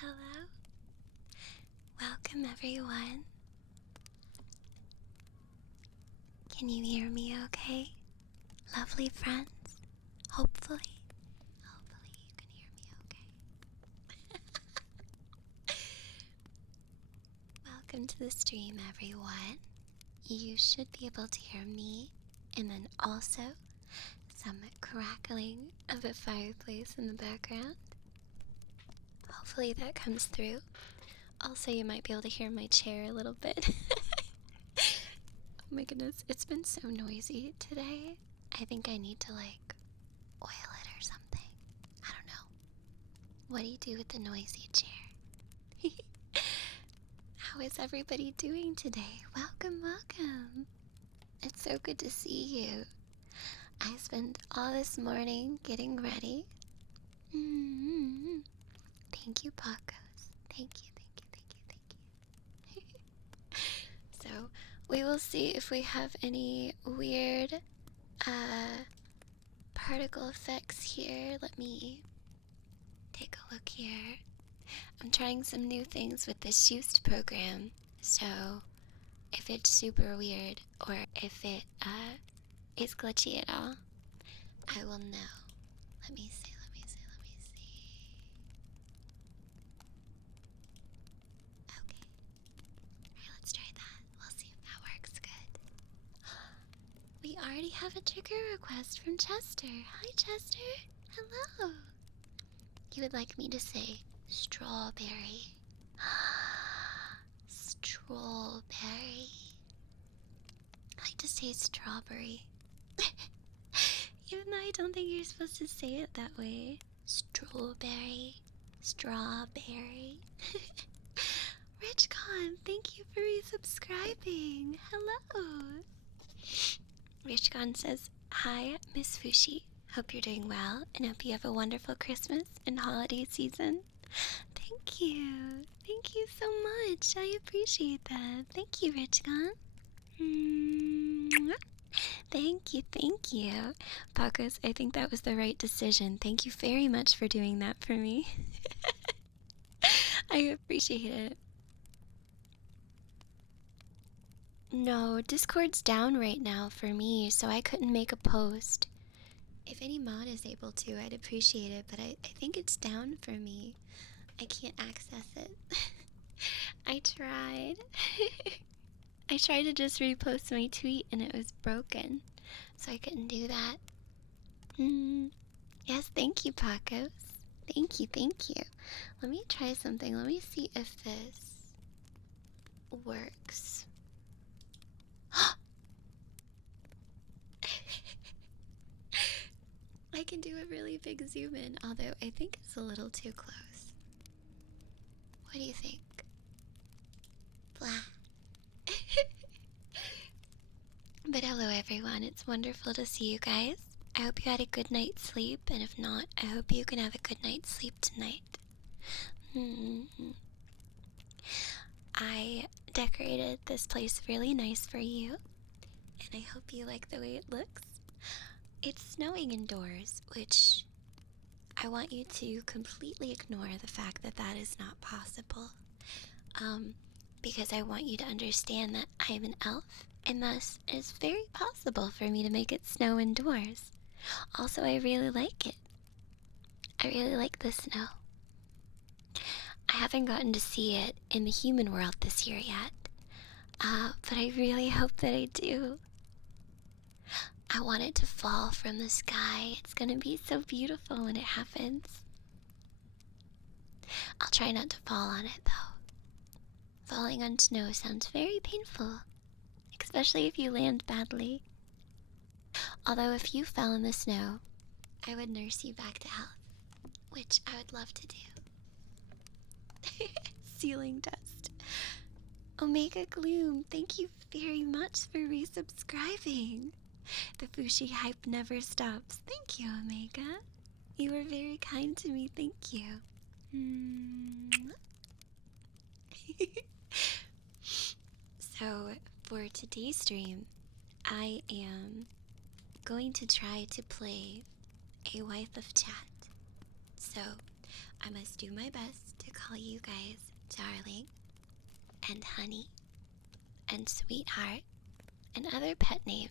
Hello. Welcome, everyone. Can you hear me okay? Lovely friends. Hopefully you can hear me okay. Welcome to the stream, everyone. You should be able to hear me, and then also some crackling of a fireplace in the background. Hopefully that comes through. Also, you might be able to hear my chair a little bit. Oh my goodness, it's been so noisy today. I think I need to, like, oil it or something. I don't know. What do you do with the noisy chair? How is everybody doing today? Welcome, welcome. It's so good to see you. I spent all this morning getting ready. Thank you, Pacos. Thank you. So, we will see if we have any weird particle effects here. Let me take a look here. I'm trying some new things with this Shoost program, so if it's super weird or if it is glitchy at all, I will know. Let me see. Okay. Alright, let's try that. We'll see if that works good. We already have a trigger request from Chester. Hi, Chester. Hello. You would like me to say strawberry. Strawberry. I like to say strawberry. Even though I don't think you're supposed to say it that way. Strawberry. Strawberry. RichCon, thank you for resubscribing. Hello. RichCon says, hi, MissFushi. Hope you're doing well and hope you have a wonderful Christmas and holiday season. Thank you. Thank you so much. I appreciate that. Thank you, RichCon. Thank you. Pacos, I think that was the right decision. Thank you very much for doing that for me. I appreciate it. No, Discord's down right now for me, so I couldn't make a post. If any mod is able to, I'd appreciate it, but I think it's down for me. I can't access it. I tried. I tried to just repost my tweet and it was broken, so I couldn't do that. Yes, thank you, Pacos. Thank you. Let me try something. Let me see if this works. I can do a really big zoom in, although I think it's a little too close. What do you think? Blah. But hello everyone, it's wonderful to see you guys. I hope you had a good night's sleep, and if not, I hope you can have a good night's sleep tonight. I decorated this place really nice for you, and I hope you like the way it looks. It's snowing indoors, which I want you to completely ignore the fact that that is not possible. Because I want you to understand that I am an elf, and thus it is very possible for me to make it snow indoors. Also, I really like it. I really like the snow. I haven't gotten to see it in the human world this year yet, but I really hope that I do. I want it to fall from the sky. It's gonna be so beautiful when it happens. I'll try not to fall on it, though. Falling on snow sounds very painful, especially if you land badly. Although if you fell in the snow, I would nurse you back to health, which I would love to do. Ceiling dust. Omega Gloom, thank you very much for resubscribing. The Fushi hype never stops. Thank you, Omega. You were very kind to me. Thank you. So, for today's stream, I am going to try to play a wife of chat. So, I must do my best to to call you guys darling and honey and sweetheart and other pet names.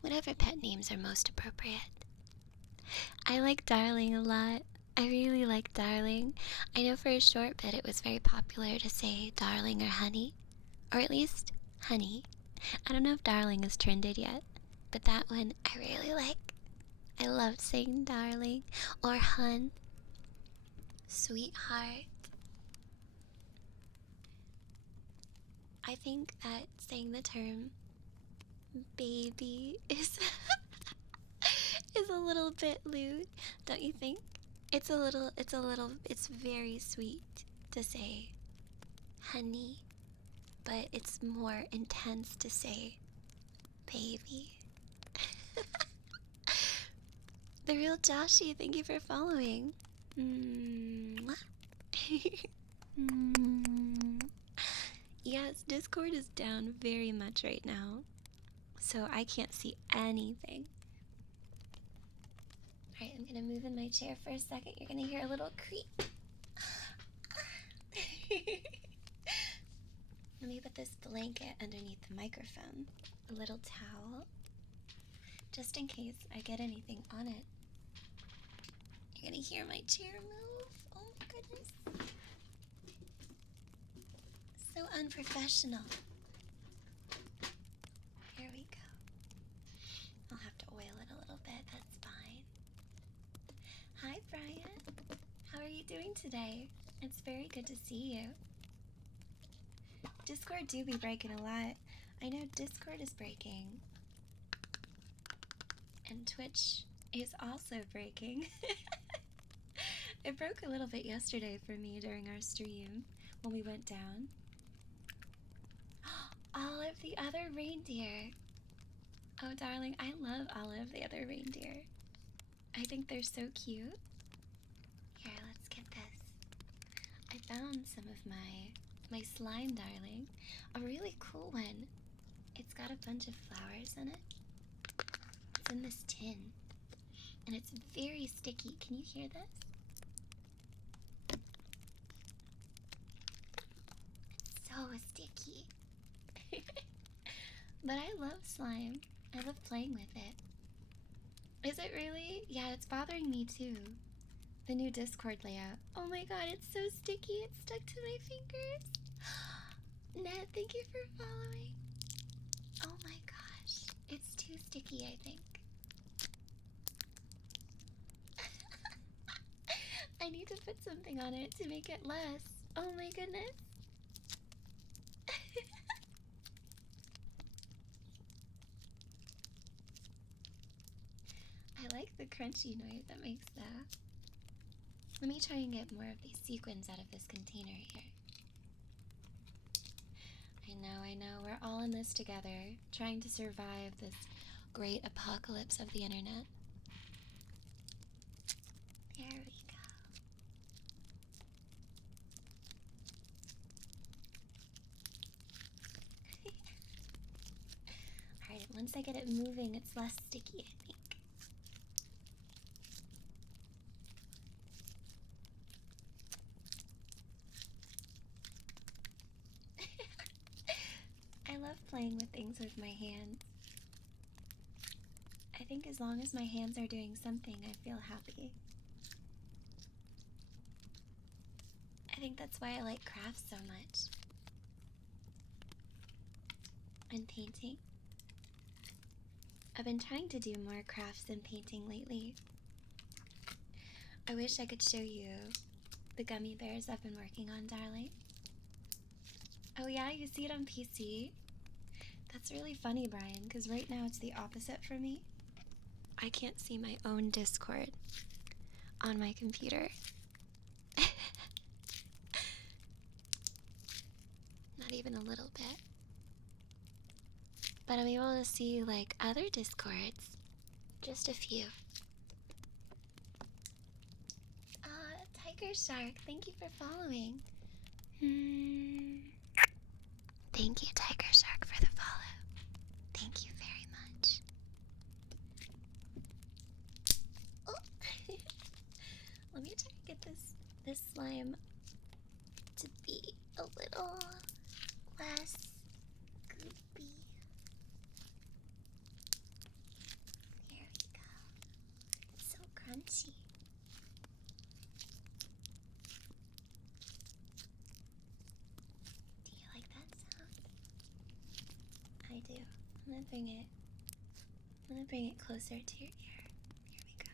Whatever pet names are most appropriate. I like darling a lot. I really like darling. I know for a short bit it was very popular to say darling or honey. Or at least honey. I don't know if darling has trended yet, but that one I really like. I love saying darling or hun. Sweetheart. I think that saying the term baby is is a little bit lewd, don't you think? It's very sweet to say honey, but it's more intense to say baby. The real Joshi, thank you for following. Yes, Discord is down very much right now, so I can't see anything. Alright, I'm gonna move in my chair for a second. You're gonna hear a little creak. Let me put this blanket underneath the microphone. A little towel. Just in case I get anything on it. You're gonna hear my chair move. Oh my goodness. So unprofessional. Here we go. I'll have to oil it a little bit, that's fine. Hi Brian. How are you doing today? It's very good to see you. Discord do be breaking a lot. I know Discord is breaking. And Twitch is also breaking. It broke a little bit yesterday for me during our stream when we went down. Olive the other reindeer. Oh darling, I love Olive the other reindeer. I think they're so cute. Here, let's get this. I found some of my slime, darling. A really cool one. It's got a bunch of flowers in it. It's in this tin. And it's very sticky. Can you hear this? It's so sticky. But I love slime. I love playing with it. Is it really? Yeah, it's bothering me too. The new Discord layout. Oh my god, it's so sticky. It's stuck to my fingers. Ned, thank you for following. Oh my gosh. It's too sticky, I think. I need to put something on it to make it less. Oh my goodness. I like the crunchy noise that makes that. Let me try and get more of these sequins out of this container here. I know, we're all in this together, trying to survive this great apocalypse of the internet. There we go. Alright, once I get it moving, it's less sticky, I think. I love playing with things with my hands. I think as long as my hands are doing something, I feel happy. I think that's why I like crafts so much. And painting. I've been trying to do more crafts and painting lately. I wish I could show you the gummy bears I've been working on, darling. Oh yeah, you see it on PC? That's really funny, Brian, because right now it's the opposite for me. I can't see my own Discord on my computer. Not even a little bit. But I'm able to see, like, other Discords. Just a few. Tiger Shark, thank you for following. Thank you, Tiger Shark, for the follow. Thank you very much. Oh. Let me try to get this slime to be a little less goopy. There we go. It's so crunchy. Do you like that sound? I do. I'm gonna bring it closer to your ear. Here we go.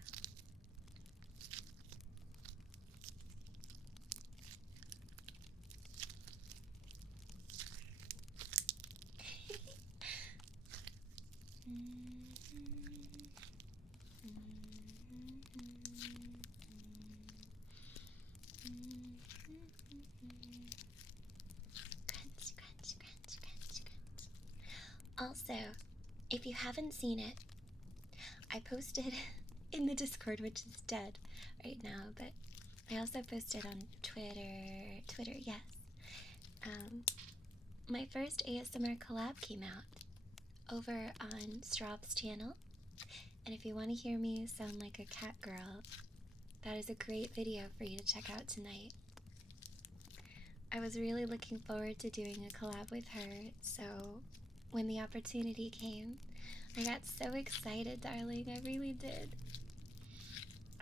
Crunch, crunch, crunch, crunch, crunch. Also, if you haven't seen it, I posted in the Discord, which is dead right now, but I also posted on Twitter, yes. My first ASMR collab came out over on Straw's channel, and if you want to hear me sound like a cat girl, that is a great video for you to check out tonight. I was really looking forward to doing a collab with her, so when the opportunity came, I got so excited, darling. I really did.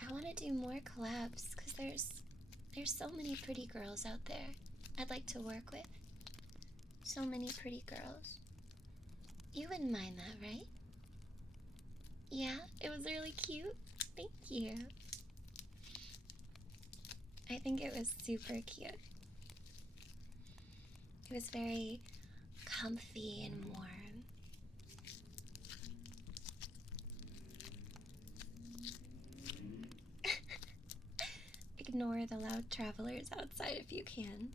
I want to do more collabs because there's so many pretty girls out there I'd like to work with. So many pretty girls. You wouldn't mind that, right? Yeah, it was really cute. Thank you. I think it was super cute. It was very comfy and warm. Ignore the loud travelers outside if you can.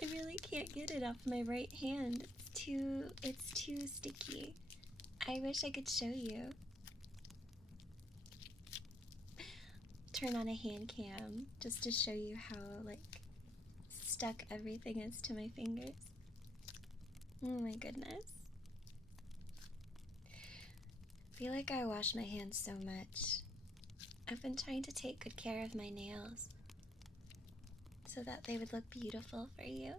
I really can't get it off my right hand. It's too sticky. I wish I could show you. Turn on a hand cam just to show you how like stuck everything is to my fingers. Oh my goodness. I feel like I wash my hands so much. I've been trying to take good care of my nails so that they would look beautiful for you.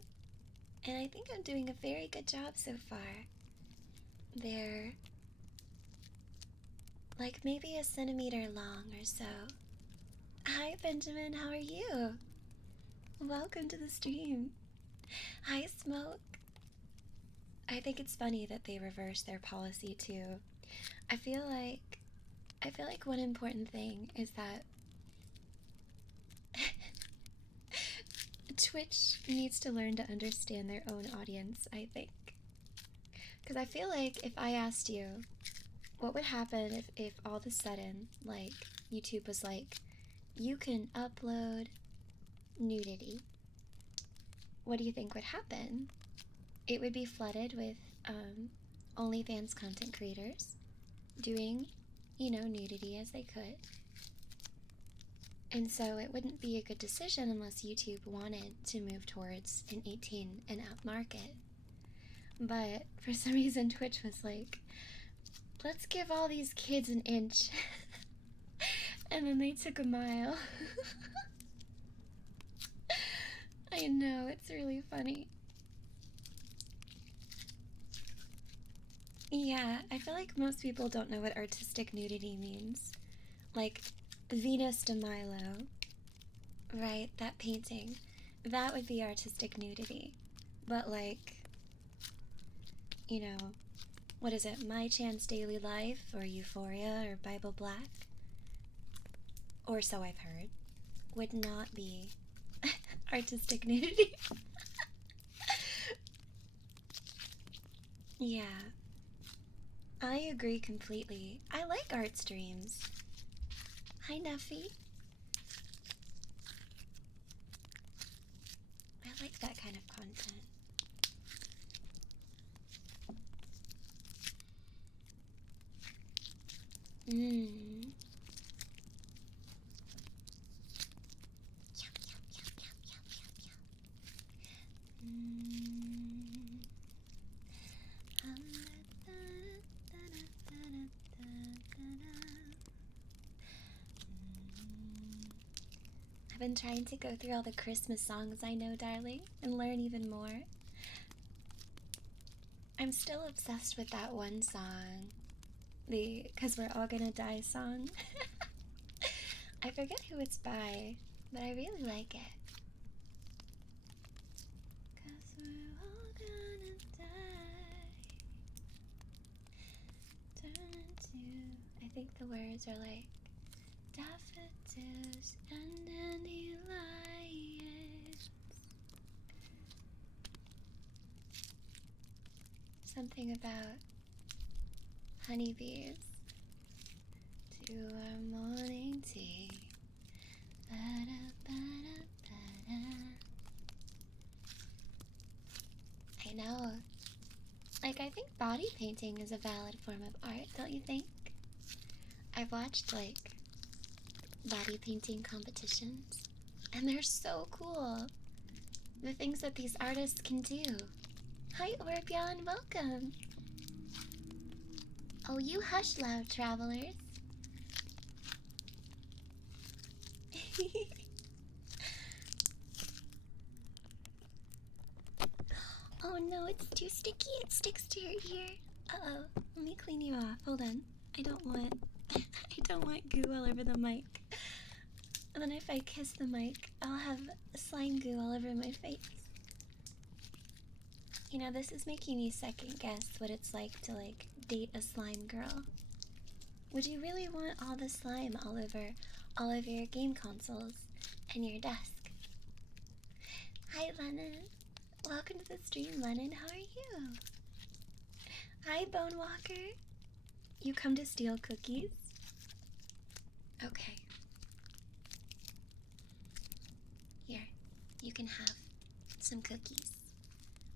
And I think I'm doing a very good job so far. They're like maybe a centimeter long or so. Hi Benjamin, how are you? Welcome to the stream. Hi Smoke. I think it's funny that they reversed their policy too. I feel like one important thing is that Twitch needs to learn to understand their own audience, I think. Because I feel like if I asked you, what would happen if all of a sudden, like, YouTube was like, you can upload nudity, what do you think would happen? It would be flooded with OnlyFans content creators doing, you know, nudity as they could. And so it wouldn't be a good decision unless YouTube wanted to move towards an 18 and up market. But for some reason Twitch was like, let's give all these kids an inch. And then they took a mile. I know, it's really funny. Yeah, I feel like most people don't know what artistic nudity means. Like, Venus de Milo, right? That painting. That would be artistic nudity. But like, you know, what is it? My Chance Daily Life, or Euphoria, or Bible Black, or so I've heard, would not be artistic nudity. Yeah. I agree completely. I like art streams. Hi, Nuffy. I like that kind of content. Mmm. been trying to go through all the Christmas songs I know, darling, and learn even more. I'm still obsessed with that one song, the "'Cause We're All Gonna Die" song. I forget who it's by, but I really like it. 'Cause we're all gonna die. Turn into, I think the words are like daffodils and dandelions. Something about honeybees to our morning tea. Ba-da-ba-da-ba-da. I know. Like, I think body painting is a valid form of art, don't you think? I've watched, like, body painting competitions, and they're so cool. The things that these artists can do. Hi, Orbion, welcome. Oh, you hush, loud travelers. Oh no, it's too sticky. It sticks to your ear. Uh-oh. Let me clean you off. Hold on. I don't want goo all over the mic. And then if I kiss the mic, I'll have slime goo all over my face. You know, this is making me second guess what it's like to, like, date a slime girl. Would you really want all the slime all over your game consoles and your desk? Hi, Lennon. Welcome to the stream, Lennon. How are you? Hi, Bone Walker. You come to steal cookies? Okay. Here, you can have some cookies.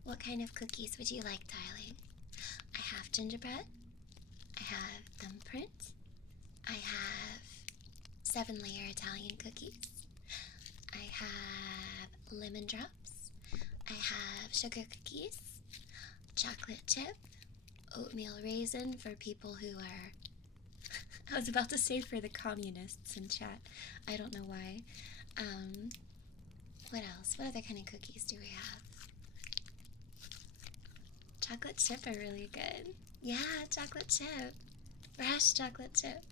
What kind of cookies would you like, darling? I have gingerbread. I have thumbprint. I have 7-layer Italian cookies. I have lemon drops. I have sugar cookies, chocolate chip, oatmeal raisin for people who are... I was about to say for the communists in chat. I don't know why. What else? What other kind of cookies do we have? Chocolate chip are really good. Yeah, chocolate chip. Fresh chocolate chip.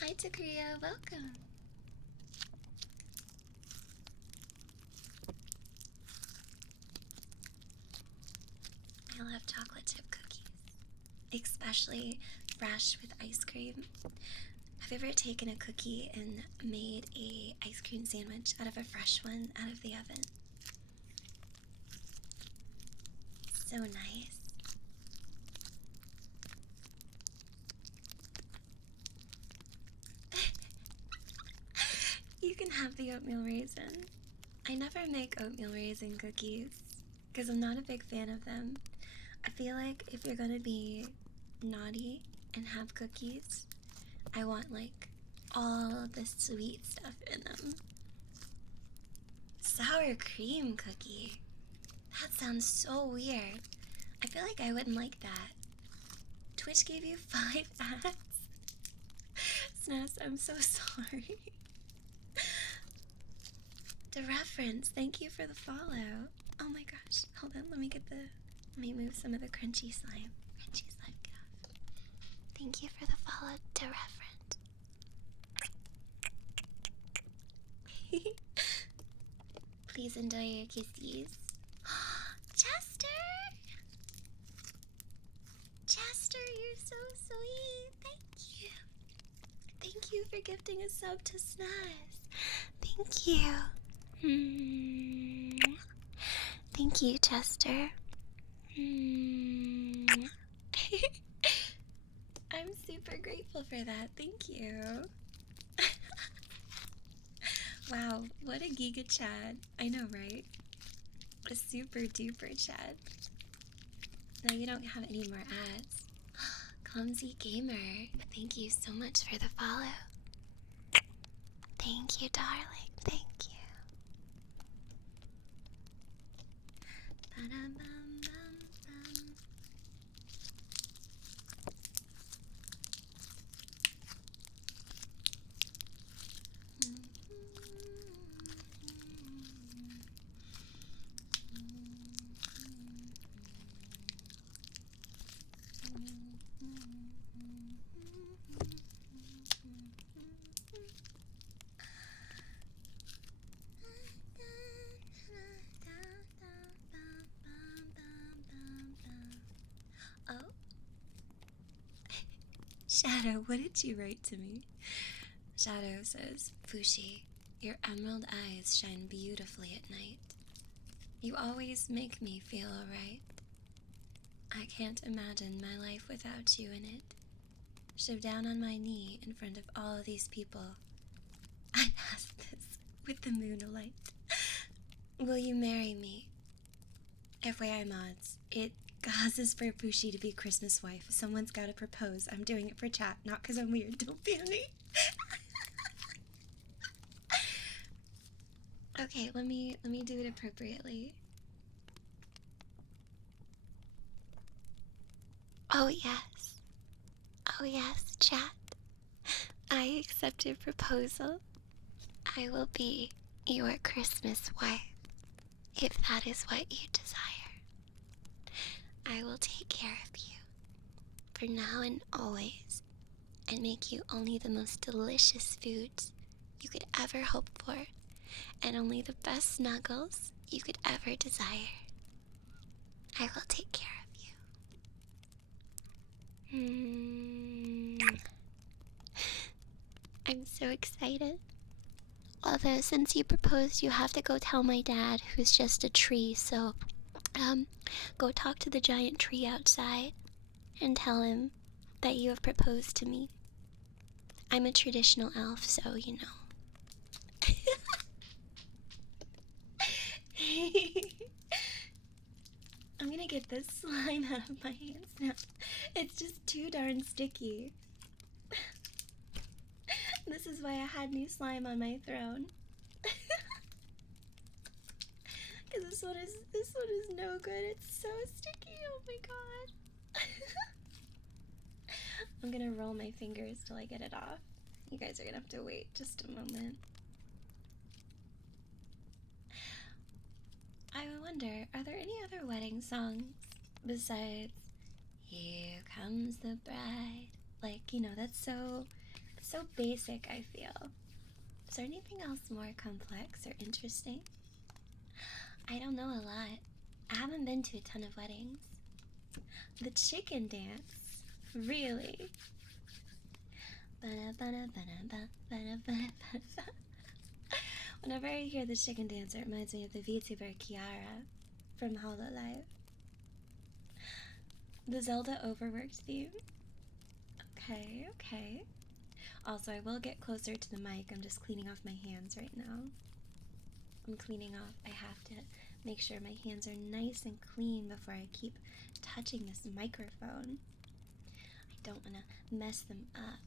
Hi, Takria. Welcome. I love chocolate chip cookies, especially fresh with ice cream. Have you ever taken a cookie and made a ice cream sandwich out of a fresh one out of the oven? So nice. You can have the oatmeal raisin. I never make oatmeal raisin cookies because I'm not a big fan of them. I feel like if you're gonna be naughty and have cookies, I want like all the sweet stuff in them. Sour cream cookie. That sounds so weird. I feel like I wouldn't like that. Twitch gave you 5 ads? Snas, I'm so sorry. The reference, thank you for the follow. Oh my gosh, hold on, let me move some of the crunchy slime. Crunchy slime, get off. Thank you for the follow, to reference. Please enjoy your kisses. Chester! Chester, you're so sweet. Thank you. Thank you for gifting a sub to Snaz. Thank you. Thank you, Chester. I'm super grateful for that. Thank you. Wow, what a giga Chad. I know, right? A super duper Chad. Now you don't have any more ads. Clumsy Gamer, thank you so much for the follow. Thank you, darling. Thank you. Ba-dum-bum-bum-bum. Shadow, what did you write to me? Shadow says, Fushi, your emerald eyes shine beautifully at night. You always make me feel alright. I can't imagine my life without you in it. So down on my knee in front of all of these people, I ask this with the moonlight. Will you marry me? FYI mods, it causes for Fushi to be Christmas wife. Someone's gotta propose. I'm doing it for chat, not because I'm weird. Don't ban me. Okay, let me do it appropriately. Oh yes. Oh yes, chat. I accept your proposal. I will be your Christmas wife, if that is what you desire. I will take care of you, for now and always, and make you only the most delicious foods you could ever hope for, and only the best snuggles you could ever desire. I will take care of you. I'm so excited. Although, since you proposed, you have to go tell my dad, who's just a tree, so, go talk to the giant tree outside and tell him that you have proposed to me. I'm a traditional elf, so you know. I'm gonna get this slime out of my hands now. It's just too darn sticky. This is why I had new slime on my throne. Cause this one is no good. It's so sticky. Oh my god. I'm gonna roll my fingers till I get it off. You guys are gonna have to wait just a moment. I wonder, are there any other wedding songs besides Here Comes the Bride? Like, you know, that's so basic, I feel. Is there anything else more complex or interesting? I don't know a lot. I haven't been to a ton of weddings. The chicken dance? Really? Whenever I hear the chicken dance, it reminds me of the VTuber Kiara from HoloLive. The Zelda overworked theme? Okay, okay. Also, I will get closer to the mic. I'm just cleaning off my hands right now. I'm cleaning off. I have to make sure my hands are nice and clean before I keep touching this microphone. I don't want to mess them up.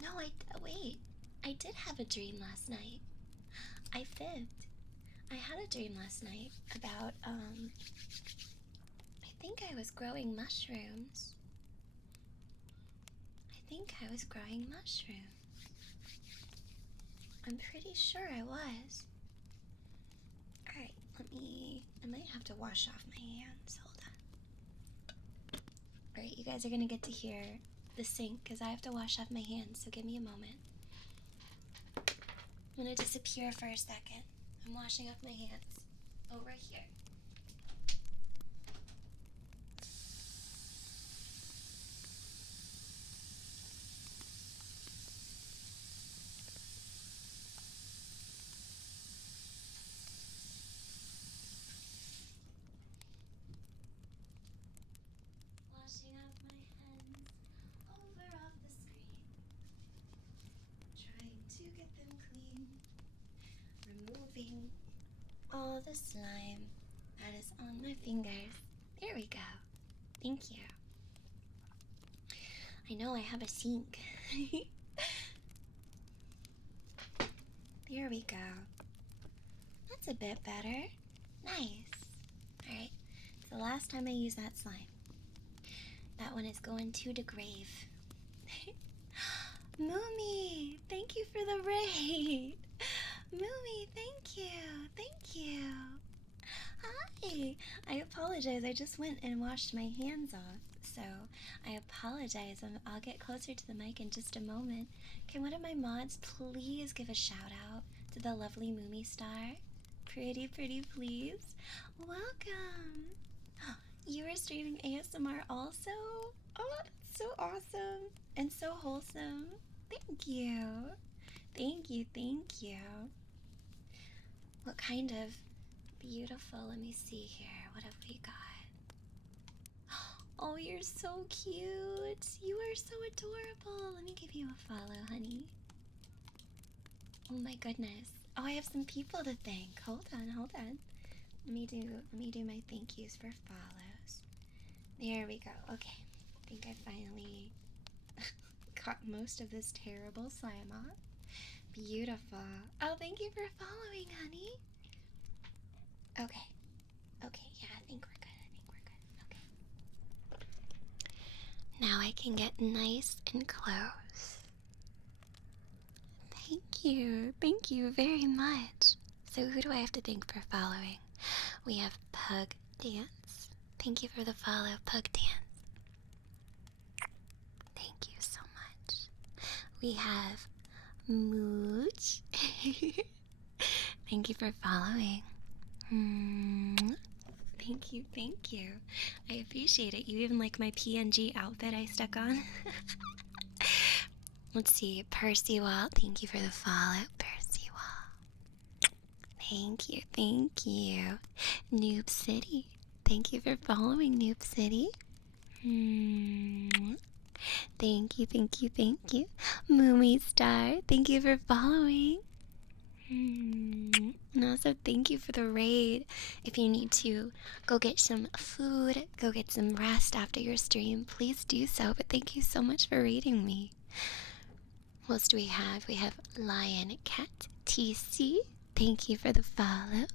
No, wait. I did have a dream last night. I fibbed. I had a dream last night about, I think I was growing mushrooms. I'm pretty sure I was. Alright, I might have to wash off my hands. Hold on. Alright, you guys are gonna get to hear the sink because I have to wash off my hands, so give me a moment. I'm gonna disappear for a second. I'm washing off my hands. Over here. Washing off my hands over off the screen. Trying to get them clean. Removing all the slime that is on my fingers. There we go. Thank you. I know I have a sink. There we go. That's a bit better. Nice. Alright, it's the last time I use that slime. That one is going to the grave. Moomy, thank you for the raid. Moomy, thank you. Thank you. Hi. I apologize. I just went and washed my hands off. So I apologize. I'll get closer to the mic in just a moment. Can one of my mods please give a shout out to the lovely Moomy star? Pretty please. Welcome. You were streaming ASMR also? Oh, that's so awesome and so wholesome. Thank you. Thank you, thank you. What kind of beautiful, let me see here. What have we got? Oh, you're so cute. You are so adorable. Let me give you a follow, honey. Oh my goodness. Oh, I have some people to thank. Hold on, hold on. Let me do my thank yous for follows. There we go. Okay. I think I finally got most of this terrible slime off. Beautiful. Oh, thank you for following, honey. Okay. Okay, yeah, I think we're good. Okay. Now I can get nice and close. Thank you. Thank you very much. So who do I have to thank for following? We have Pug Dance. Thank you for the follow, Pug Dance. Thank you so much. We have Mooch. Thank you for following. Thank you, thank you. I appreciate it. You even like my PNG outfit I stuck on. Let's see, Percy Wall. Thank you for the follow, Percy Wall. Thank you, thank you. Noob City. Thank you for following, Noob City. Thank you, thank you, thank you. Moomy Star, thank you for following. And also thank you for the raid. If you need to go get some food, go get some rest after your stream, please do so. But thank you so much for raiding me. What else do we have? We have Lion Cat TC. Thank you for the follow.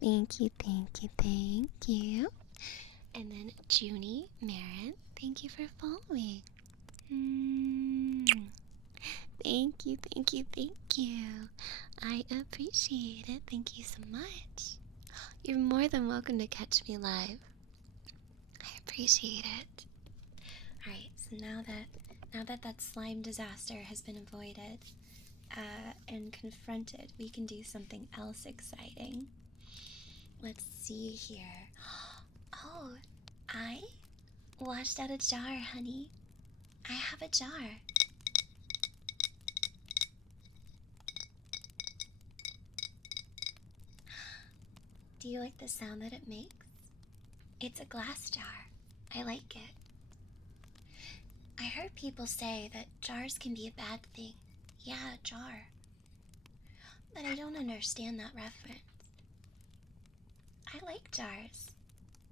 Thank you, thank you, thank you. And then Junie Marin, thank you for following. Thank you, thank you, thank you. I appreciate it. Thank you so much. You're more than welcome to catch me live. I appreciate it. Alright, so now that slime disaster has been avoided and confronted, we can do something else exciting. Let's see here. Oh, I washed out a jar, honey. I have a jar. Do you like the sound that it makes? It's a glass jar. I like it. I heard people say that jars can be a bad thing. Yeah, a jar. But I don't understand that reference. I like jars.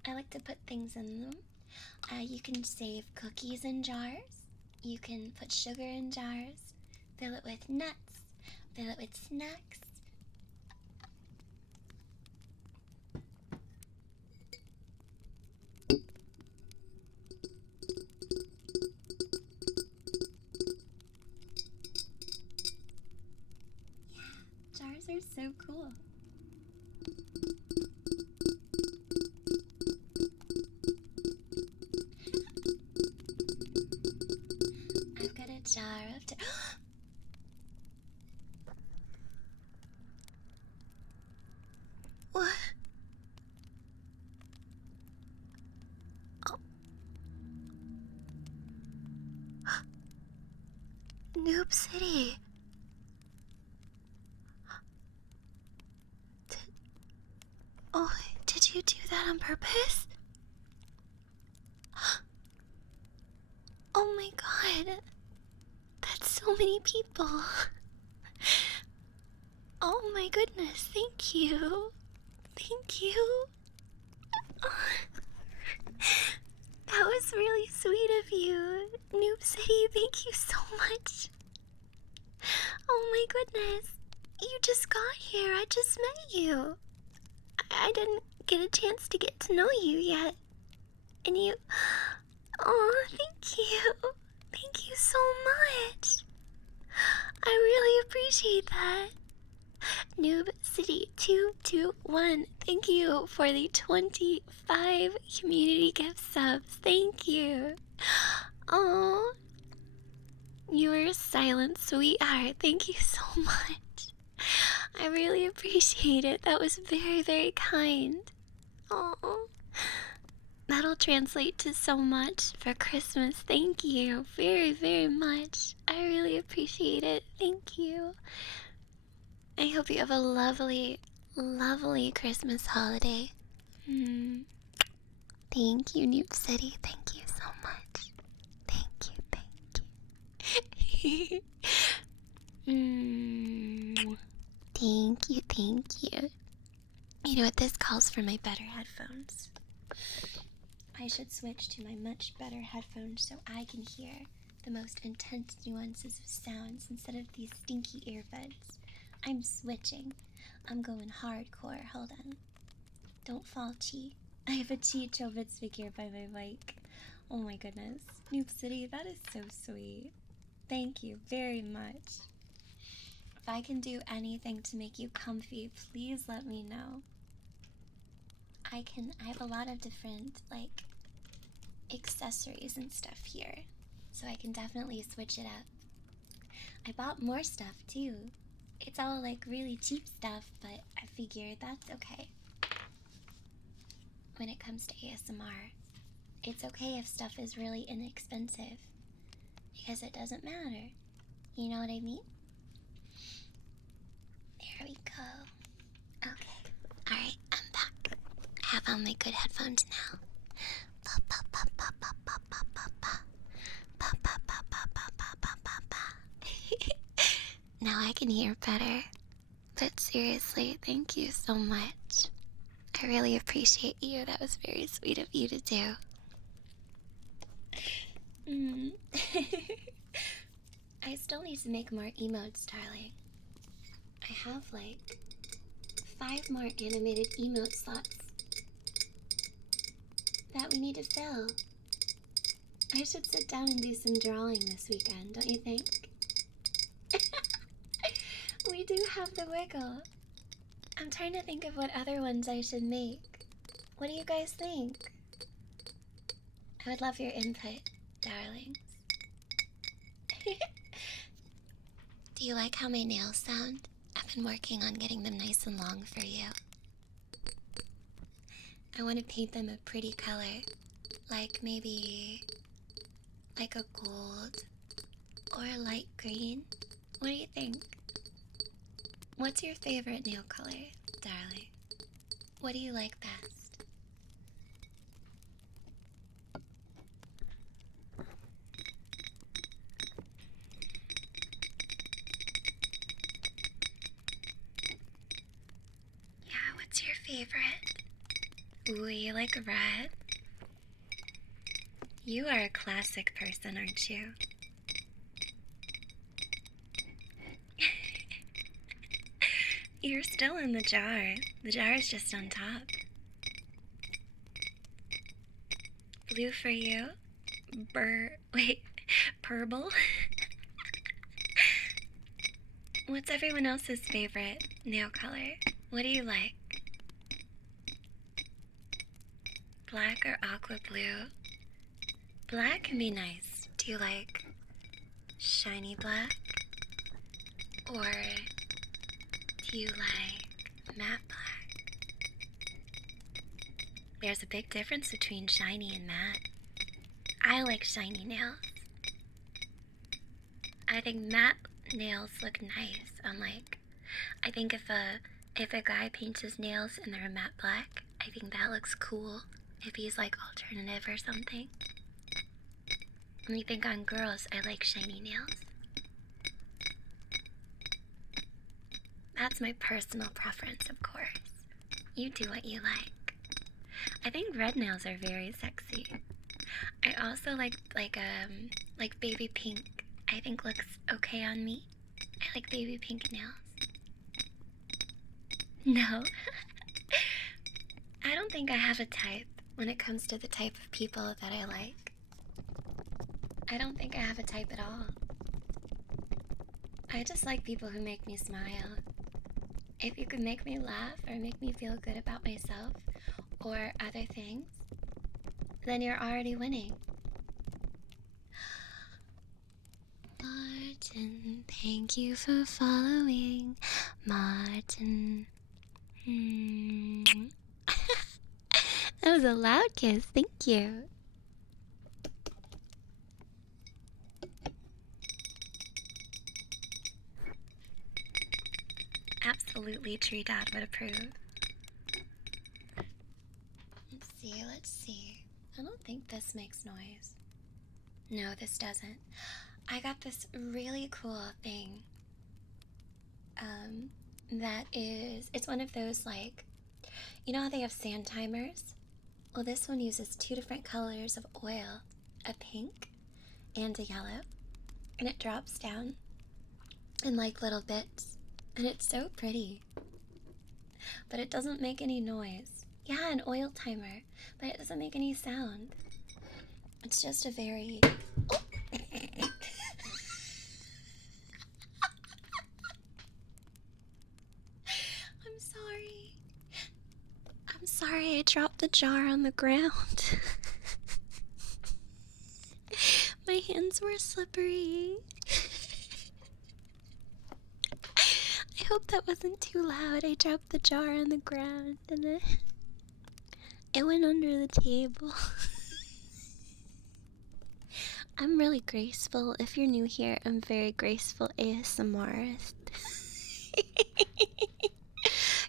I like to put things in them. You can save cookies in jars. You can put sugar in jars. Fill it with nuts. Fill it with snacks. Jars are so cool. I've got a jar of what? Oh. Noob City. Did you do that on purpose? Oh my god. That's so many people. Oh my goodness, thank you. Thank you. That was really sweet of you. Noob City, thank you so much. Oh my goodness. You just got here. I just met you. I didn't get a chance to get to know you yet. And you... Oh, thank you. Thank you so much. I really appreciate that. Noob City 221, thank you for the 25 community gift subs. Thank you. Oh, you are a silent sweetheart. Thank you so much. I really appreciate it. That was very, very kind. Oh, that'll translate to so much for Christmas. Thank you very, very much. I really appreciate it. Thank you. I hope you have a lovely, lovely Christmas holiday. Thank you, Noob City. Thank you so much. Thank you, thank you. Thank you. You know what? This calls for my better headphones. I should switch to my much better headphones so I can hear the most intense nuances of sounds instead of these stinky earbuds. I'm switching. I'm going hardcore. Hold on. Don't fall, Chi. I have a Chi Chobits figure by my bike. Oh my goodness. Noob City, that is so sweet. Thank you very much. If I can do anything to make you comfy, please let me know. I have a lot of different, like, accessories and stuff here, so I can definitely switch it up. I bought more stuff too. It's all like really cheap stuff, but I figured that's okay. When it comes to ASMR, it's okay if stuff is really inexpensive, because it doesn't matter. You know what I mean? There we go. Okay. Alright, I'm back. I have on my good headphones now. Now I can hear better. But seriously, thank you so much. I really appreciate you. That was very sweet of you to do. I still need to make more emotes, darling. I have like 5 more animated emote slots that we need to fill. I should sit down and do some drawing this weekend, don't you think? We do have the wiggle. I'm trying to think of what other ones I should make. What do you guys think? I would love your input, darlings. Do you like how my nails sound? I've been working on getting them nice and long for you. I want to paint them a pretty color. Like maybe like a gold or a light green. What do you think? What's your favorite nail color, darling? What do you like best? Yeah, what's your favorite? Ooh, you like red? You are a classic person, aren't you? You're still in the jar. The jar is just on top. Blue for you. Purple? What's everyone else's favorite nail color? What do you like? Black or aqua blue? Black can be nice. Do you like shiny black? Or do you like matte black? There's a big difference between shiny and matte. I like shiny nails. I think matte nails look nice on I think if a guy paints his nails and they're a matte black, I think that looks cool if he's like alternative or something. When you think on girls, I like shiny nails. That's my personal preference, of course. You do what you like. I think red nails are very sexy. I also like baby pink. I think looks okay on me. I like baby pink nails. No. I don't think I have a type when it comes to the type of people that I like. I don't think I have a type at all. I just like people who make me smile. If you could make me laugh or make me feel good about myself or other things, then you're already winning. Martin, thank you for following. Martin. That was a loud kiss. Thank you. Absolutely, Tree Dad would approve. Let's see. I don't think this makes noise. No, this doesn't. I got this really cool thing. It's one of those, like, you know how they have sand timers? Well, this one uses 2 different colors of oil, a pink and a yellow, and it drops down in like little bits, and it's so pretty. But it doesn't make any noise. Yeah, an oil timer, but it doesn't make any sound. It's just a very... Oh. I'm sorry I dropped the jar on the ground. My hands were slippery. I hope that wasn't too loud. I dropped the jar on the ground and it went under the table. I'm really graceful. If you're new here, I'm very graceful ASMRist.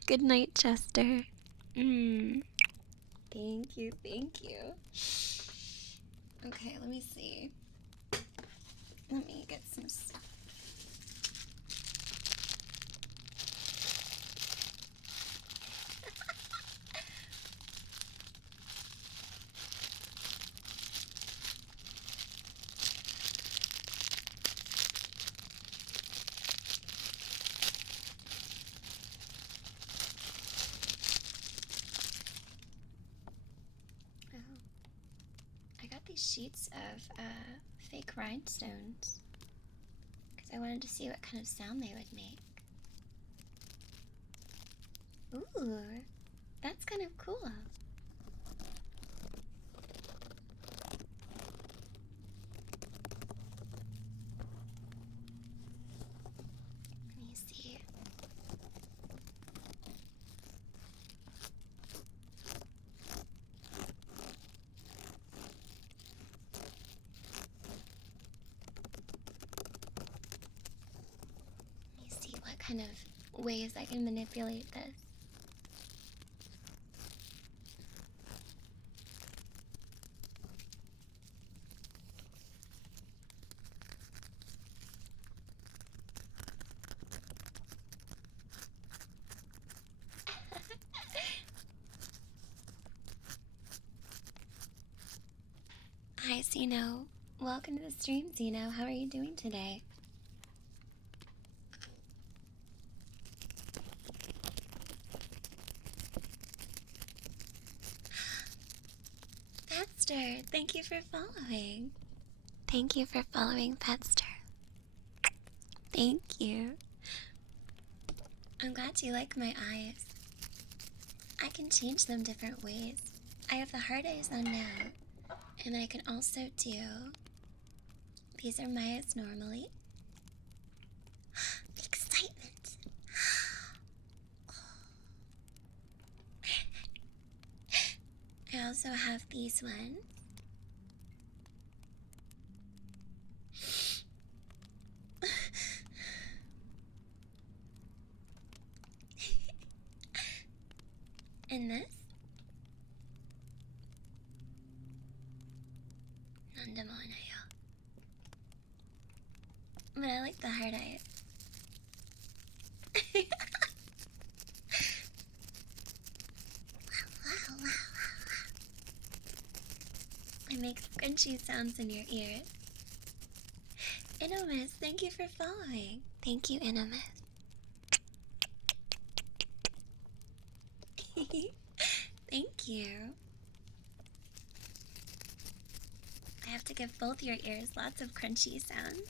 Good night, Chester. Thank you, thank you. Okay, let me see. Let me get some stuff. Sheets of fake rhinestones because I wanted to see what kind of sound they would make. Ooh, that's kind of cool. Let me see. Kind of ways I can manipulate this. Hi, Zeno. Welcome to the stream, Zeno. How are you doing today? Thank you for following. Thank you for following, Petster. Thank you. I'm glad you like my eyes. I can change them different ways. I have the hard eyes on now, and I can also do... These are my eyes normally. The excitement. I also have these ones. And this? But I like the hard eyes. It makes crunchy sounds in your ears. Inomis, thank you for following. Thank you, Inomis. Thank you. I have to give both your ears lots of crunchy sounds.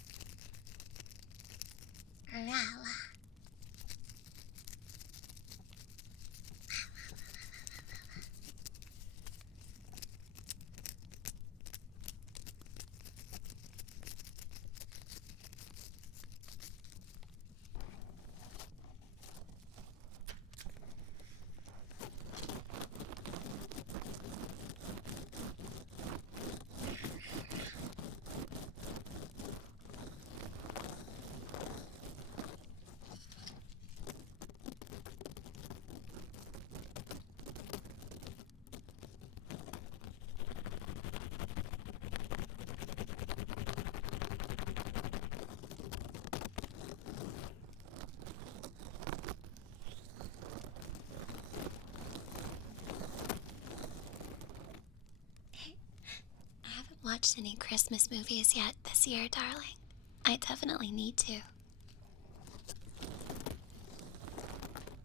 watched any Christmas movies yet this year, darling. I definitely need to.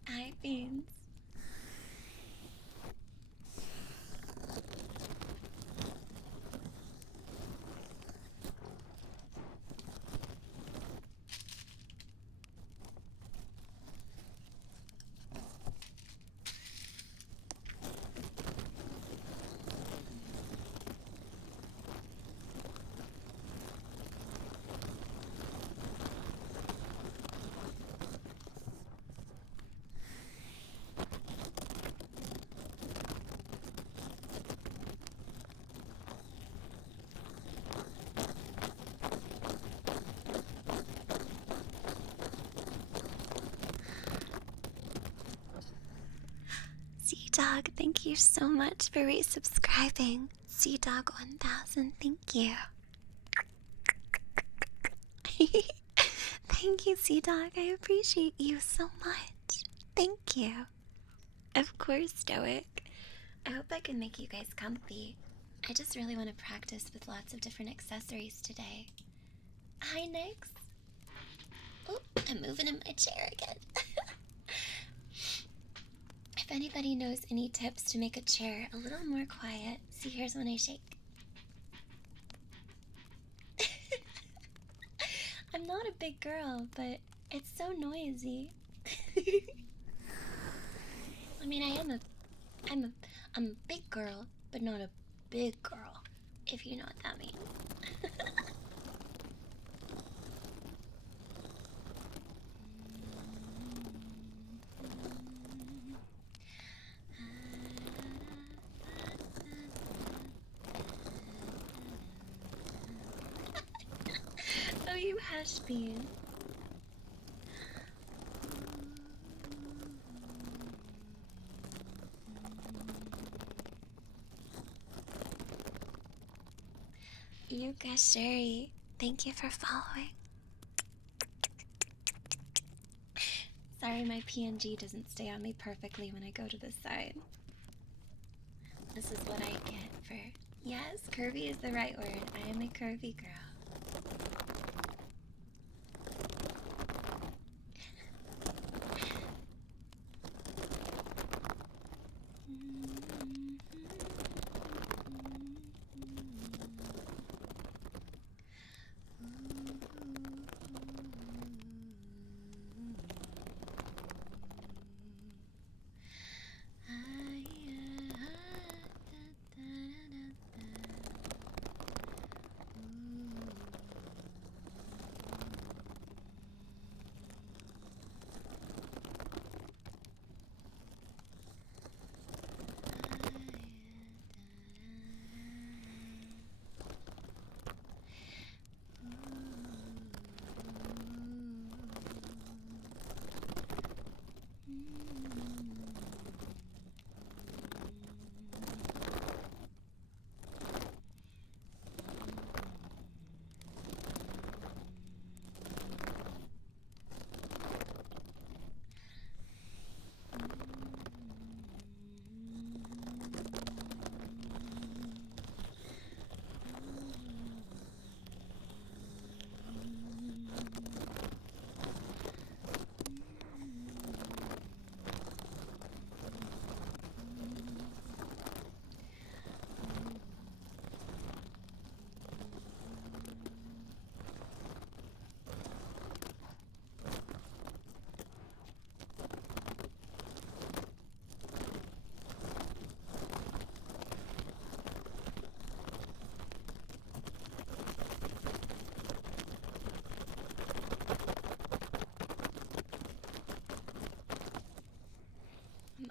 Hi, Beans. Dog, thank you so much for resubscribing. Dog 1000, thank you. Thank you, Dog. I appreciate you so much. Thank you. Of course, Stoic. I hope I can make you guys comfy. I just really want to practice with lots of different accessories today. Hi, Nyx. Oh, I'm moving in my chair again. If anybody knows any tips to make a chair a little more quiet, see, here's when I shake. I'm not a big girl, but it's so noisy. I mean, I'm a big girl, but not a big girl, if you know what that means. Oh, you hash bean. Yuka Sherry, thank you for following. Sorry, my PNG doesn't stay on me perfectly when I go to the side. This is what I get for... Yes, curvy is the right word. I am a curvy girl.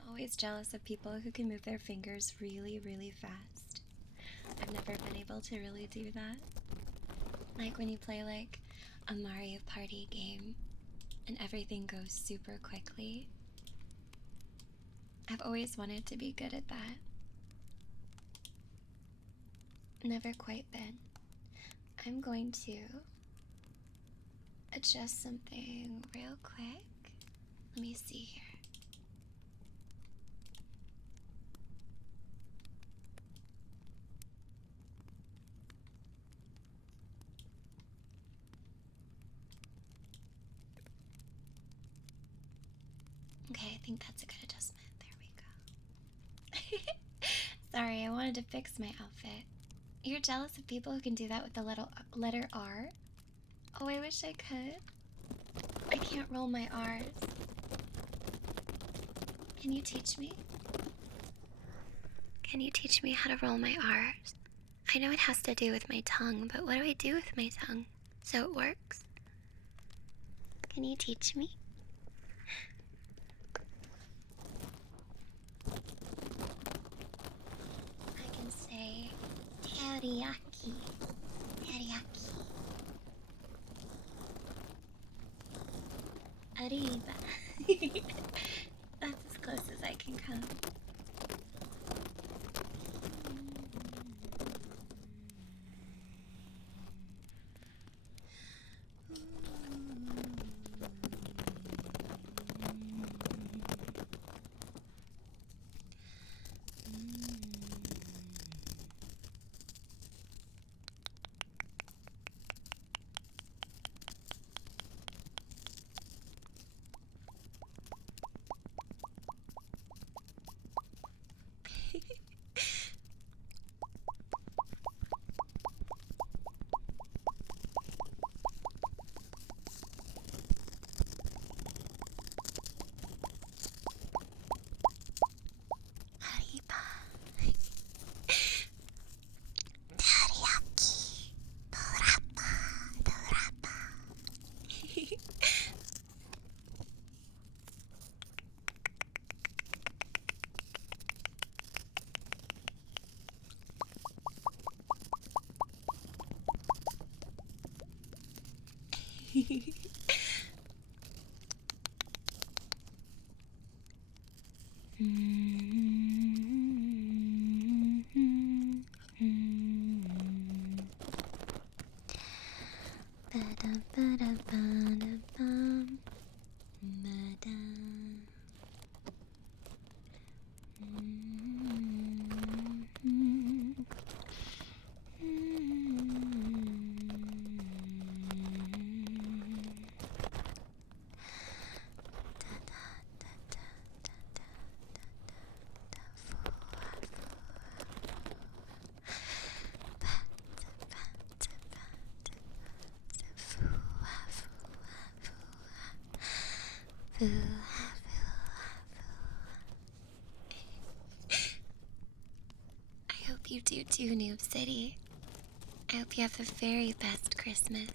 Always jealous of people who can move their fingers really, really fast. I've never been able to really do that. Like when you play like a Mario Party game and everything goes super quickly. I've always wanted to be good at that. Never quite been. I'm going to adjust something real quick. Let me see here. Okay, I think that's a good adjustment. There we go. Sorry, I wanted to fix my outfit. You're jealous of people who can do that with the letter R? Oh, I wish I could. I can't roll my R's. Can you teach me? Can you teach me how to roll my R's? I know it has to do with my tongue, but what do I do with my tongue so it works? Can you teach me? I can say teriyaki. Teriyaki. Arriba. That's as close as I can come. I hope you do too, Noob City. I hope you have the very best Christmas.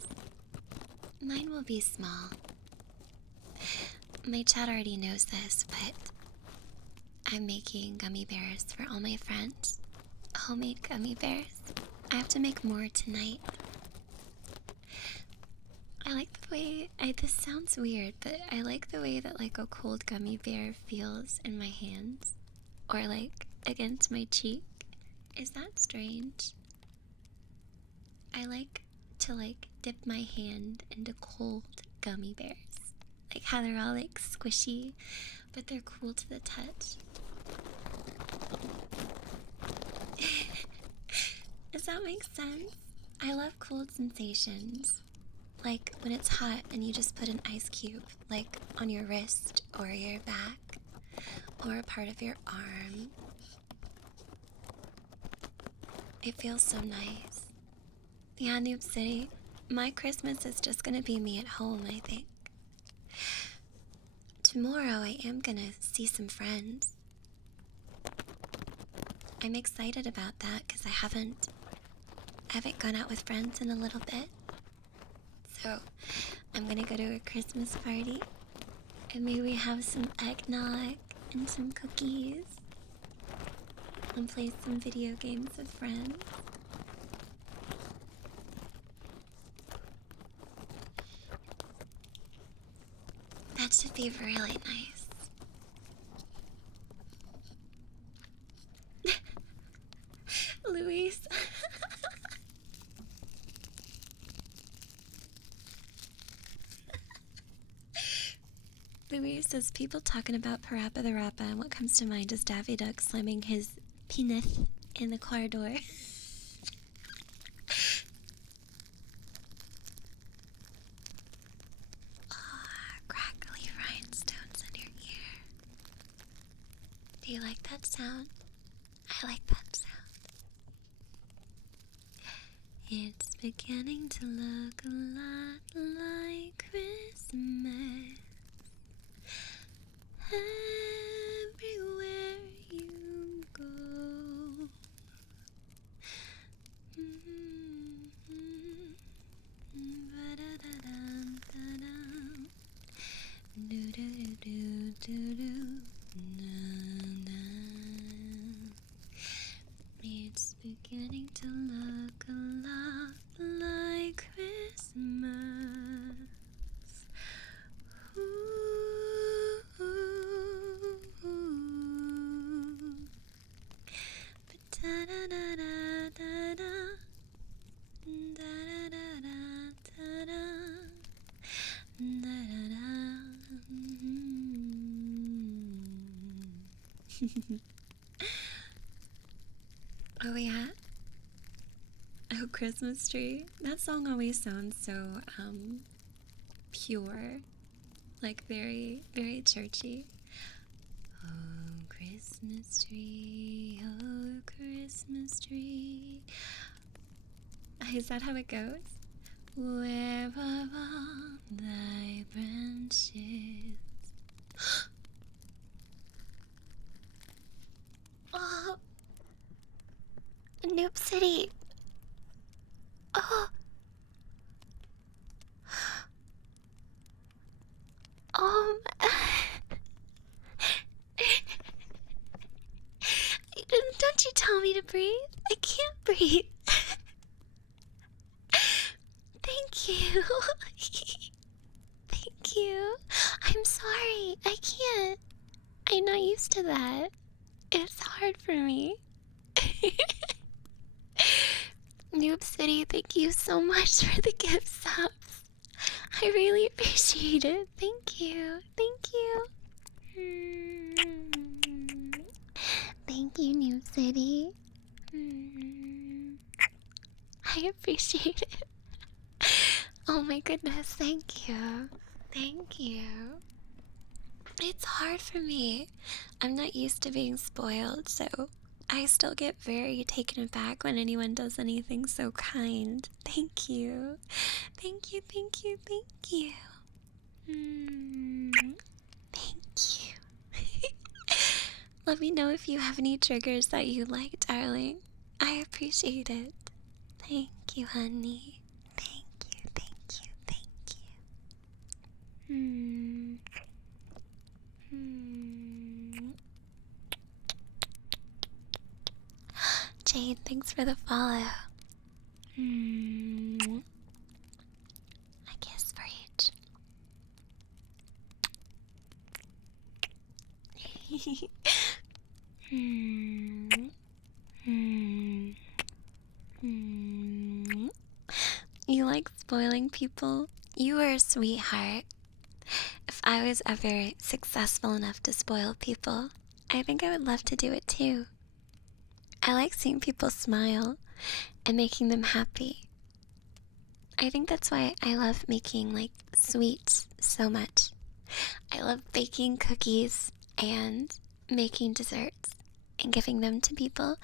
Mine will be small. My chat already knows this, but I'm making gummy bears for all my friends. Homemade gummy bears. I have to make more tonight. I like the way, this sounds weird, but I like the way that like a cold gummy bear feels in my hands. Or like against my cheek. Is that strange? I like to like dip my hand into cold gummy bears. Like how they're all like squishy, but they're cool to the touch. Does that make sense? I love cold sensations. Like when it's hot and you just put an ice cube like on your wrist or your back or a part of your arm. It feels so nice. Yeah, Noob City, my Christmas is just gonna be me at home, I think. Tomorrow I am gonna see some friends. I'm excited about that because I haven't gone out with friends in a little bit. So I'm gonna go to a Christmas party and maybe have some eggnog and some cookies and play some video games with friends. That should be really nice. Luis. Luis says, people talking about Parappa the Rappa, and what comes to mind is Daffy Duck slamming his penis in the car door. Crackly rhinestones in your ear. Do you like that sound? I like that sound. It's beginning to look a lot like Christmas. Everywhere you go. It's beginning to look a lot like Christmas. Ooh, ba-da-da-da-da-da. Da-da-da-da-da-da. Da-da-da. Oh yeah. Oh, Christmas tree. That song always sounds so pure, like very, very churchy. Oh, Christmas tree, oh, Christmas tree. Is that how it goes? Where are all thy branches? Oh, Noob City. Oh. Don't you tell me to breathe? I can't breathe. Thank you. Thank you. I'm sorry. I can't. I'm not used to that. It's hard for me. Noob City, thank you so much for the gift subs. I really appreciate it. Thank you. Thank you. Thank you, Noob City. I appreciate it. Oh my goodness, thank you. Thank you. It's hard for me. I'm not used to being spoiled, so I still get very taken aback when anyone does anything so kind. Thank you. Thank you, thank you, thank you. Thank you. Let me know if you have any triggers that you like, darling. I appreciate it. Thank you, honey. Thank you, thank you, thank you. Jade, thanks for the follow. A kiss for each. You like spoiling people? You are a sweetheart. If I was ever successful enough to spoil people, I think I would love to do it too. I like seeing people smile and making them happy. I think that's why I love making like sweets so much. I love baking cookies and making desserts and giving them to people,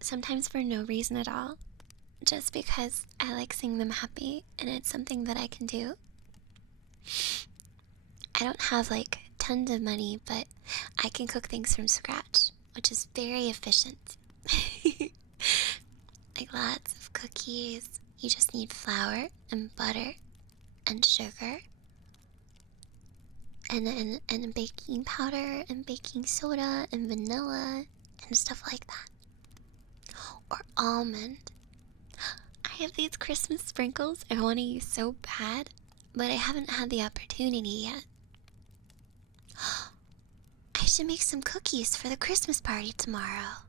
sometimes for no reason at all, just because I like seeing them happy and it's something that I can do. I don't have like tons of money, but I can cook things from scratch, which is very efficient. Like lots of cookies. You just need flour and butter and sugar and baking powder and baking soda and vanilla and stuff like that. Or almond. I have these Christmas sprinkles I want to use so bad, but I haven't had the opportunity yet. I should make some cookies for the Christmas party tomorrow.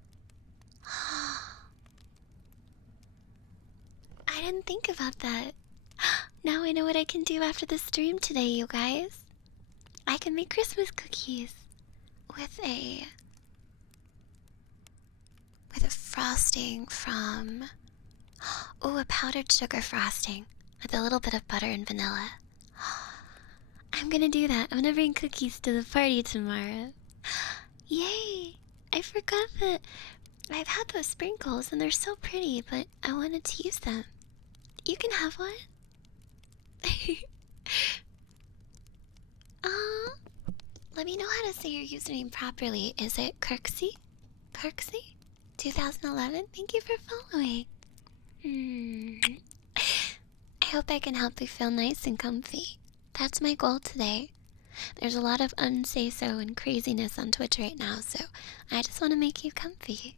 I didn't think about that. Now I know what I can do after the stream today, you guys. I can make Christmas cookies with a frosting from a powdered sugar frosting with a little bit of butter and vanilla. I'm gonna do that. I'm gonna bring cookies to the party tomorrow. Yay! I forgot that I've had those sprinkles and they're so pretty, but I wanted to use them. You can have one. Let me know how to say your username properly. Is it Kirksey? Kirksey? 2011? Thank you for following. I hope I can help you feel nice and comfy. That's my goal today. There's a lot of Seiso and craziness on Twitch right now, so I just want to make you comfy.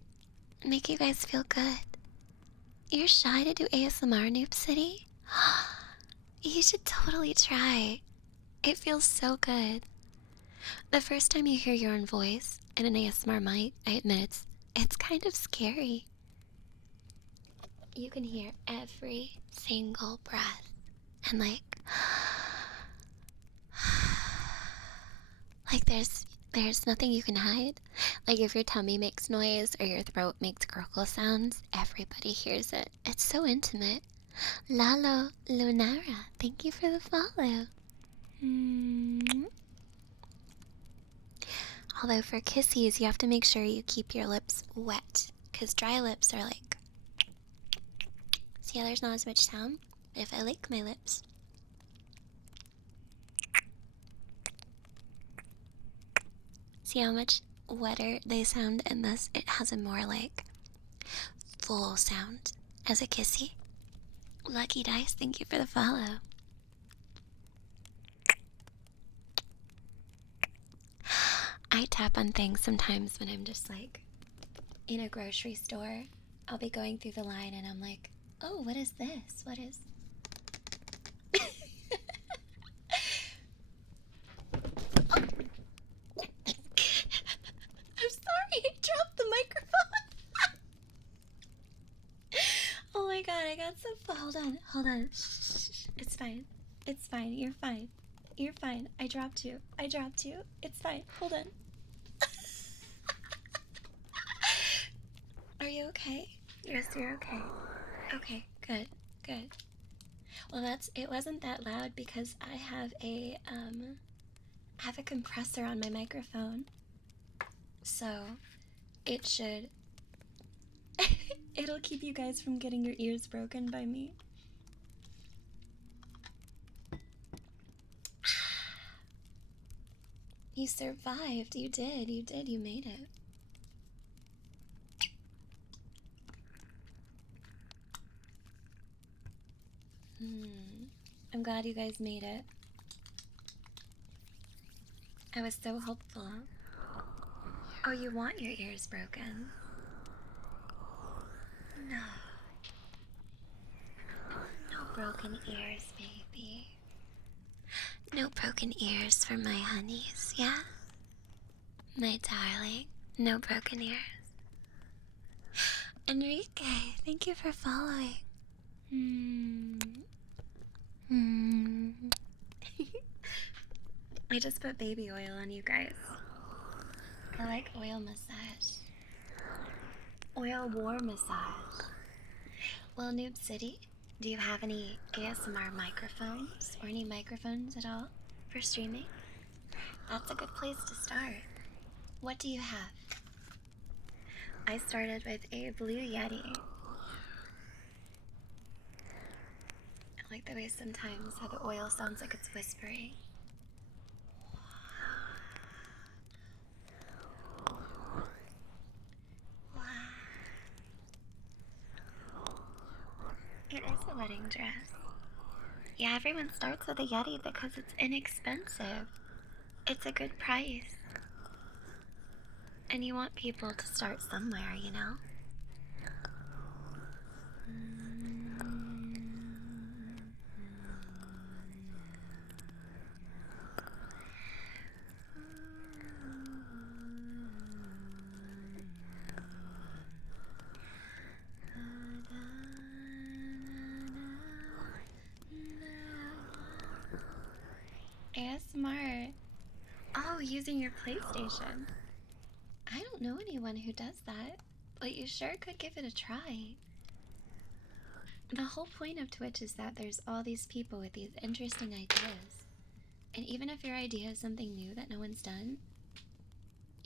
Make you guys feel good. You're shy to do ASMR, Noob City? You should totally try. It feels so good. The first time you hear your own voice in an ASMR mic, I admit it's kind of scary. You can hear every single breath and like there's nothing you can hide. Like if your tummy makes noise or your throat makes gurgle sounds, everybody hears it. It's so intimate. Lalo Lunara, thank you for the follow. Although for kissies, you have to make sure you keep your lips wet, because dry lips are like... See how there's not as much sound? But if I lick my lips... See how much wetter they sound, and thus it has a more like full sound as a kissy. Lucky Dice, thank you for the follow. I tap on things sometimes when I'm just like in a grocery store. I'll be going through the line and I'm like, oh, what is this? What is... I'm sorry, I dropped the microphone. Oh my god, I got so full. Hold on. Shh. It's fine. It's fine. You're fine. You're fine. I dropped you. It's fine. Hold on. Are you okay? Yes, you're okay. Okay, good. Well, it wasn't that loud because I have a compressor on my microphone. So, it should... It'll keep you guys from getting your ears broken by me. You survived. You did. You made it. I'm glad you guys made it. I was so hopeful. Oh, you want your ears broken? No. No broken ears, baby. No broken ears for my honeys, yeah? My darling, no broken ears. Enrique, thank you for following. I just put baby oil on you guys. I like oil massage. Oil war massage. Well, Noob City, do you have any ASMR microphones or any microphones at all for streaming? That's a good place to start. What do you have? I started with a Blue Yeti. I like the way sometimes how the oil sounds like it's whispering. It is a wedding dress. Yeah, everyone starts with a Yeti because it's inexpensive. It's a good price. And you want people to start somewhere, you know? ASMR. Oh, using your PlayStation. I don't know anyone who does that, but you sure could give it a try. The whole point of Twitch is that there's all these people with these interesting ideas. And even if your idea is something new that no one's done,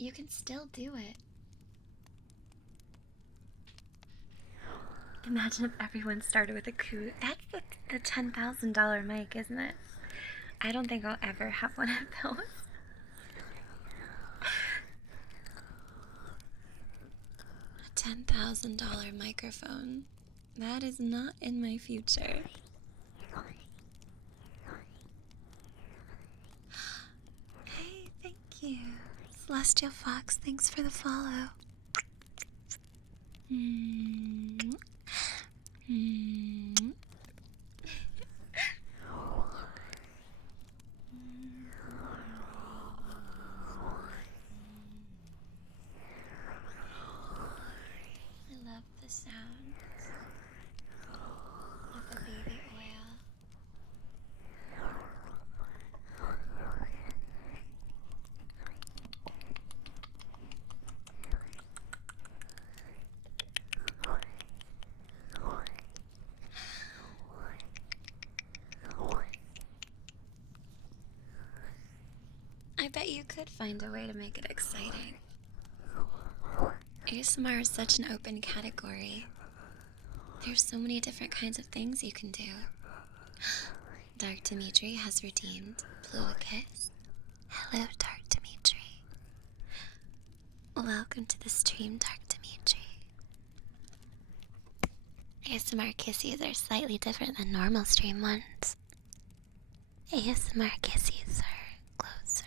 You can still do it. Imagine if everyone started with a coup. That's the $10,000 mic, isn't it? I don't think I'll ever have one of those. A $10,000 microphone. That is not in my future. Hey, thank you. Celestial Fox, thanks for the follow. I love the sound of the baby oil. I bet you could find a way to make it exciting. ASMR is such an open category. There's so many different kinds of things you can do. Dark Dimitri has redeemed Blue a Kiss. Hello, Dark Dimitri. Welcome to the stream, Dark Dimitri. ASMR kissies are slightly different than normal stream ones. ASMR kissies are closer.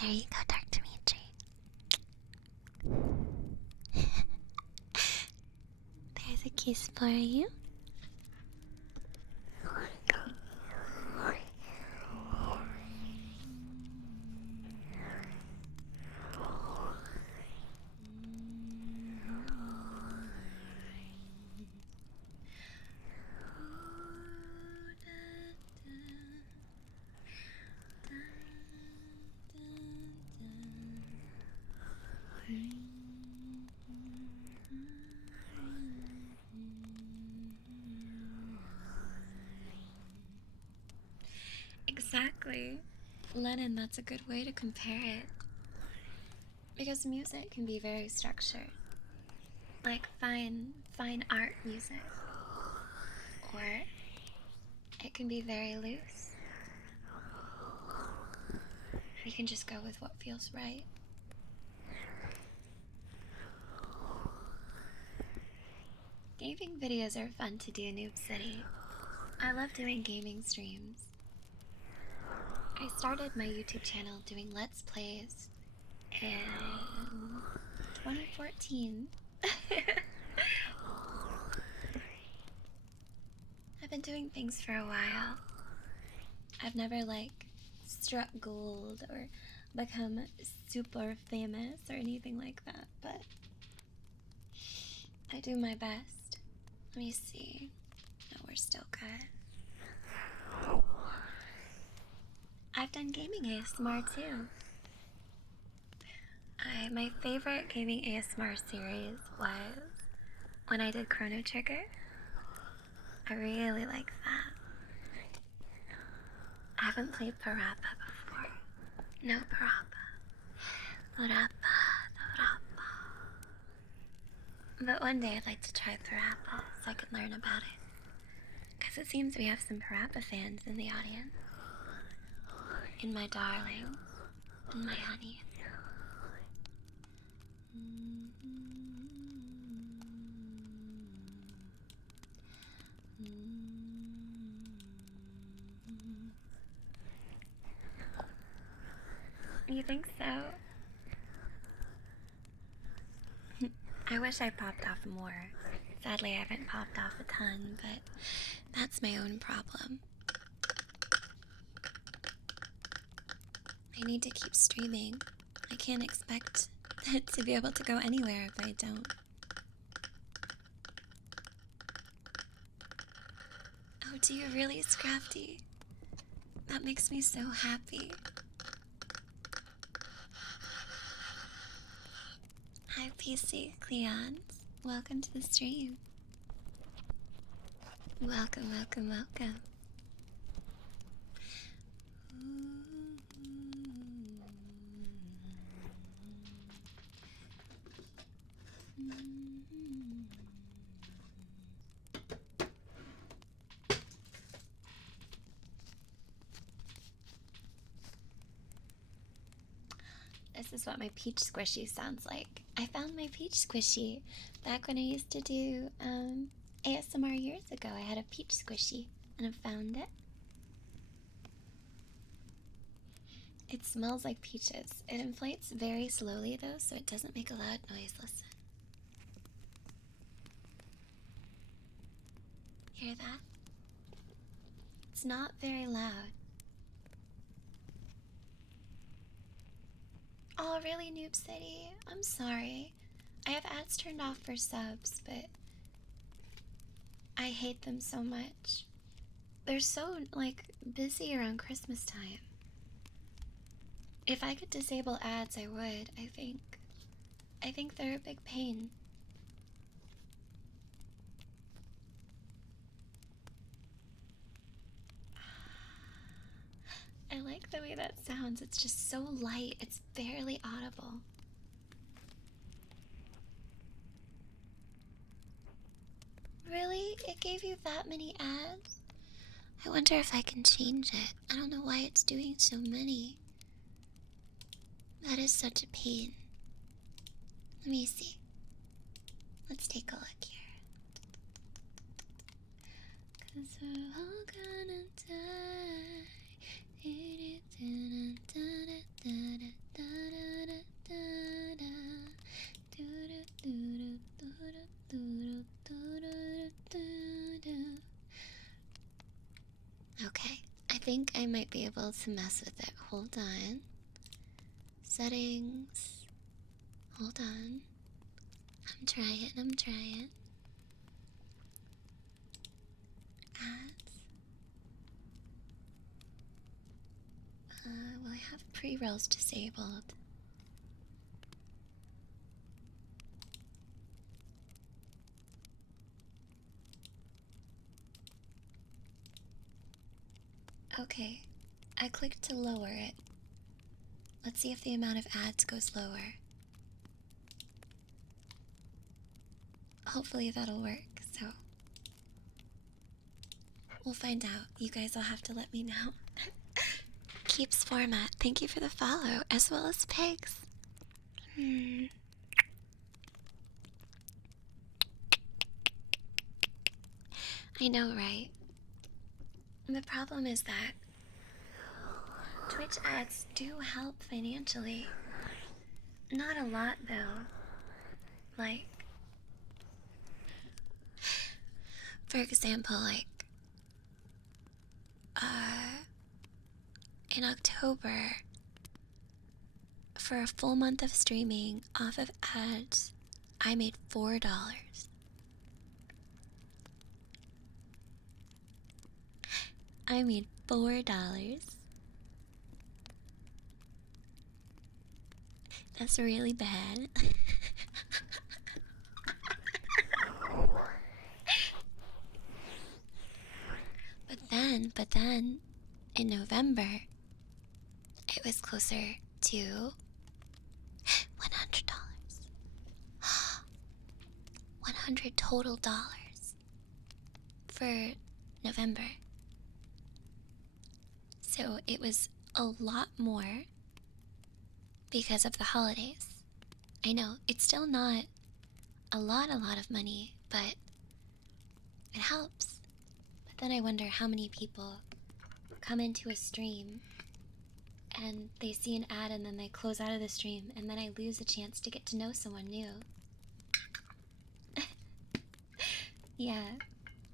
There you go, Dark Dimitri. There's a kiss for you. Exactly. Lennon, that's a good way to compare it. Because music can be very structured. Like fine art music. Or it can be very loose. You can just go with what feels right. Gaming videos are fun to do, Noob City. I love doing gaming streams. I started my YouTube channel doing Let's Plays in 2014. I've been doing things for a while. I've never struck gold or become super famous or anything like that, but I do my best. Let me see. No, we're still good. I've done gaming ASMR too. My favorite gaming ASMR series was when I did Chrono Trigger. I really like that. I haven't played Parappa before. No Parappa. Parappa. But one day I'd like to try Parappa so I could learn about it. Because it seems we have some Parappa fans in the audience. And my darling. And my honey. You think so? I wish I popped off more. Sadly, I haven't popped off a ton, but that's my own problem. I need to keep streaming. I can't expect it to be able to go anywhere if I don't. Oh do you really, Scrafty? That makes me so happy. Hi, PC Cleons. Welcome to the stream. Welcome, welcome, welcome. This is what my peach squishy sounds like. I found my peach squishy back when I used to do ASMR years ago. I had a peach squishy and I found it. It smells like peaches. It inflates very slowly though, so it doesn't make a loud noise. Listen. Hear that? It's not very loud. Oh, really, Noob City? I'm sorry. I have ads turned off for subs, but I hate them so much. They're so, like, busy around Christmas time. If I could disable ads, I would, I think. I think they're a big pain. I like the way that sounds. It's just so light. It's barely audible. Really? It gave you that many ads? I wonder if I can change it. I don't know why it's doing so many. That is such a pain. Let me see. Let's take a look here. 'Cause we're all gonna die. Okay, I think I might be able to mess with it. Hold on. Settings. Hold on. I'm trying. Ads. Well, I have pre-rolls disabled. Okay, I clicked to lower it. Let's see if the amount of ads goes lower. Hopefully that'll work, so we'll find out. You guys will have to let me know. Keeps format, thank you for the follow, as well as pigs. I know, right? The problem is that Twitch ads do help financially. Not a lot, though. Like, for example, like, in October, for a full month of streaming off of ads, I made $4. I made $4. That's really bad. But then, in November, it was closer to $100. $100 total dollars for November. So it was a lot more because of the holidays. I know, it's still not a lot of money, but it helps. But then I wonder how many people come into a stream and they see an ad and then they close out of the stream, and then I lose a chance to get to know someone new. Yeah,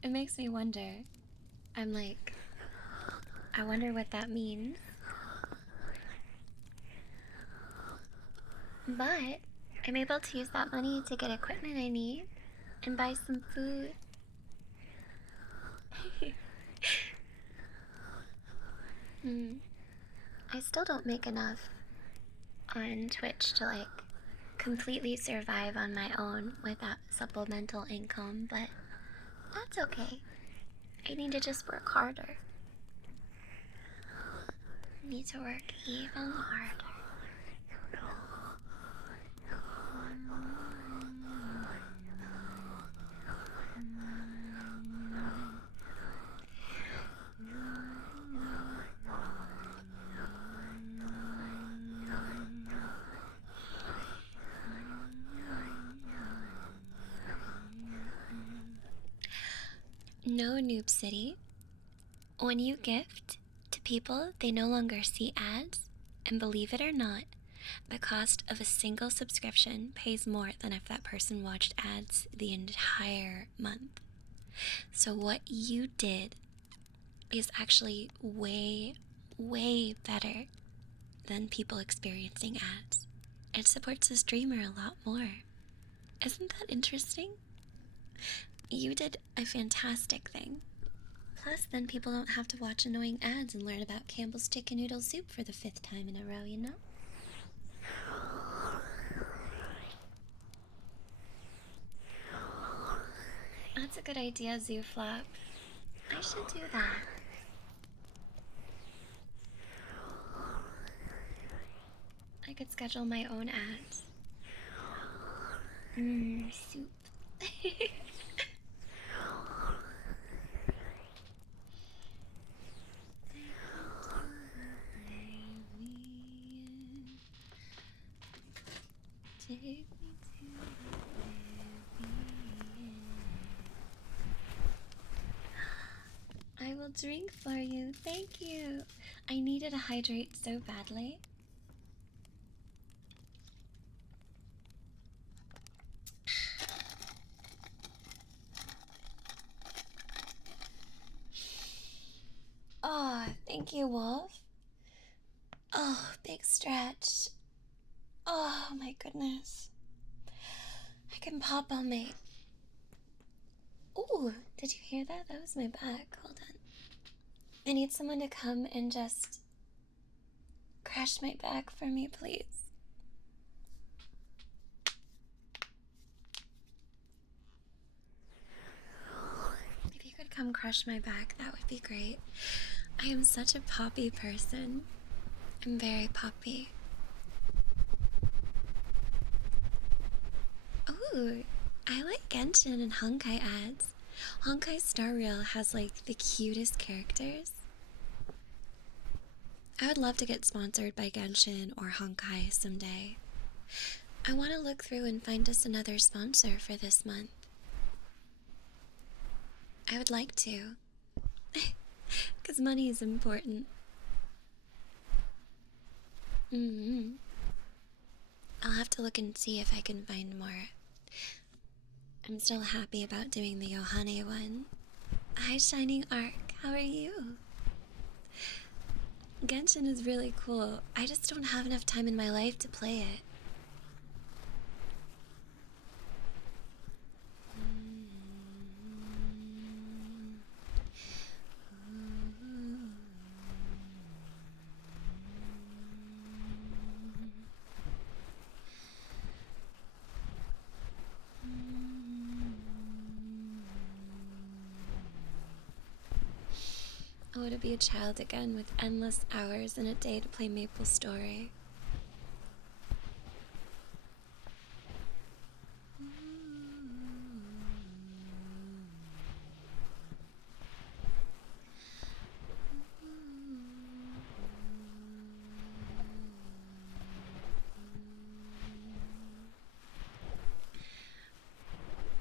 it makes me wonder. I'm like, I wonder what that means. But I'm able to use that money to get equipment I need and buy some food. I still don't make enough on Twitch to like completely survive on my own without supplemental income, but that's okay. I need to just work harder. I need to work even harder. No, Noob City. When you gift to people, they no longer see ads, and believe it or not, the cost of a single subscription pays more than if that person watched ads the entire month. So what you did is actually way, way better than people experiencing ads. It supports the streamer a lot more. Isn't that interesting? You did a fantastic thing. Plus, then people don't have to watch annoying ads and learn about Campbell's chicken noodle soup for the 5th time in a row, you know? That's a good idea, Zooflop. I should do that. I could schedule my own ads. Soup. Take me to the I will drink for you. Thank you. I needed to hydrate so badly. Oh, thank you, Wolf. Oh, big stretch. Oh my goodness. I can pop on my... Ooh, did you hear that? That was my back. Hold on. I need someone to come and just crash my back for me, please. If you could come crush my back, that would be great. I am such a poppy person. I'm very poppy. Ooh, I like Genshin and Honkai ads. Honkai Star Rail has like the cutest characters. I would love to get sponsored by Genshin or Honkai someday. I want to look through and find us another sponsor for this month. I would like to. Because money is important. I'll have to look and see if I can find more. I'm still happy about doing the Yohane one. Hi, Shining Arc. How are you? Genshin is really cool. I just don't have enough time in my life to play it. I want to be a child again with endless hours in a day to play Maple Story.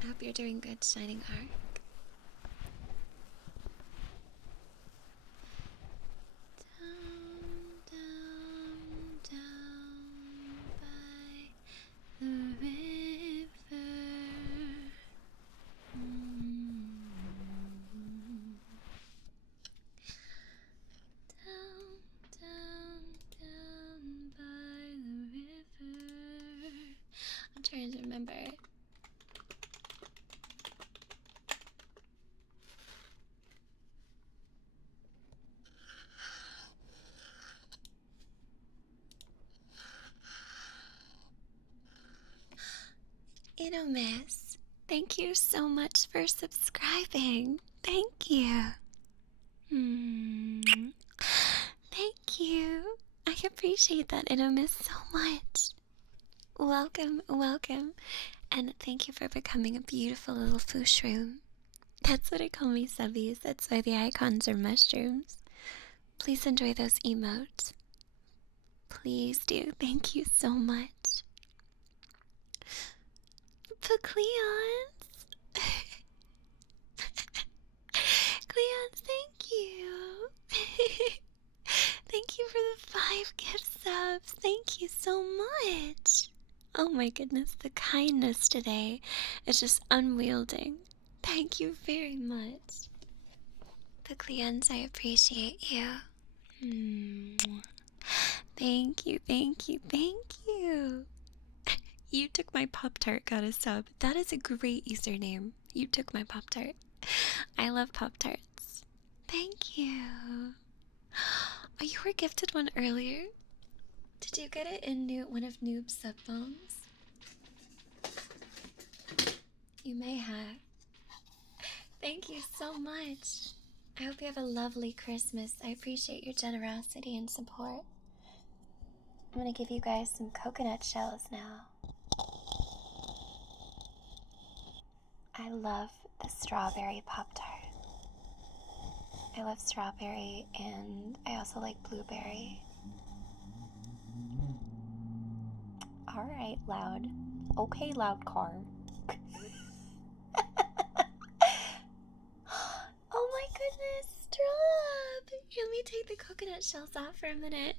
I hope you're doing good, Shining Arc. I'm trying to remember. Miss. Thank you so much for subscribing. Thank you. Thank you. I appreciate that, Miss, so much. Welcome, welcome, and thank you for becoming a beautiful little fooshroom. That's what I call me subbies. That's why the icons are mushrooms. Please enjoy those emotes. Please do. Thank you so much. But Cleons. Cleons, thank you. Thank you for the 5 gift subs. Thank you so much. Oh my goodness, the kindness today is just unwielding. Thank you very much. The Cleons, I appreciate you. Thank you, thank you, thank you. You took my Pop-Tart, got a sub. That is a great username. You took my Pop-Tart. I love Pop-Tarts. Thank you. Oh, you were gifted one earlier? Did you get it in one of Noob's sub bombs? You may have. Thank you so much. I hope you have a lovely Christmas. I appreciate your generosity and support. I'm gonna give you guys some coconut shells now. I love the strawberry Pop-Tart. I love strawberry and I also like blueberry. Alright, loud. Okay, loud car. Oh my goodness, Straub! Let me take the coconut shells off for a minute.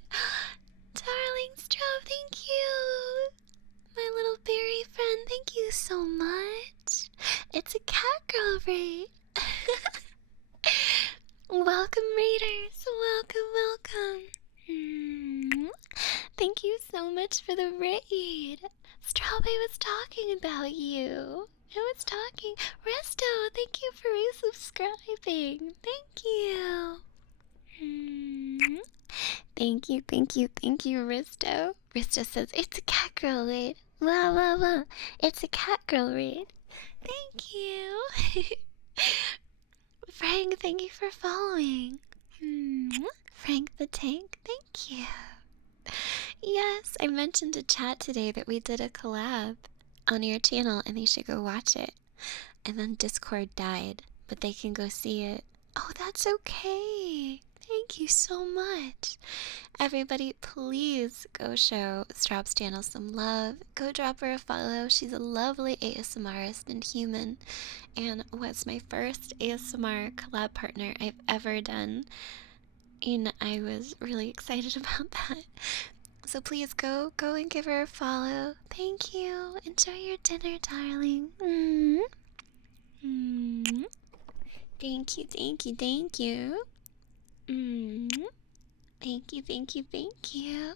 Darling Straub, thank you! My little berry friend, thank you so much. It's a cat girl raid. Welcome, raiders. Welcome, welcome. Thank you so much for the raid. Strawberry was talking about you. I was talking. Resto, thank you for resubscribing. Thank you. Thank you, Risto. Risto says, it's a cat girl raid. Wow. It's a cat girl raid. Thank you. Frank, thank you for following. Frank the Tank, thank you. Yes, I mentioned to chat today that we did a collab on your channel and they should go watch it. And then Discord died, but they can go see it. Oh, that's okay. Thank you so much. Everybody, please go show Straub's channel some love. Go drop her a follow. She's a lovely ASMRist and human, and was my first ASMR collab partner I've ever done. And I was really excited about that. So please go and give her a follow. Thank you. Enjoy your dinner, darling. Thank you. Thank you.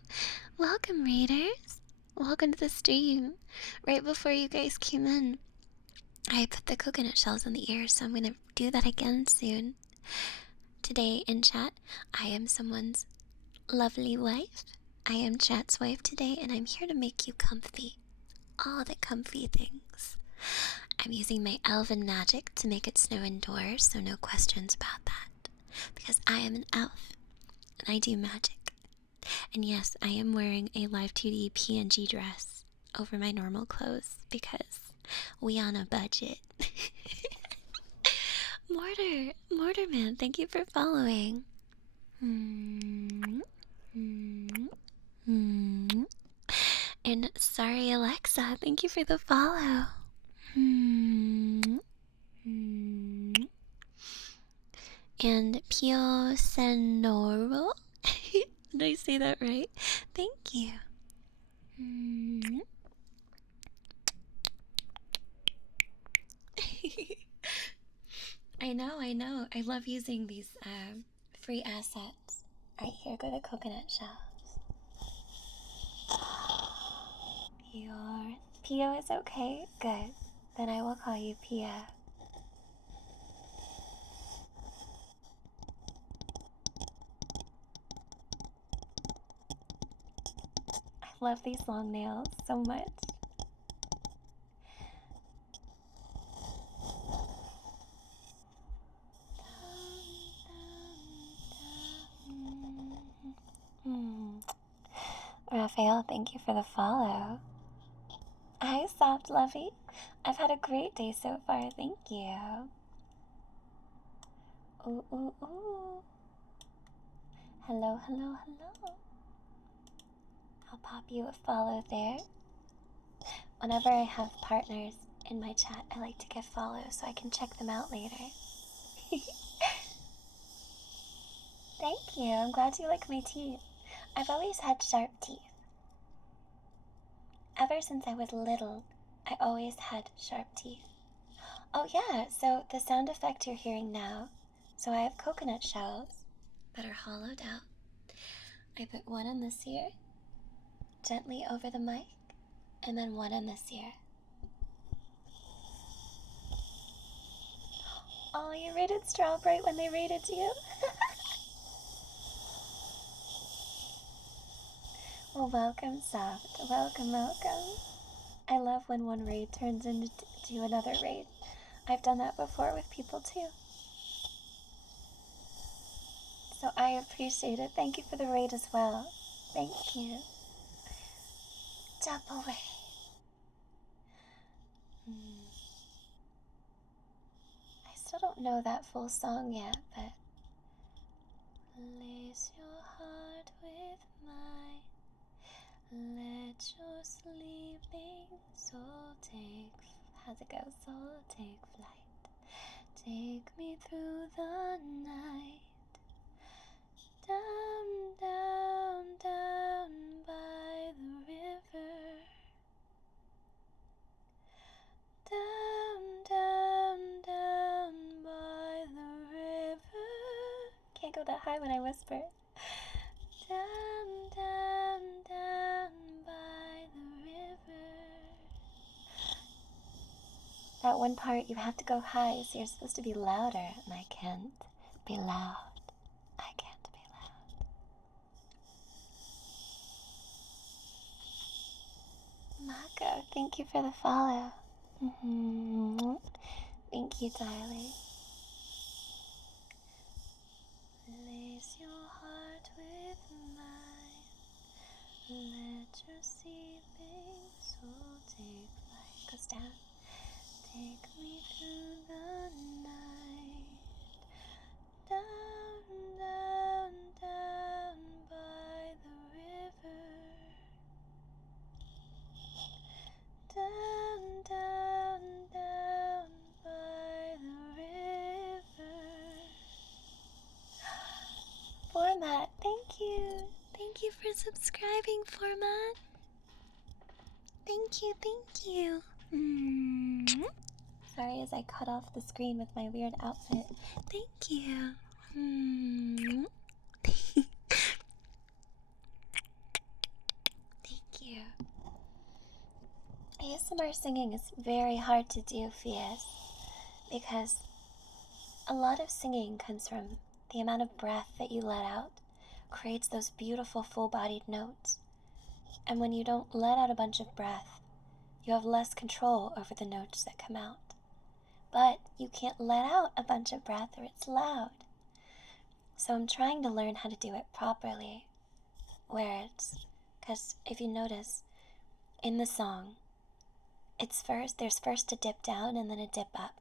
Welcome, raiders. Welcome to the stream. Right before you guys came in, I put the coconut shells in the ear, so I'm gonna do that again soon. Today in chat, I am someone's lovely wife. I am chat's wife today, and I'm here to make you comfy. All the comfy things. I'm using my elven magic to make it snow indoors, so no questions about that. Because I am an elf, and I do magic. And yes, I am wearing a Live 2D PNG dress over my normal clothes, because we on a budget. Mortarman, thank you for following. And sorry, Alexa, thank you for the follow. And Pio Senoro, did I say that right? Thank you. I know. I love using these free assets. Alright, here go the coconut shells. Pio is okay? Good. Then I will call you Pio. I love these long nails so much. Raphael, thank you for the follow. Hi, Soft Lovey. I've had a great day so far, thank you. Ooh, ooh, ooh. Hello, hello, hello. I'll pop you a follow there. Whenever I have partners in my chat, I like to give follows so I can check them out later. Thank you. I'm glad you like my teeth. I've always had sharp teeth. Ever since I was little, I always had sharp teeth. Oh yeah, so the sound effect you're hearing now, so I have coconut shells that are hollowed out. I put one in this ear, gently over the mic, and then one in this ear. Oh, you rated Strawbright when they rated you? Well, welcome, Soft. Welcome, welcome. I love when one raid turns into another raid. I've done that before with people too. So I appreciate it. Thank you for the raid as well. Thank you. Double raid. I still don't know that full song yet, but lace your heart with mine. Let your sleeping soul take. How's it go? Soul take flight. Take me through the night. Down, down, down by the river. Down, down, down by the river. Can't go that high when I whisper. Down, down, down by the river. That one part you have to go high, so you're supposed to be louder, and I can't be loud. I can't be loud. Mako, thank you for the follow. Thank you, darling. Lace your heart with mine. Let your sleeping soul take flight. Goes down. Take me through the night. Down, down, down by the river. Down, down, down by the river. Format, thank you. Thank you for subscribing, Format. Thank you, thank you. Sorry as I cut off the screen with my weird outfit. Thank you. Thank you. ASMR singing is very hard to do, Fias, because a lot of singing comes from the amount of breath that you let out creates those beautiful full-bodied notes. And when you don't let out a bunch of breath, you have less control over the notes that come out. But you can't let out a bunch of breath or it's loud. So I'm trying to learn how to do it properly. Where it's, because if you notice, in the song, there's first a dip down and then a dip up.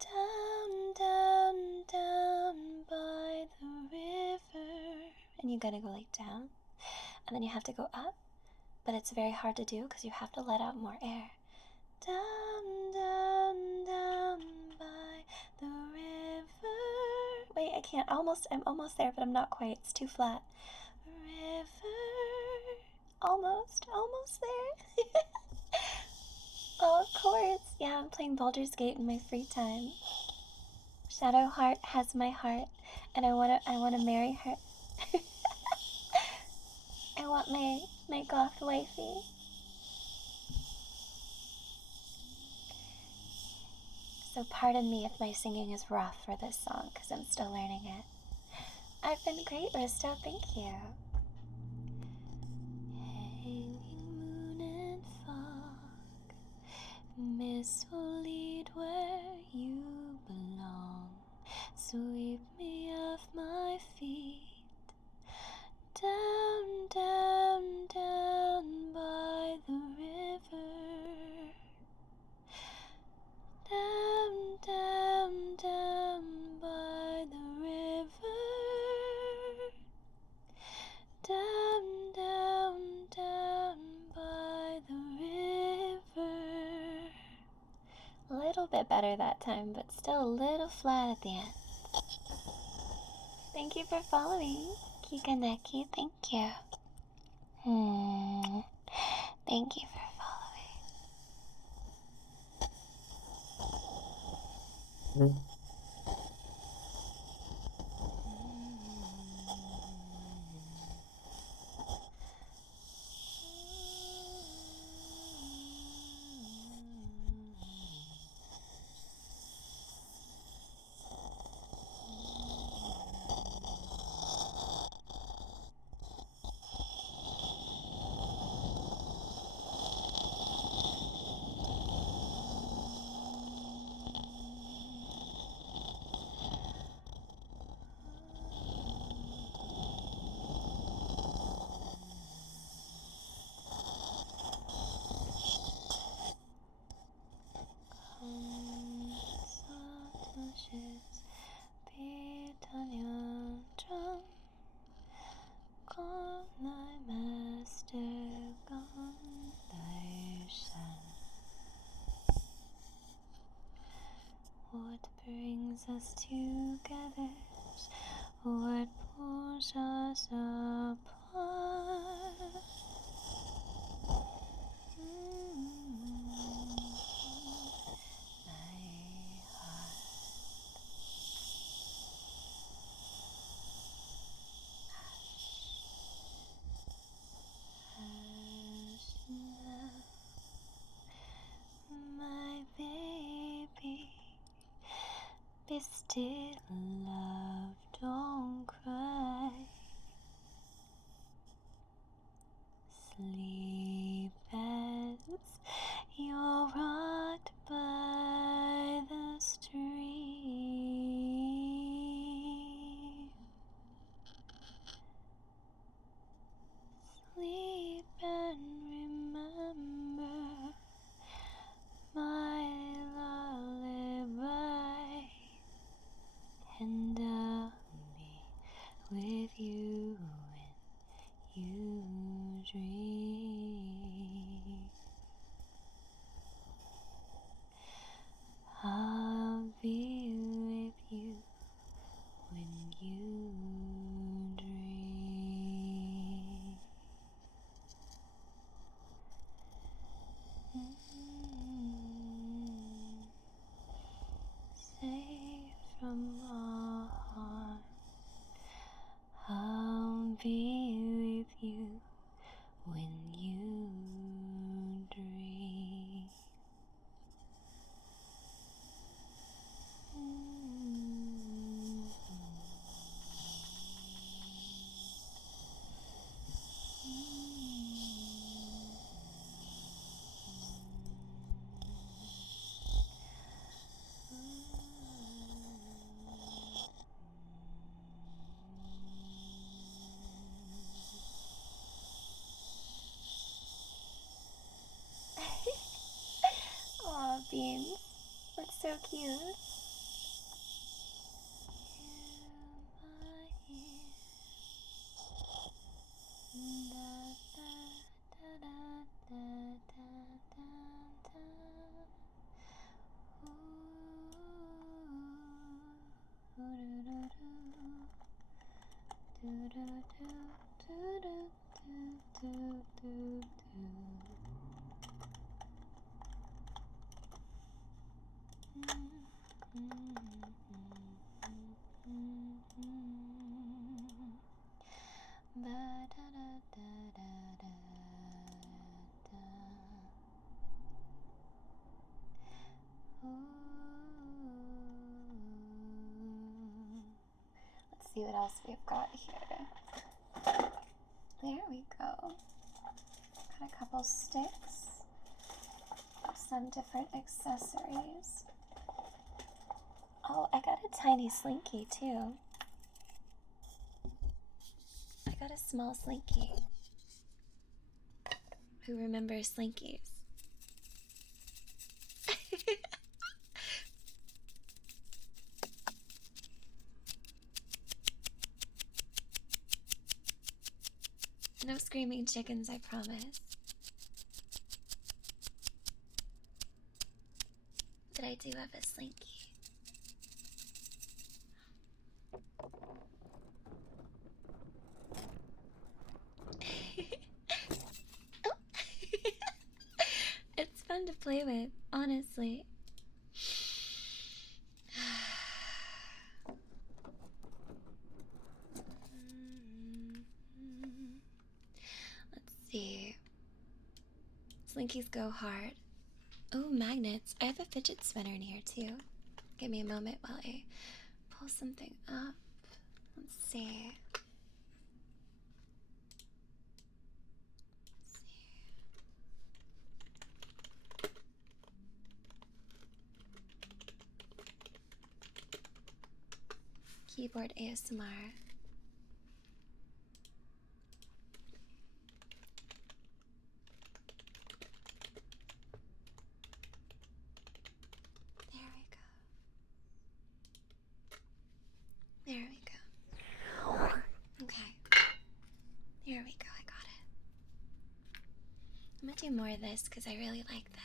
Down, down, down by the river. And you gotta go like down. And then you have to go up. But it's very hard to do because you have to let out more air. Down, down, down by the river. Wait, I can't. I'm almost there, but I'm not quite. It's too flat. River. Almost there. Oh, of course. Yeah, I'm playing Baldur's Gate in my free time. Shadowheart has my heart, and I wanna marry her. I want my goth wifey. So pardon me if my singing is rough for this song, because I'm still learning it. I've been great, Risto, thank you. Hanging moon and fog, Miss will lead where you belong. Sweep me off my feet. Down, down. little bit better that time, but still a little flat at the end. Thank you for following, Kikaneki. Thank you. Thank you for following. What brings us together? What pulls us apart? My baby, be still, love, don't cry. Sleep as you're rocked by the stream. Sleep and remember my lullaby, and I'll be with you when you dream. I'll be with you when you dream. Safe from our harm, I'll be with you when you dream. Aw, Beans, that's so cute. Let's see what else we've got here. There we go. Got a couple sticks, some different accessories. Oh, I got a tiny slinky too. I got a small slinky. Who remembers slinkies? No screaming chickens, I promise. Did but I do have a slinky. Oh. It's fun to play with, honestly. Let's see. Slinkies go hard. Oh, magnets. I have a fidget spinner in here too. Give me a moment while I pull something up. Let's see. Keyboard ASMR. There we go. Okay. There we go, I got it. I'm gonna do more of this because I really like this.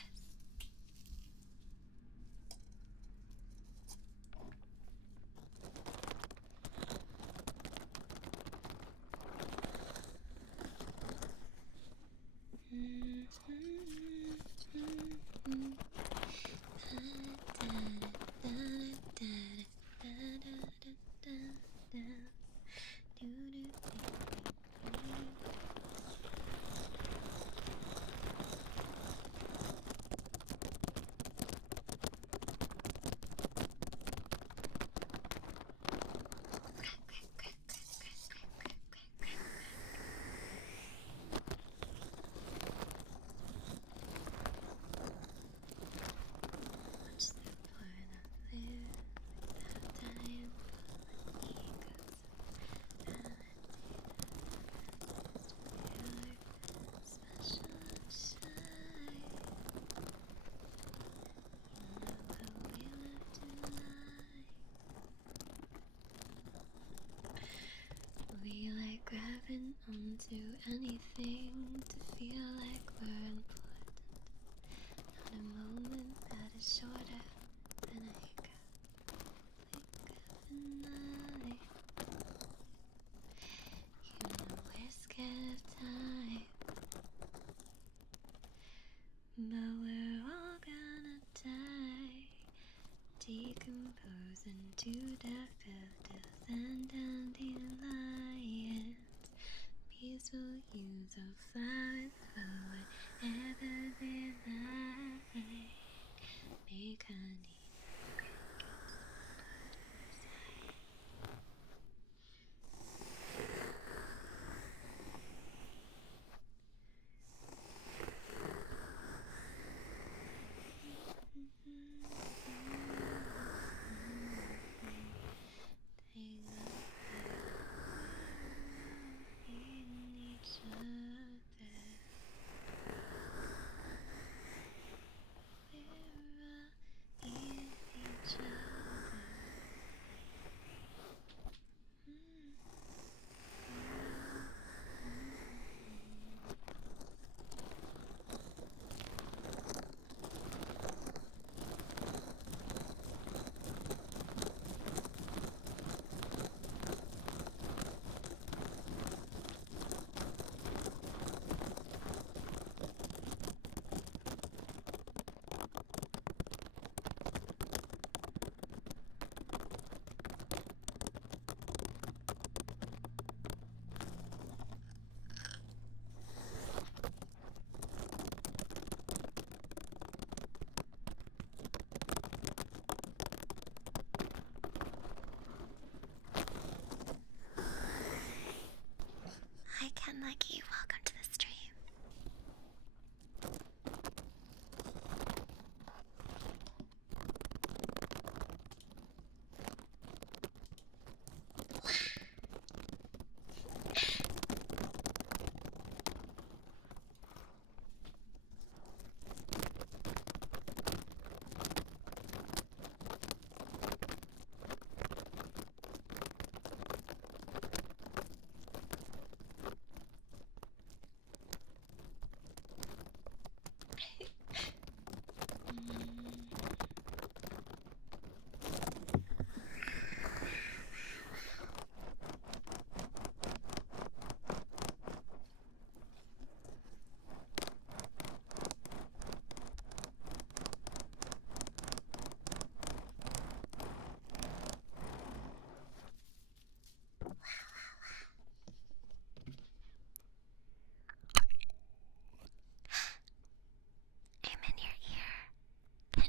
We like grabbing onto anything to feel like we're important. Not a moment that is shorter than a hiccup. Blink of an eye. You know we're scared of time, but we're all gonna die. Decompose into daffodils and dandelions. Peaceful hues of flowers for whenever they lie. Make honey,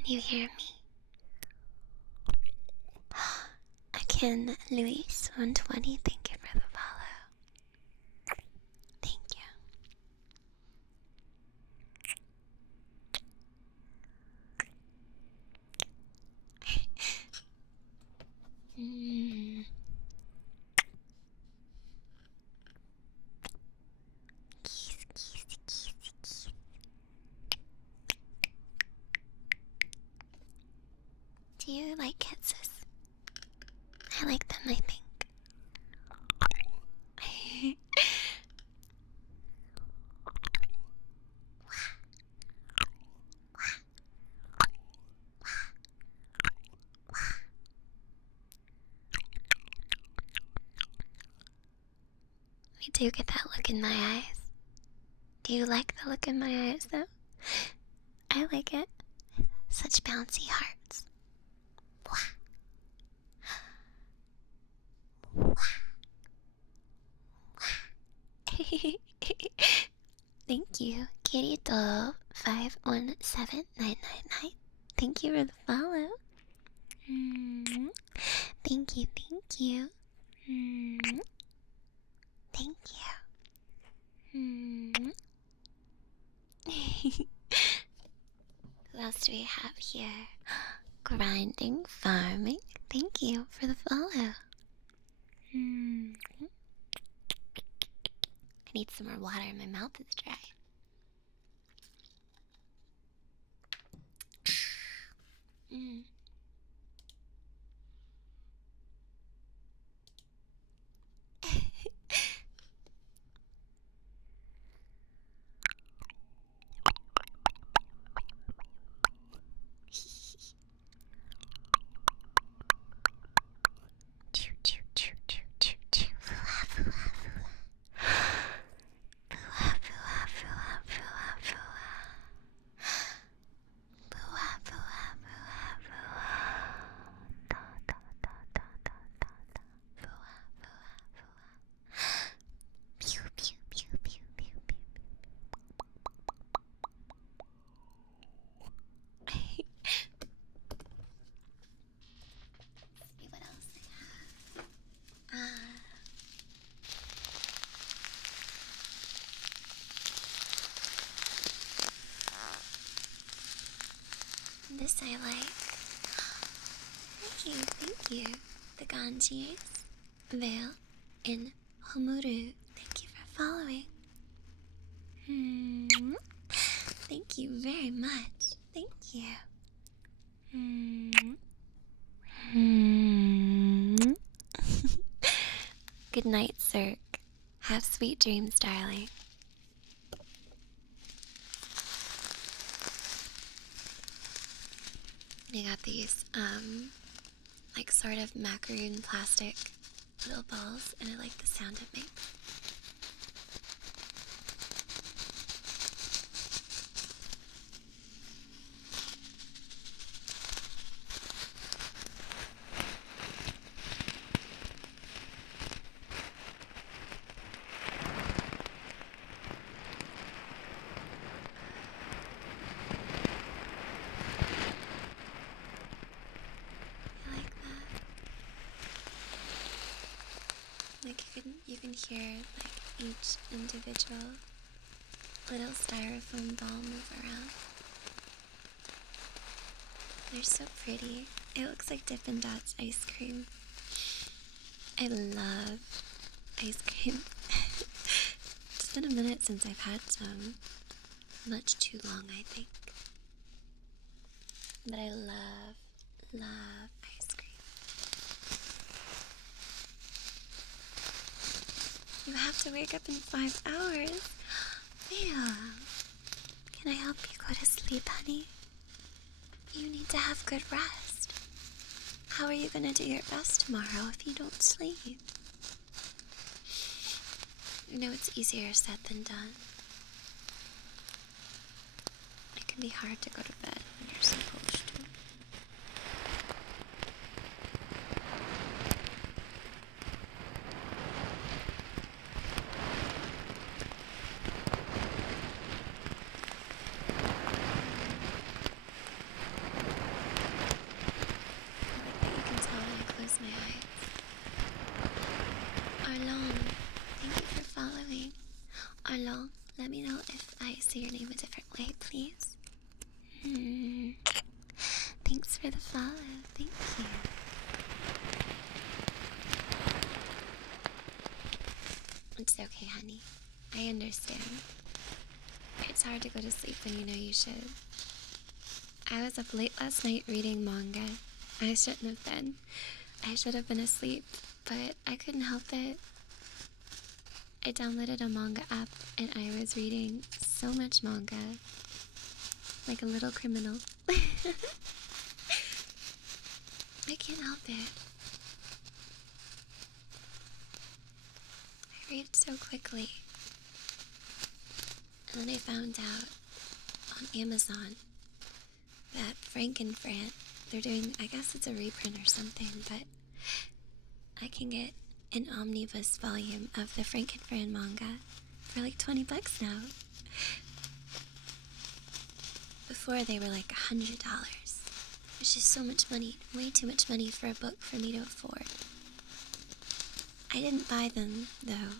you hear me? Again, Luis120, thank you for the follow. Thank you. Keys. Do you like kisses? I like them, I think. I do get that look in my eyes. Do you like the look in my eyes, though? I like it. Such bouncy hearts. Thank you, Kirito51799. Thank you for the follow. Thank you. Thank you. Who else do we have here? Grinding Farming. Thank you for the follow. I need some more water. My mouth is dry. This I like. Thank you. The Ganji's, Veil, and Homuru. Thank you for following. Thank you very much. Thank you. Good night, Cirque. Have sweet dreams, darling. I got these, like sort of macaroon plastic little balls, and I like the sound it makes. You can hear like each individual little styrofoam ball move around. They're so pretty. It looks like Dippin' Dots ice cream. I love ice cream. It's been a minute since I've had some. Much too long, I think. But I love ice cream. You have to wake up in 5 hours. Yeah. Can I help you go to sleep, honey? You need to have good rest. How are you gonna do your best tomorrow if you don't sleep? You know it's easier said than done. It can be hard to go to bed when you're supposed to. Thanks for the follow. Thank you. It's okay, honey. I understand. It's hard to go to sleep when you know you should. I was up late last night reading manga. I shouldn't have been. I should have been asleep, but I couldn't help it. I downloaded a manga app and I was reading so much manga. Like a little criminal. I can't help it. I read so quickly. And then I found out on Amazon that Frank and Fran, they're doing, I guess it's a reprint or something, but I can get an omnibus volume of the Frank and Fran manga for like $20 now. Before they were like $100, which is so much money, way too much money for a book for me to afford. I didn't buy them though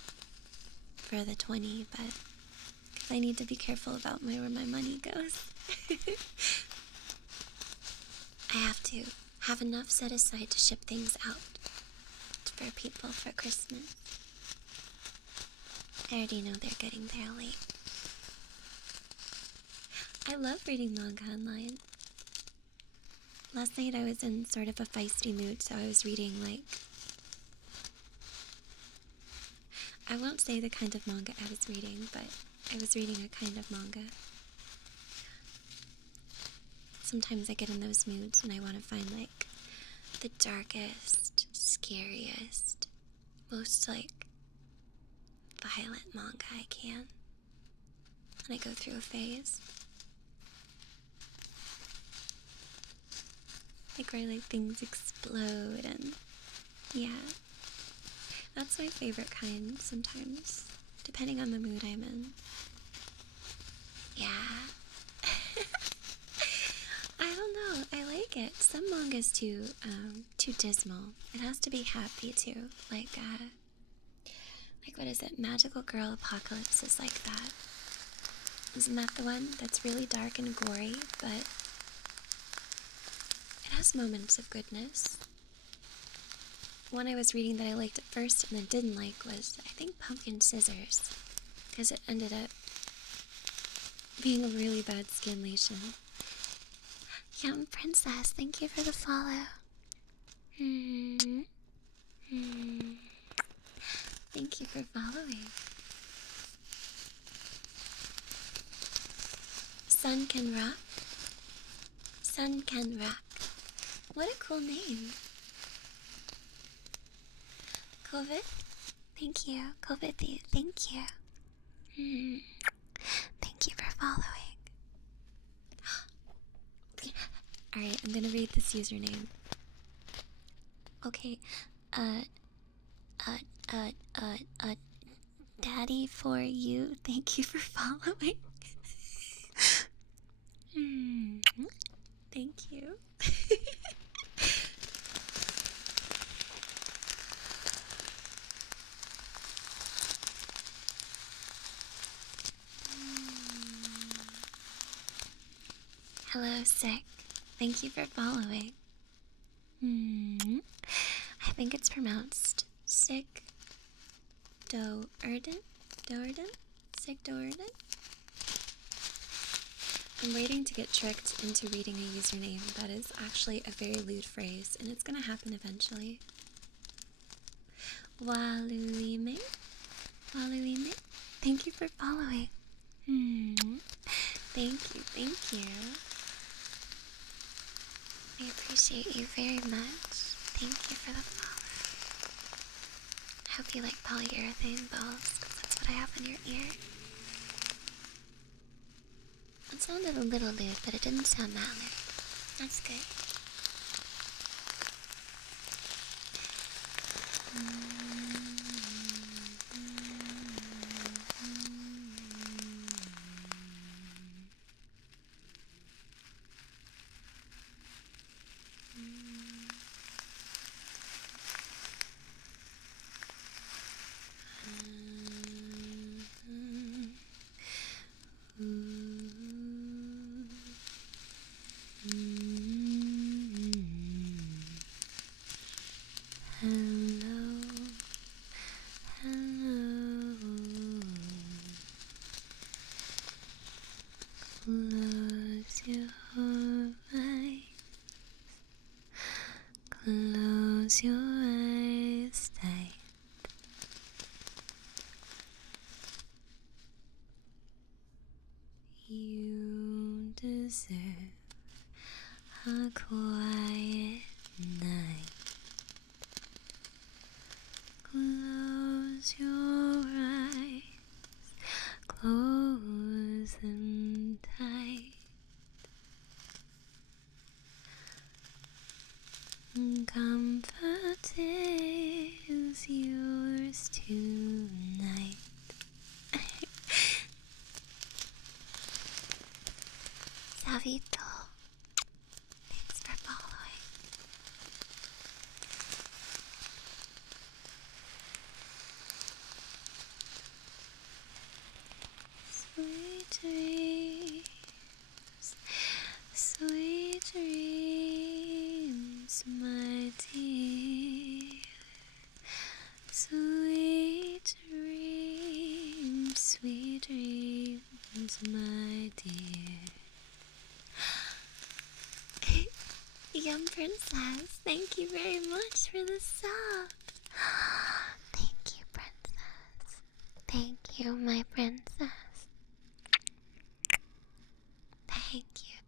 for the 20, but because I need to be careful about where my money goes. I have to have enough set aside to ship things out for people for Christmas. I already know they're getting there late. I love reading manga online. Last night I was in sort of a feisty mood, so I was reading like... I won't say the kind of manga I was reading, but I was reading a kind of manga. Sometimes I get in those moods and I want to find like the darkest, scariest, most like violent manga I can. And I go through a phase. Like where like things explode and yeah. That's my favorite kind sometimes, depending on the mood I'm in. Yeah. I don't know, I like it. Some manga's too dismal. It has to be happy too. Like what is it? Magical Girl Apocalypse is like that. Isn't that the one that's really dark and gory, but it has moments of goodness. One I was reading that I liked at first and then didn't like was, I think, Pumpkin Scissors, because it ended up being a really bad scanlation. Yum Princess, thank you for the follow. Thank you for following. Sun Can Rock. Sun Can Rock. What a cool name. COVID? Thank you. COVID, thank you. Thank you for following. Alright, I'm gonna read this username. Okay, Daddy for you, thank you for following. Thank you. Hello, Sick. Thank you for following. I think it's pronounced Sick Doerden? Sick Doerden? I'm waiting to get tricked into reading a username that is actually a very lewd phrase, and it's gonna happen eventually. Waluime? Waluime? Thank you for following. Thank you. I appreciate you very much. Thank you for the follow. I hope you like polyurethane balls, because that's what I have in your ear. It sounded a little lewd, but it didn't sound that lewd. That's good. Close your eyes tight. You deserve a quiet night. Close your eyes, close them tight. Comfort is yours tonight. Savito, thanks for following. Sweet dreams, sweet dreams, my dear. Sweet dreams, my dear. Young princess, thank you very much for the sub. Thank you, princess. Thank you, my princess.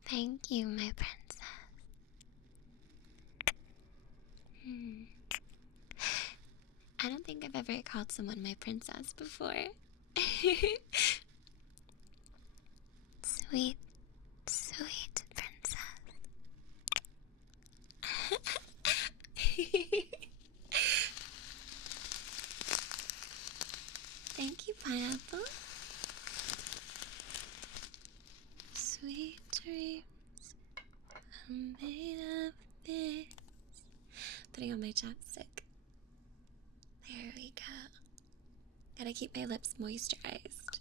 Thank you, my princess. I don't think I've ever called someone my princess before. Sweet, sweet princess. Thank you, pineapple. Sweet dreams are made of this. Putting on my chapstick. There we go. Gotta keep my lips moisturized.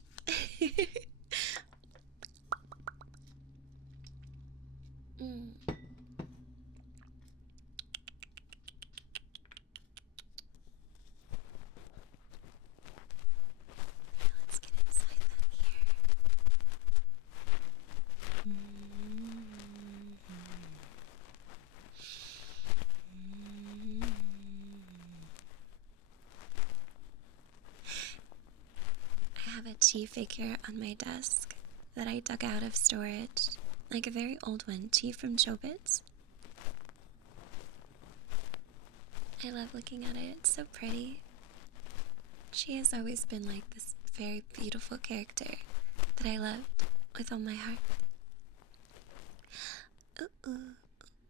Let's get inside that ear. I have a tea figure on my desk that I dug out of storage, like a very old one, tea from Chobits. I love looking at it, it's so pretty. She has always been like this very beautiful character that I loved with all my heart. Ooh, ooh,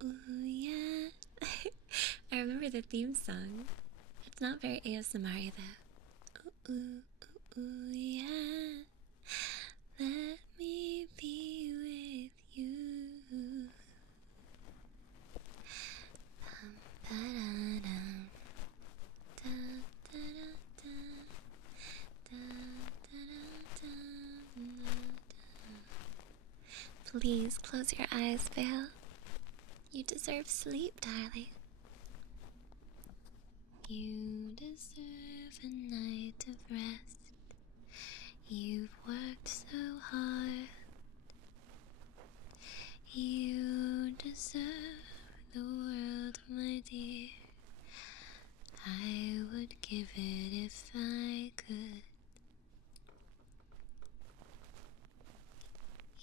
ooh, yeah. I remember the theme song. It's not very ASMR though. Ooh, ooh, ooh, yeah. Let me be with you. Ba-da-dum. Please close your eyes, Bill. You deserve sleep, darling. You deserve a night of rest. You've worked so hard. You deserve the world, my dear. I would give it if I could.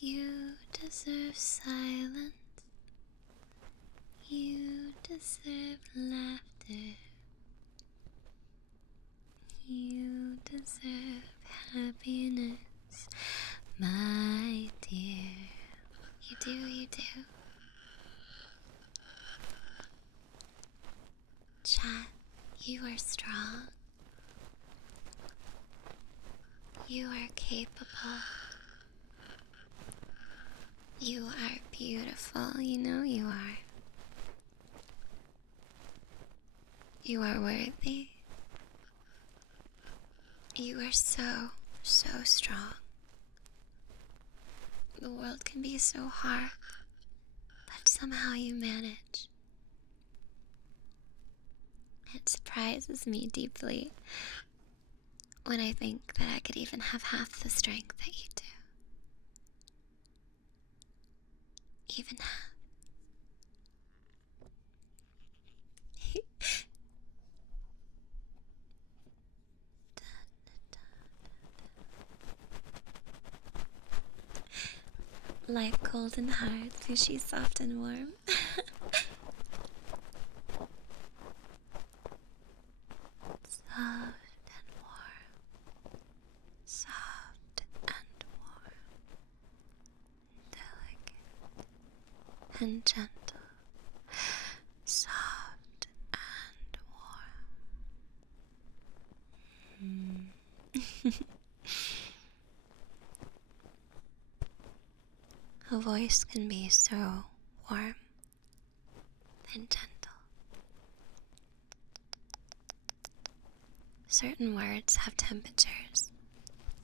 You deserve silence. You deserve laughter. You deserve happiness, my dear. You do, you do. Chat, you are strong. You are capable. You are beautiful, you know you are. You are worthy. You are so, so strong. The world can be so hard, but somehow you manage. It surprises me deeply when I think that I could even have half the strength that you do. Even half. Life cold and hard, sushi soft and warm. Soft and warm. Soft and warm. Delicate and gentle. Soft and warm. A voice can be so warm and gentle. Certain words have temperatures.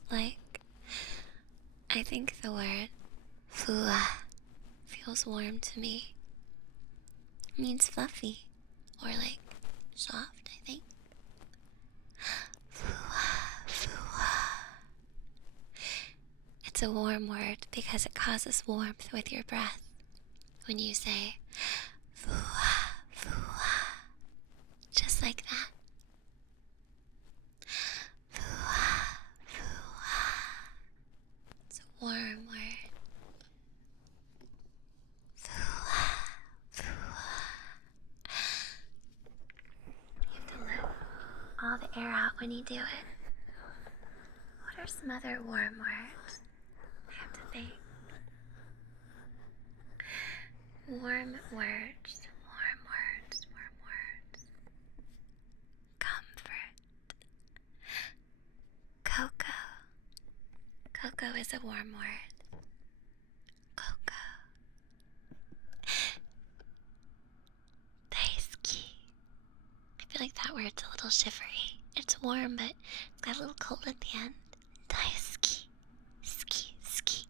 Like, I think the word fua feels warm to me. It means fluffy or like soft, I think. Fua, fua. It's a warm word because it causes warmth with your breath when you say fua, fua. Just like that. Fua, fua. It's a warm word. Fua, fua. You have to let all the air out when you do it. What are some other warm words? I have to think. Warm words. Warm words. Warm words. Comfort. Cocoa. Cocoa is a warm word. Cocoa. Daisuki. I feel like that word's a little shivery. It's warm, but it's got a little cold at the end. Daisuki. Ski, ski.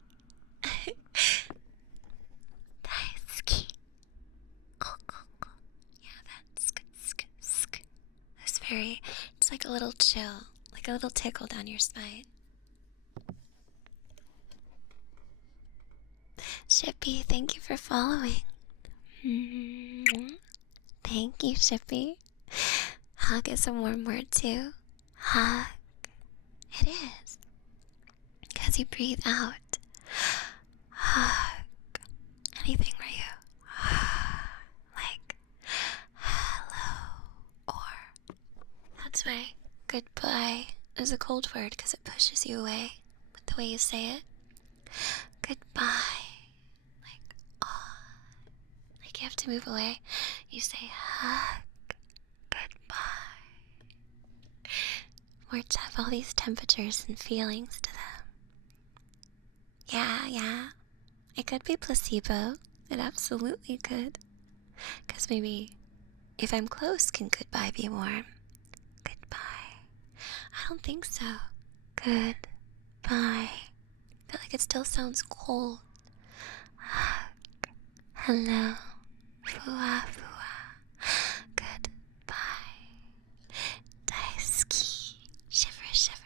Daisuki. Cocoa. Yeah, that's sk. It's very, it's like a little chill, like a little tickle down your spine. Shippy, thank you for following. Thank you, Shippy. Hug is a warm word too. Hug. It is. Because you breathe out. Hug. Anything where you like hello or that's why goodbye is a cold word because it pushes you away with the way you say it. Goodbye. Like, oh. Like you have to move away. You say hug. Goodbye. Words have all these temperatures and feelings to them. Yeah. It could be placebo. It absolutely could. Because maybe if I'm close, can goodbye be warm? Goodbye. I don't think so. Goodbye. I feel like it still sounds cold. Hug. Hello. Fua, fua. Goodbye. Daisuki. Shiver, shiver.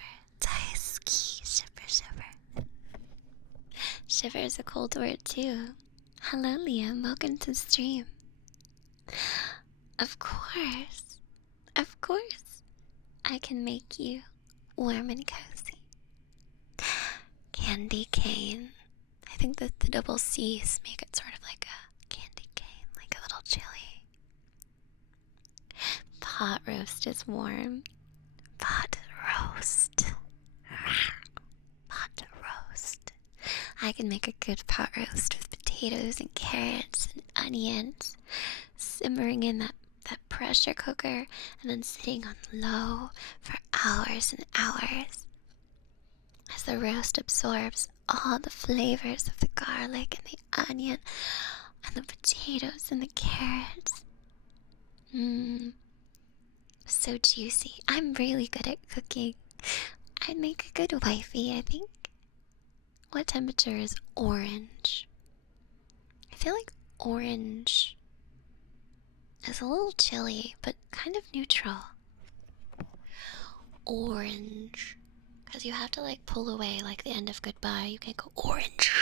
Daisuki. Shiver, shiver. Shiver is a cold word too. Hello, Liam. Welcome to the stream. Of course. I can make you warm and cozy. Candy cane. I think that the double C's make it sort of like a candy cane, like a little chili. Pot roast is warm. Pot roast. Pot roast. I can make a good pot roast with potatoes and carrots and onions simmering in that pressure cooker and then sitting on low for hours and hours as the roast absorbs all the flavors of the garlic and the onion and the potatoes and the carrots. So juicy. I'm really good at cooking. I'd make a good wifey, I think. What temperature is orange? I feel like orange is a little chilly, but kind of neutral. Orange. Because you have to like pull away like the end of goodbye. You can't go orange.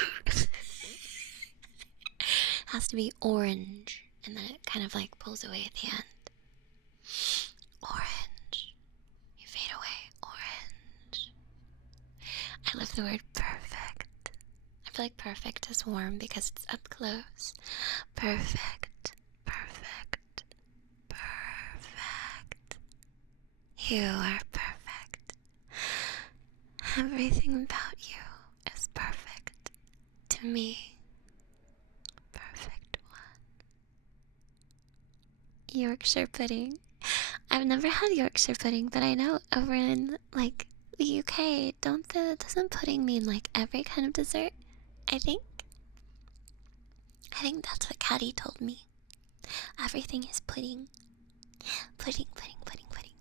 Has to be orange. And then it kind of like pulls away at the end. Orange. You fade away. Orange. I love the word perfect. I feel like perfect is warm because it's up close. Perfect, perfect, perfect. You are perfect. Everything about you is perfect to me. Perfect one. Yorkshire pudding. I've never had Yorkshire pudding, but I know over in, like, the UK, doesn't pudding mean, like, every kind of dessert? I think that's what Caddy told me. Everything is pudding. Pudding, pudding, pudding, pudding.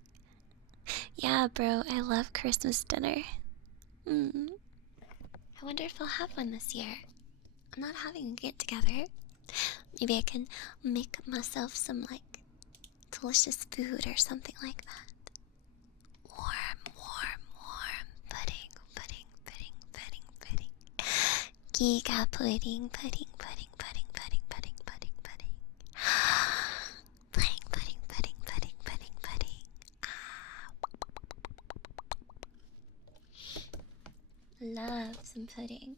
Yeah, bro, I love Christmas dinner. I wonder if I'll have one this year. I'm not having a get-together. Maybe I can make myself some, like, delicious food or something like that. Warm, warm, warm pudding, pudding, pudding, pudding, pudding. Giga pudding, pudding, pudding, pudding, pudding, pudding, pudding, pudding. Pudding, pudding, pudding, pudding, pudding, pudding. Love some pudding.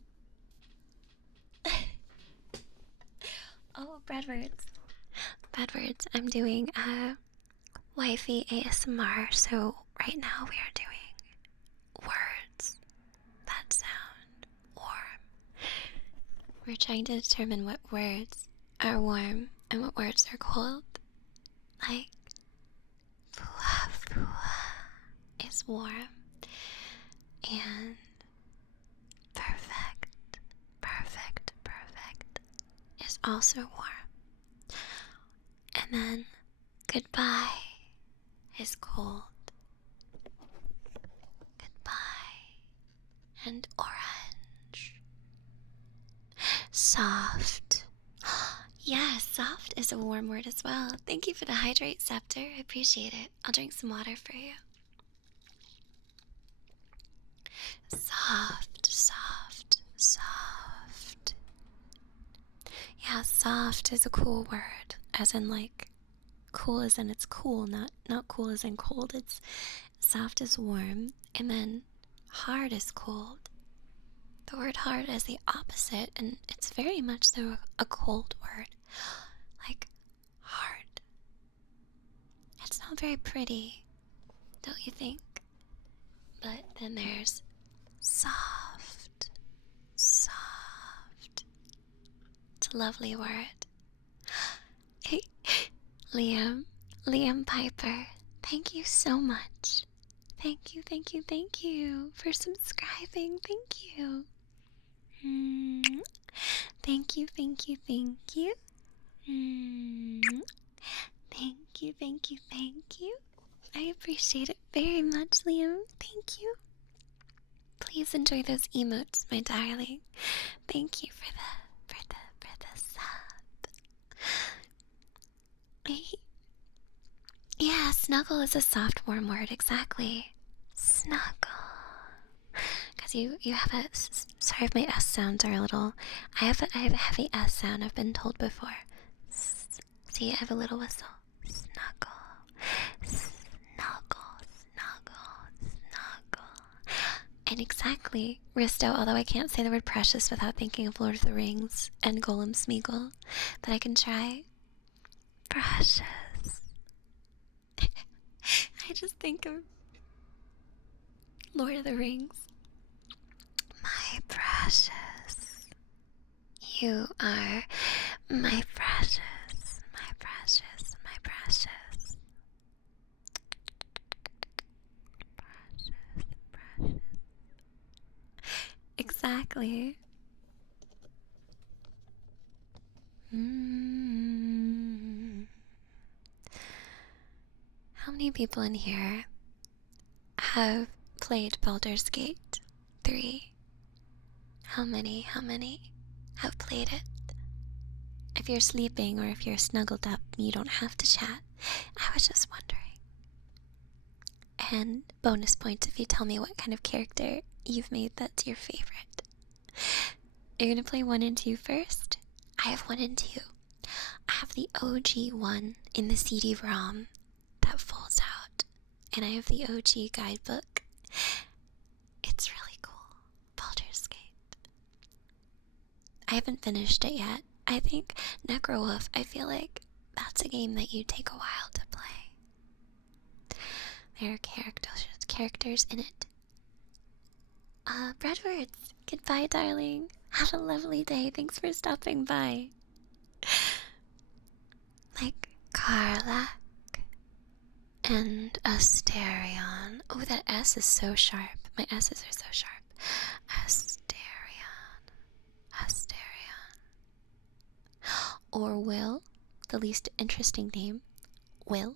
Oh, Bradwards. Bradwards, I'm doing wifey ASMR, so right now we are doing words that sound warm. We're trying to determine what words are warm and what words are cold. Like, fua fua is warm, and perfect, perfect, perfect is also warm. And then goodbye is cold. Goodbye and orange. Soft. Yes, soft is a warm word as well. Thank you for the hydrate, Scepter. I appreciate it. I'll drink some water for you. Soft, soft, soft. Yeah, soft is a cool word. As in, like, cool as in it's cool, not cool as in cold. It's soft is warm, and then hard is cold. The word hard is the opposite, and it's very much so a cold word. Like, hard. It's not very pretty, don't you think? But then there's soft. Soft. It's a lovely word. Hey, Liam Piper, thank you so much. Thank you for subscribing. Thank you. Thank you. Thank you. I appreciate it very much, Liam. Thank you. Please enjoy those emotes, my darling. Thank you for the sub. Yeah, snuggle is a soft, warm word, exactly. Snuggle. Because you have a... Sorry if my S sounds are a little... I have a heavy S sound, I've been told before. See, I have a little whistle. Snuggle. Snuggle, snuggle, snuggle. And exactly, Risto, although I can't say the word precious without thinking of Lord of the Rings and Golem Smeagol, but I can try. Precious. I just think of Lord of the Rings. My precious. You are my precious, my precious, my precious. Precious. Exactly. How many people in here have played Baldur's Gate 3? How many have played it? If you're sleeping or if you're snuggled up, you don't have to chat. I was just wondering. And bonus points if you tell me what kind of character you've made that's your favorite. You're gonna play 1 and 2 first? I have 1 and 2. I have the OG one in the CD-ROM that folds out. And I have the OG guidebook. It's really cool. Baldur's Gate. I haven't finished it yet. I think Necrowolf, I feel like that's a game that you take a while to play. There are characters in it. Breadwords, goodbye, darling. Have a lovely day. Thanks for stopping by. Like Carlac and Asterion. Oh, that S is so sharp. My S's are so sharp. Asterion. Or Will, the least interesting name. Will?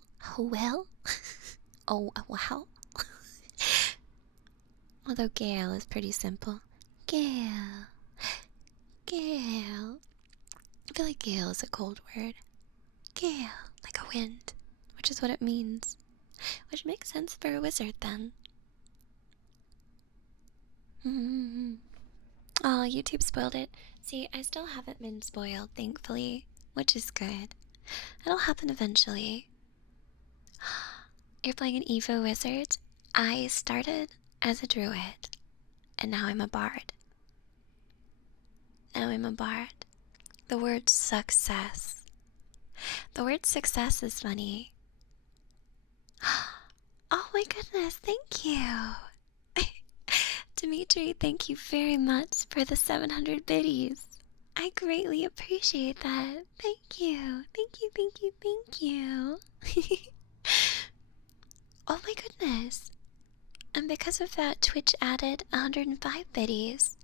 Oh, wow. Although Gale is pretty simple. Gale. I feel like Gale is a cold word. Gale, like a wind, which is what it means. Which makes sense for a wizard then. Oh, YouTube spoiled it. See, I still haven't been spoiled, thankfully, which is good. It'll happen eventually. You're playing an Evo wizard? I started as a druid, and now I'm a bard. The word success. The word success is funny. Oh my goodness, thank you. Dimitri, thank you very much for the 700 biddies. I greatly appreciate that. Thank you. Oh my goodness. And because of that, Twitch added 105 biddies.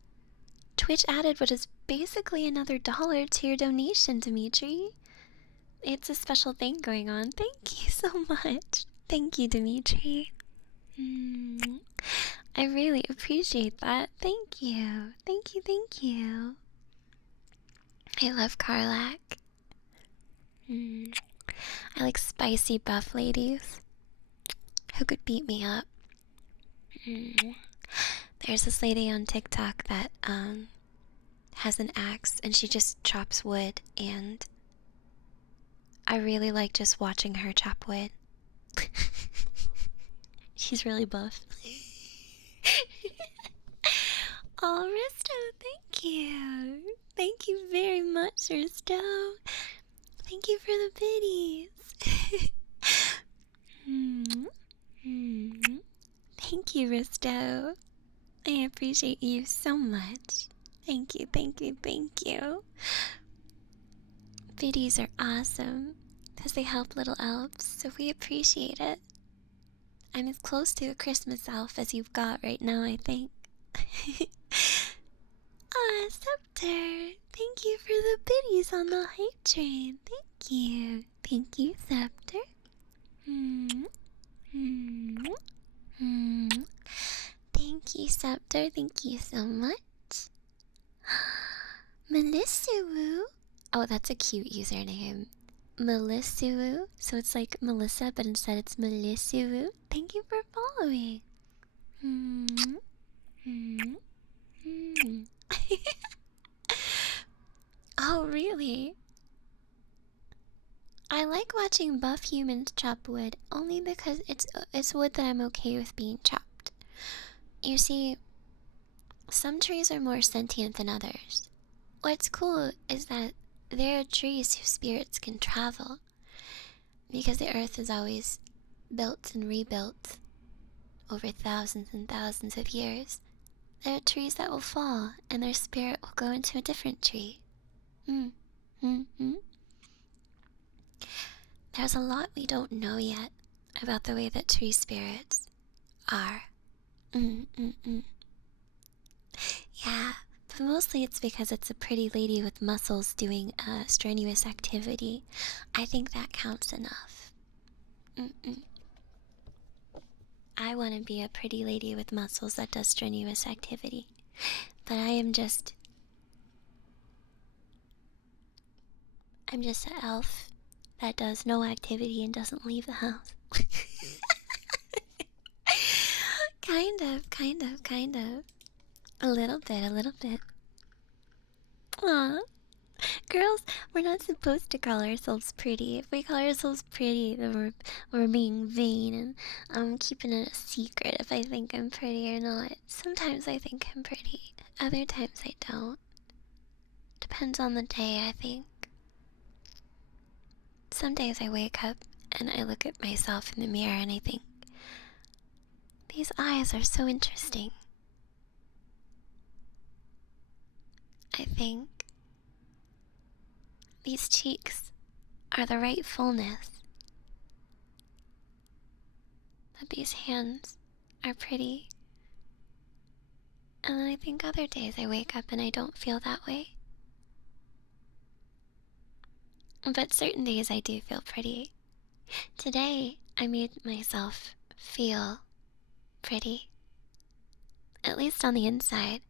Twitch added what is basically another $1 to your donation, Dimitri. It's a special thing going on. Thank you so much. Thank you, Dimitri. I really appreciate that. Thank you. I love Karlak. I like spicy buff ladies who could beat me up. There's this lady on TikTok that has an axe and she just chops wood, and I really like just watching her chop wood. She's really buff. Oh, Risto, thank you. Thank you very much, Risto. Thank you for the biddies. Thank you, Risto. I appreciate you so much. Thank you. Biddies are awesome because they help little elves, so we appreciate it. I'm as close to a Christmas elf as you've got right now, I think. Scepter, thank you for the biddies on the hype train. Thank you, Scepter. Thank you, Scepter. Thank you so much. Melissuwu. Oh, that's a cute username. Melissuwu. So it's like Melissa, but instead it's Melissuwu. Thank you for following. Oh, really? I like watching buff humans chop wood only because it's wood that I'm okay with being chopped. You see, some trees are more sentient than others. What's cool is that there are trees whose spirits can travel, because the earth is always built and rebuilt over thousands and thousands of years. There are trees that will fall, and their spirit will go into a different tree. There's a lot we don't know yet about the way that tree spirits are. Yeah, but mostly it's because it's a pretty lady with muscles doing strenuous activity. I think that counts enough. I want to be a pretty lady with muscles that does strenuous activity. But I'm just an elf that does no activity and doesn't leave the house. Kind of. A little bit. Aw. Girls, we're not supposed to call ourselves pretty. If we call ourselves pretty, then we're being vain, and I'm keeping it a secret if I think I'm pretty or not. Sometimes I think I'm pretty, other times I don't. Depends on the day, I think. Some days I wake up and I look at myself in the mirror and I think, these eyes are so interesting. I think these cheeks are the right fullness. That these hands are pretty. And then I think other days I wake up and I don't feel that way. But certain days I do feel pretty. Today I made myself feel pretty. At least on the inside.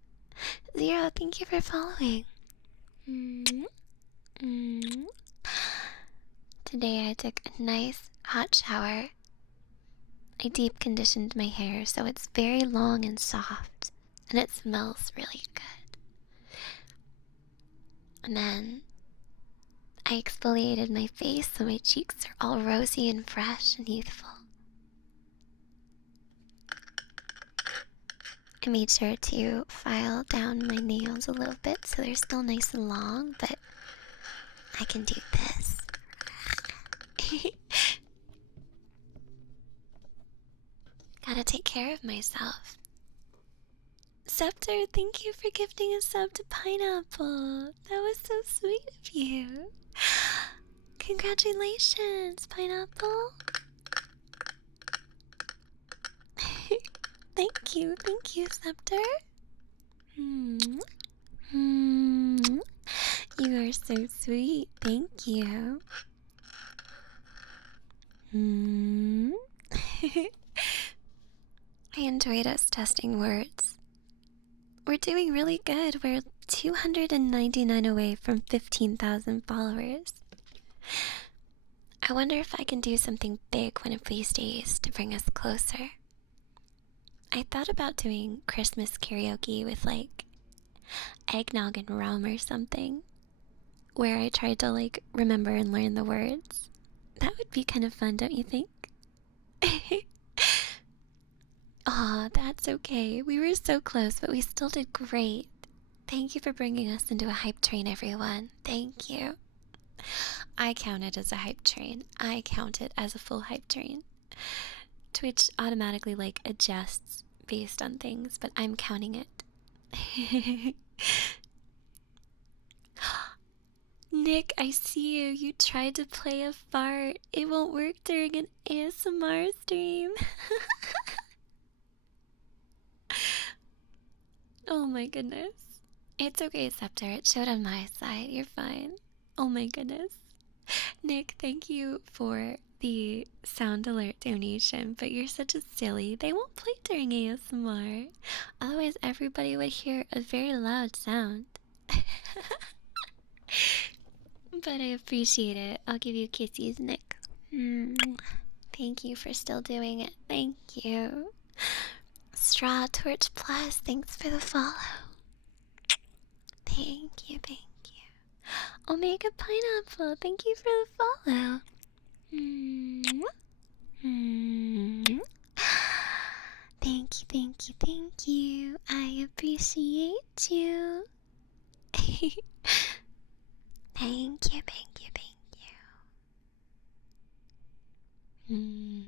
Zero, thank you for following. Today I took a nice hot shower. I deep conditioned my hair so it's very long and soft, and it smells really good. And then I exfoliated my face so my cheeks are all rosy and fresh and youthful. I made sure to file down my nails a little bit so they're still nice and long, but I can do this. Gotta take care of myself. Scepter, thank you for gifting a sub to Pineapple. That was so sweet of you. Congratulations, Pineapple. Thank you, Scepter. You are so sweet. Thank you. I enjoyed us testing words. We're doing really good. We're 299 away from 15,000 followers. I wonder if I can do something big one of these days to bring us closer. I thought about doing Christmas karaoke with like eggnog and rum or something, where I tried to like remember and learn the words. That would be kind of fun, don't you think? Aw, that's okay. We were so close, but we still did great. Thank you for bringing us into a hype train, everyone. Thank you. I count it as a hype train. I count it as a full hype train. Twitch automatically like adjusts based on things, but I'm counting it. Nick, I see you. You tried to play a fart. It won't work during an ASMR stream. Oh my goodness. It's okay, Scepter. It showed on my side. You're fine. Oh my goodness. Nick, thank you for the sound alert donation, but you're such a silly. They won't play during ASMR. Otherwise, everybody would hear a very loud sound. But I appreciate it. I'll give you kisses, Nick. Thank you for still doing it. Thank you. Straw Torch Plus, thanks for the follow. Thank you, thank you. Omega Pineapple, thank you for the follow. Thank you, thank you, thank you. I appreciate you. Thank you, thank you, thank you.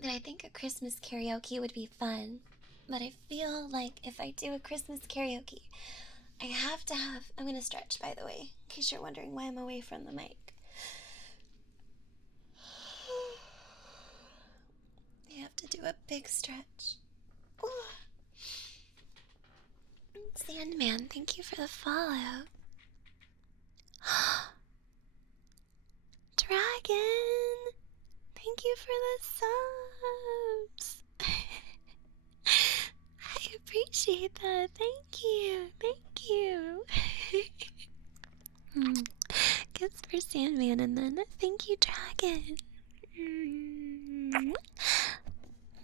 But I think a Christmas karaoke would be fun. But I feel like if I do a Christmas karaoke, I have to have... I'm gonna stretch, by the way, in case you're wondering why I'm away from the mic. You have to do a big stretch. Ooh. Sandman, thank you for the follow. Dragon, thank you for the subs. I appreciate that. Thank you. Thank you. Gifts for Sandman and then thank you, Dragon.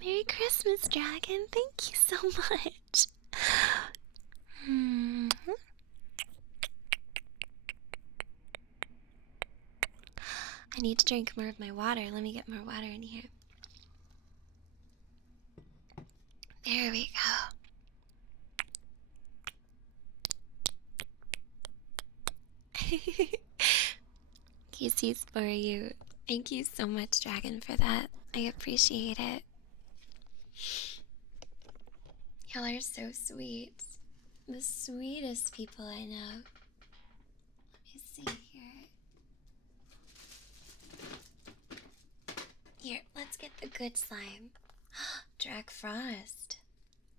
Merry Christmas, Dragon. Thank you so much. I need to drink more of my water. Let me get more water in here. There we go. Kisses for you. Thank you so much, Dragon, for that. I appreciate it. Y'all are so sweet. The sweetest people I know. Let me see here. Here, let's get the good slime. Drag Frost.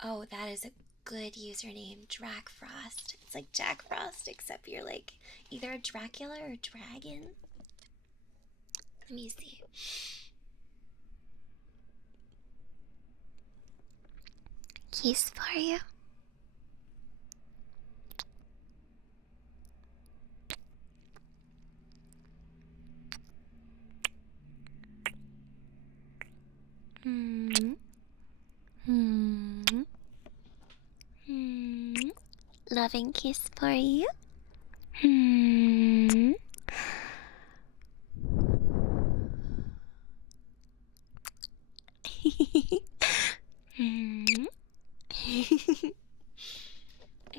Oh, that is a good username. Drag Frost. It's like Jack Frost, except you're like either a Dracula or a dragon. Let me see. Kiss for you. Loving kiss for you. I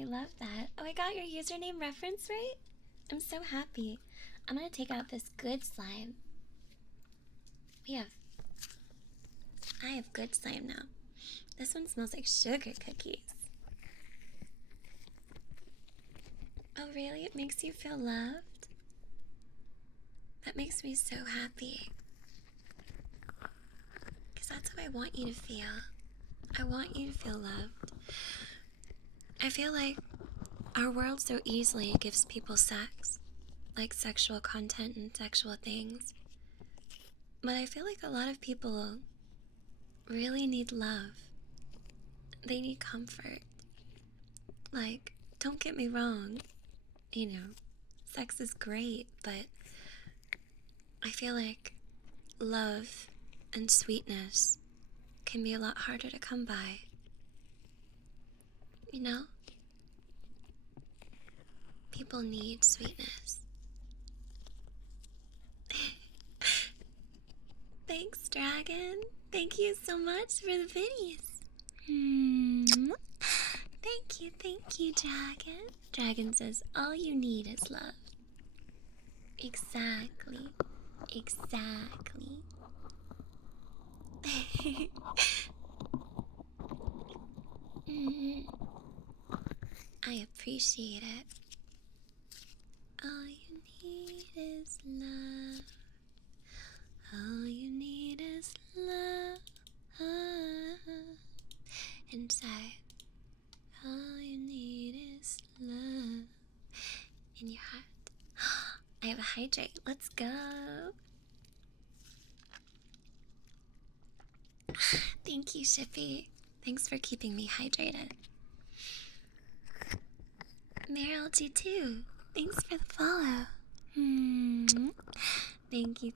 love that. Oh, I got your username reference right? I'm so happy. I'm gonna take out this good slime. I have good slime now. This one smells like sugar cookies. Oh, really? It makes you feel loved? That makes me so happy. Because that's how I want you to feel. I want you to feel loved. I feel like our world so easily gives people sex, like sexual content and sexual things. But I feel like a lot of people really need love. They need comfort. Like, don't get me wrong, you know, sex is great, but I feel like love and sweetness can be a lot harder to come by. You know? People need sweetness. Thanks, Dragon. Thank you so much for the videos. Thank you, Dragon. Dragon says, all you need is love. Exactly. I appreciate it. All you need is love. All you need is love. Inside. All you need is love in your heart. I have a hydrate. Let's go. Thank you, Shippy. Thanks for keeping me hydrated. Meryl G2, thanks for the follow. Thank you.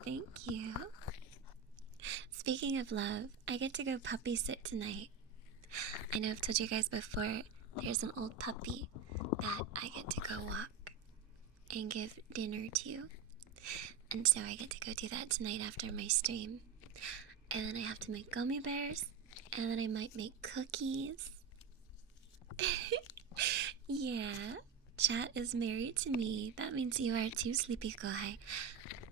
Speaking of love, I get to go puppy sit tonight. I know I've told you guys before, there's an old puppy that I get to go walk and give dinner to. And so I get to go do that tonight after my stream. And then I have to make gummy bears. And then I might make cookies. Yeah, chat is married to me. That means you are too, sleepy guy.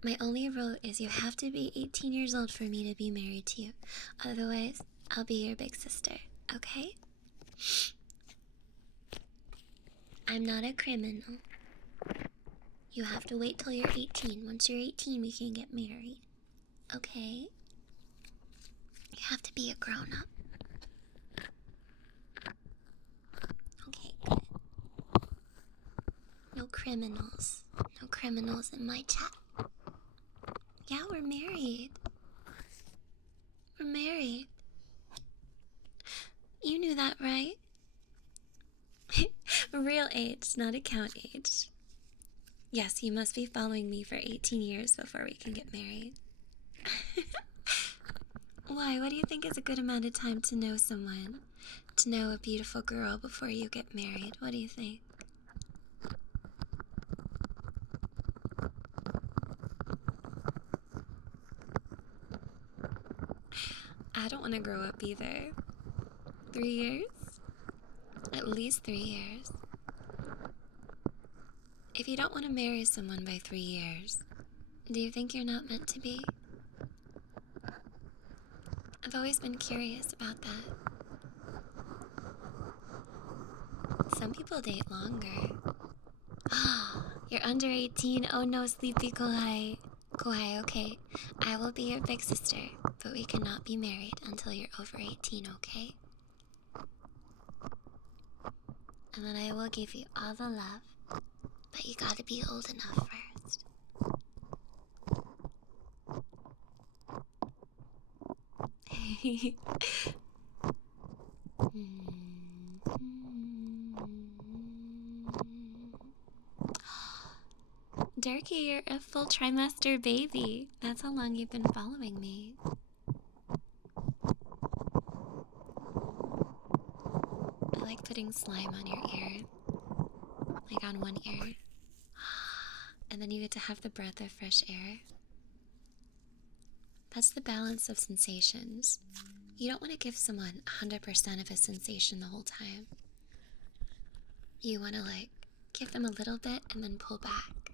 My only rule is you have to be 18 years old for me to be married to you. Otherwise, I'll be your big sister, okay? I'm not a criminal. You have to wait till you're 18. Once you're 18, we can get married. Okay? You have to be a grown-up. Okay, good. No criminals. No criminals in my chat. Yeah, we're married. We're married. You knew that, right? Real age, not account age. Yes, you must be following me for 18 years before we can get married. Why? What do you think is a good amount of time to know someone? To know a beautiful girl before you get married? What do you think? I don't want to grow up either. 3 years? At least 3 years. If If you don't want to marry someone by 3 years, do you think you're not meant to be? I've always been curious about that. Some people date longer. You're under 18. Oh no, sleepy Kohai. Kohai, okay. I will be your big sister, but we cannot be married until you're over 18, okay? And then I will give you all the love, but you gotta be old enough first. Durkee, you're a full trimester baby. That's how long you've been following me. I like putting slime on your ear. Like on one ear. And then you get to have the breath of fresh air. That's the balance of sensations. You don't want to give someone 100% of a sensation the whole time. You want to like give them a little bit and then pull back.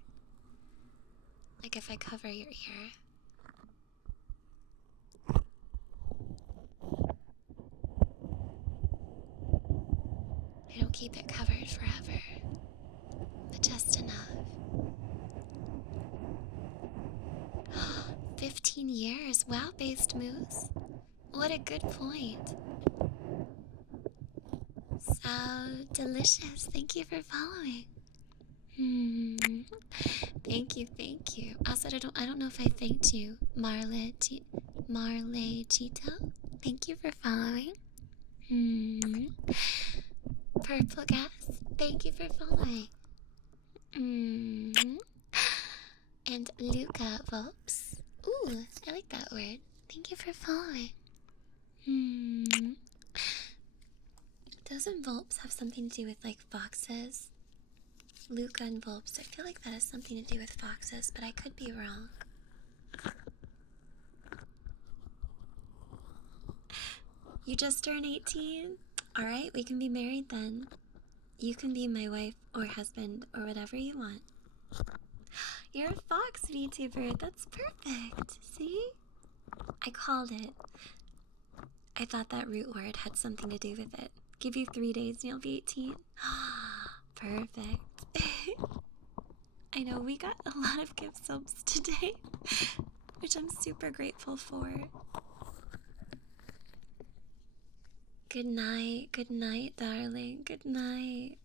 Like if I cover your ear. I don't keep it covered forever, but just enough. 15 years. Wow, based moose. What a good point. So delicious. Thank you for following. Thank you, thank you. Also, I don't know if I thanked you, Marle Cheeto. Thank you for following. Purple Gas. Thank you for following. And Luca Vops. Ooh, I like that word. Thank you for following. Doesn't Volps have something to do with like foxes? Luca and Volps. I feel like that has something to do with foxes, but I could be wrong. You just turned 18? Alright, we can be married then. You can be my wife or husband or whatever you want. You're a fox VTuber. That's perfect. See? I called it. I thought that root word had something to do with it. Give you 3 days and you'll be 18. Perfect. I know we got a lot of gift subs today, which I'm super grateful for. Good night, darling. Good night.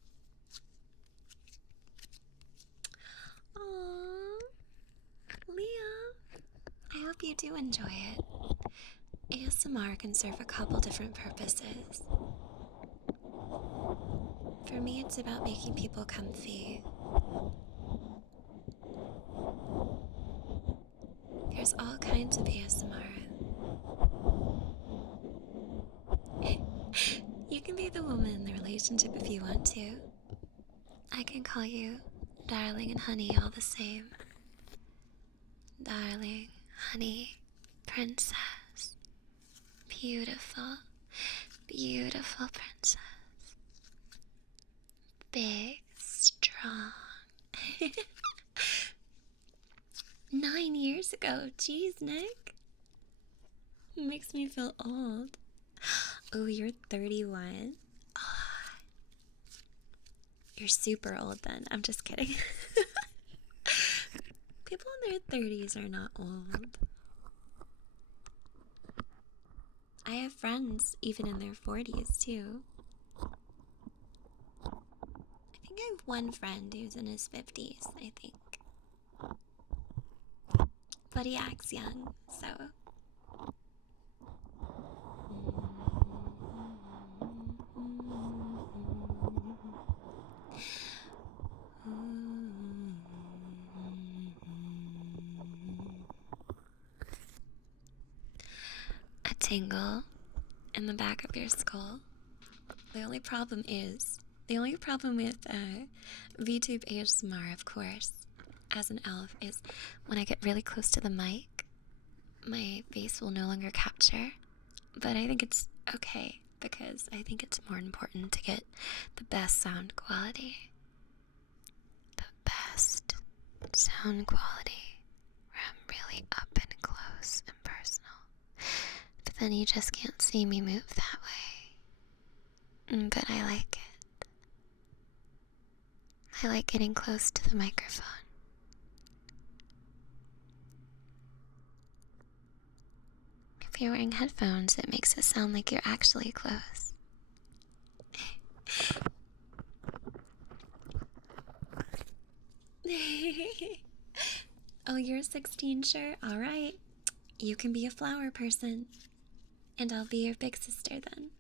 Aww, Leah. I hope you do enjoy it. ASMR can serve a couple different purposes. For me, it's about making people comfy. There's all kinds of ASMR. You can be the woman in the relationship if you want to. I can call you darling and honey all the same. Darling, honey, princess. Beautiful, beautiful princess. Big, strong. 9 years ago. Jeez, Nick. Makes me feel old. Oh, you're 31. Oh, you're super old then. I'm just kidding. People in their 30s are not old. I have friends even in their 40s too. I think I have one friend who's in his 50s, I think. But he acts young, so... A tingle in the back of your skull. The only problem with VTube ASMR, of course, as an elf, is when I get really close to the mic, my face will no longer capture. But I think it's okay, because I think it's more important to get the best sound quality. The best sound quality where I'm really up and close and personal. But then you just can't see me move that way. But I like it. I like getting close to the microphone. If you're wearing headphones, it makes it sound like you're actually close. Oh, you're 16, sure? Alright. You can be a flower person. And I'll be your big sister then.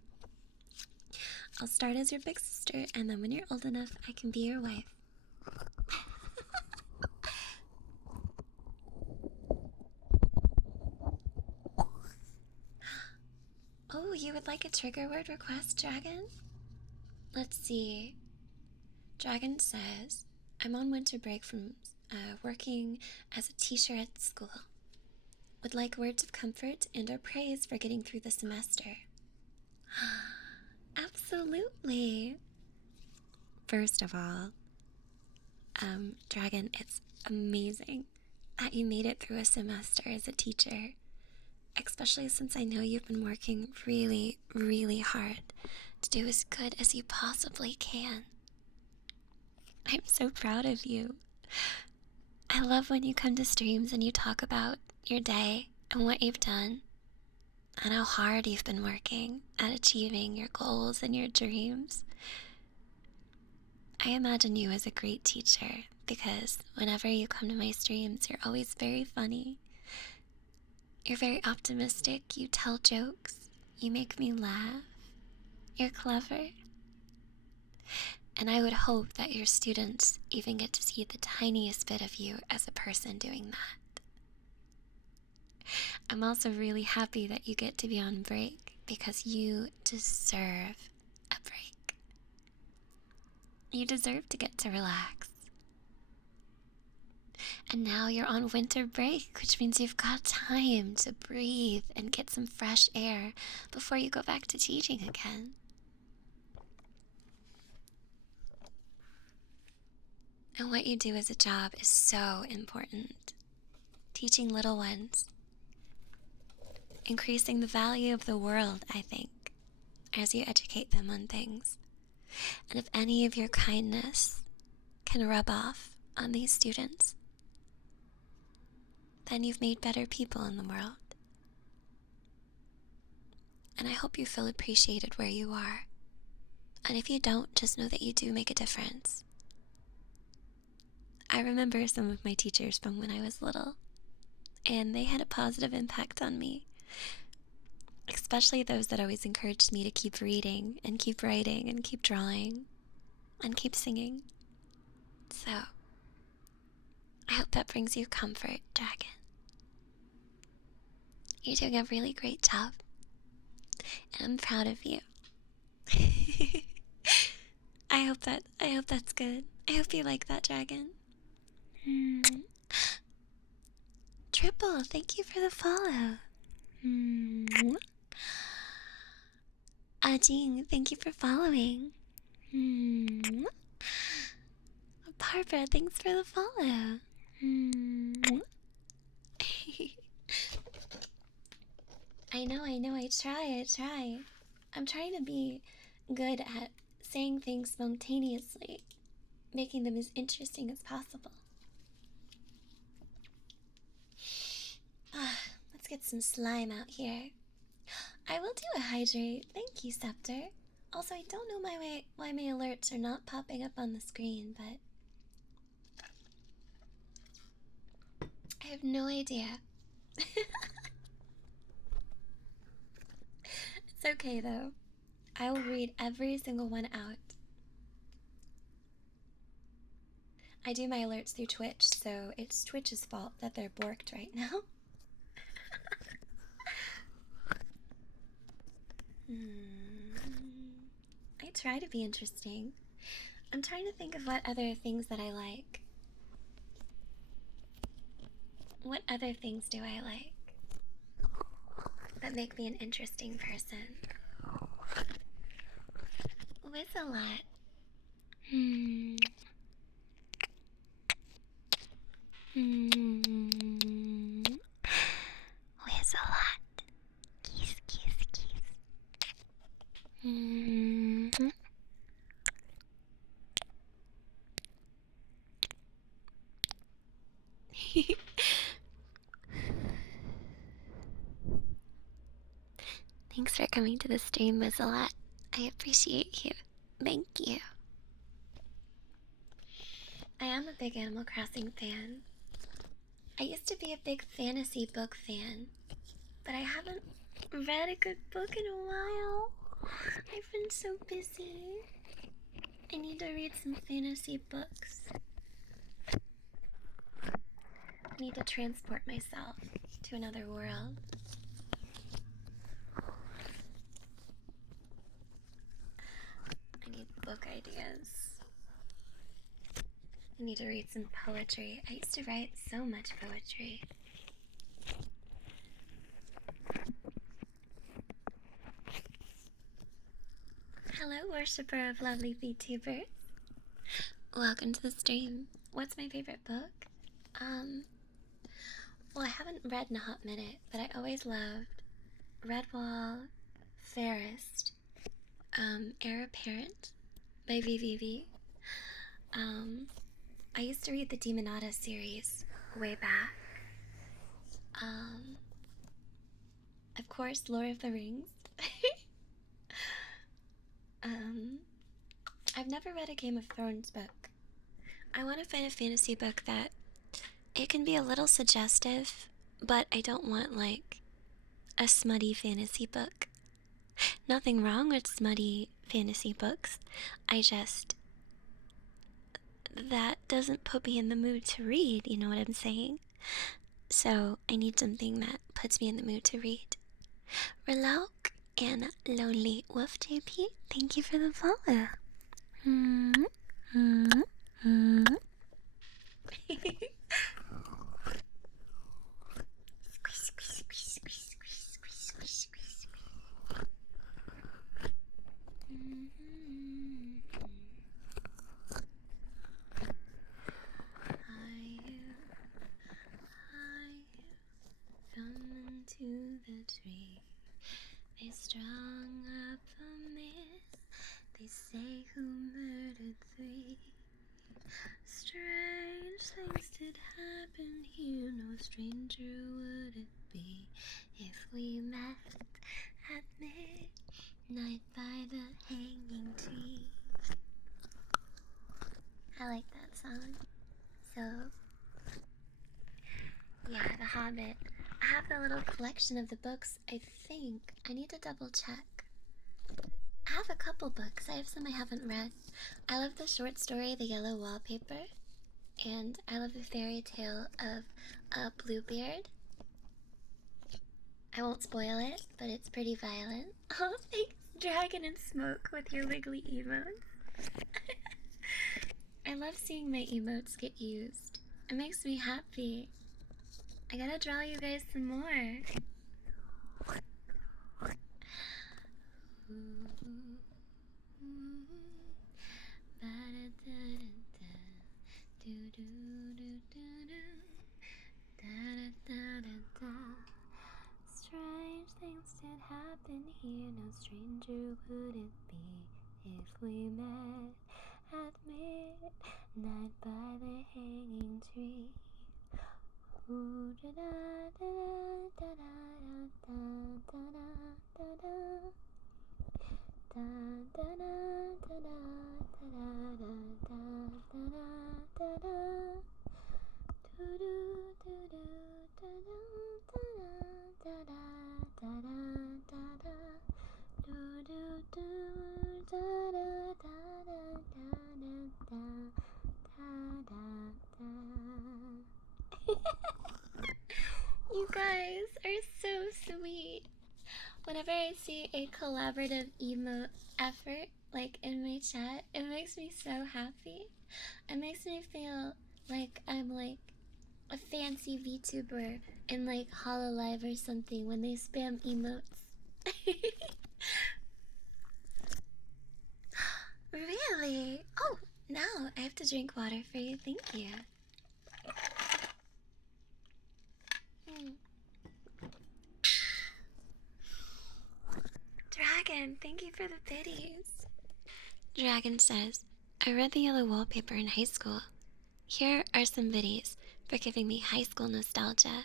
I'll start as your big sister, and then when you're old enough, I can be your wife. Oh, you would like a trigger word request, Dragon? Let's see. Dragon says, I'm on winter break from working as a teacher at school. Would like words of comfort and or praise for getting through the semester. Absolutely. First of all, Dragon, it's amazing that you made it through a semester as a teacher, especially since I know you've been working really, really hard to do as good as you possibly can. I'm so proud of you. I love when you come to streams and you talk about your day and what you've done and how hard you've been working at achieving your goals and your dreams. I imagine you as a great teacher because whenever you come to my streams, you're always very funny. You're very optimistic, you tell jokes, you make me laugh, you're clever. And I would hope that your students even get to see the tiniest bit of you as a person doing that. I'm also really happy that you get to be on break because you deserve a break. You deserve to get to relax. And now you're on winter break, which means you've got time to breathe and get some fresh air before you go back to teaching again. And what you do as a job is so important. Teaching little ones. Increasing the value of the world, I think, as you educate them on things. And if any of your kindness can rub off on these students, then you've made better people in the world. And I hope you feel appreciated where you are. And if you don't, just know that you do make a difference. I remember some of my teachers from when I was little, and they had a positive impact on me. Especially those that always encouraged me to keep reading and keep writing and keep drawing and keep singing. So, I hope that brings you comfort, Dragon. You're doing a really great job, and I'm proud of you. I hope that's good. I hope you like that, Dragon. Triple, thank you for the follow. Jing, thank you for following. Barbara, thanks for the follow. I know, I try. I'm trying to be good at saying things spontaneously, making them as interesting as possible. Let's get some slime out here. I will do a hydrate. Thank you, Scepter. Also, I don't know why my alerts are not popping up on the screen, but I have no idea. It's okay, though. I will read every single one out. I do my alerts through Twitch, so it's Twitch's fault that they're borked right now. I try to be interesting. I'm trying to think of what other things that I like. What other things do I like that make me an interesting person? Whistle-lot. Where's a lot? Kiss, kiss, kiss. Thanks for coming to the stream, Miss a lot. I appreciate you. Thank you. I am a big Animal Crossing fan. I used to be a big fantasy book fan, but I haven't read a good book in a while. I've been so busy. I need to read some fantasy books. I need to transport myself to another world. I need book ideas. I need to read some poetry. I used to write so much poetry. Hello, worshipper of lovely VTubers. Welcome to the stream. What's my favorite book? Well, I haven't read in a hot minute, but I always loved Redwall, Fairest, Heir Apparent by VVV. I used to read the Demonata series way back. Of course, Lord of the Rings. I've never read a Game of Thrones book. I want to find a fantasy book that it can be a little suggestive, but I don't want like a smutty fantasy book. Nothing wrong with smutty fantasy books. That doesn't put me in the mood to read, you know what I'm saying? So I need something that puts me in the mood to read. Reloc and Lonely Wolf JP, thank you for the follow. Come into the tree. They strung up a myth. They say who murdered 3. Strange things did happen here. No stranger would it be if we met at midnight by the hanging tree. I like that song. So, yeah, The Hobbit. I have the little collection of the books, I think. I need to double check. I have a couple books. I have some I haven't read. I love the short story, The Yellow Wallpaper. And I love the fairy tale of Bluebeard. I won't spoil it, but it's pretty violent. Oh, thanks, Dragon and Smoke, with your wiggly emotes. I love seeing my emotes get used. It makes me happy. I gotta draw you guys some more. Strange things did happen here. No stranger would it be if we met at midnight by the hanging tree. Ooh, da da da da da da da da da. Da da da da da da da da da da da. Do do do do da da da da da da da. Do do do da da da da da da da da. You guys are so sweet. Whenever I see a collaborative emote effort, like in my chat, it makes me so happy. It makes me feel like I'm like a fancy VTuber in like Hololive or something when they spam emotes. Really? Oh, now I have to drink water for you. Thank you. thank you for the biddies. Dragon says, I read the yellow wallpaper in high school. Here are some biddies for giving me high school nostalgia.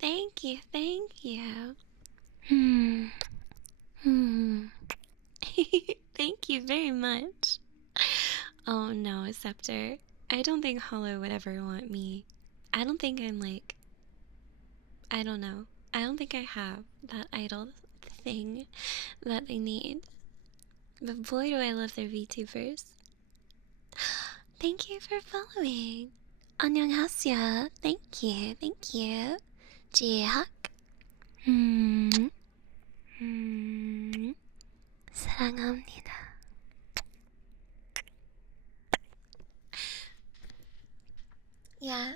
Thank you, thank you. Thank you very much. Oh no, Scepter. I don't think Hollow would ever want me. I don't think I'm like... I don't know. I don't think I have that idol thing that they need. But boy do I love their VTubers. Thank you for following. 안녕하세요. Thank you, thank you. 지혜학. 사랑합니다. Yeah,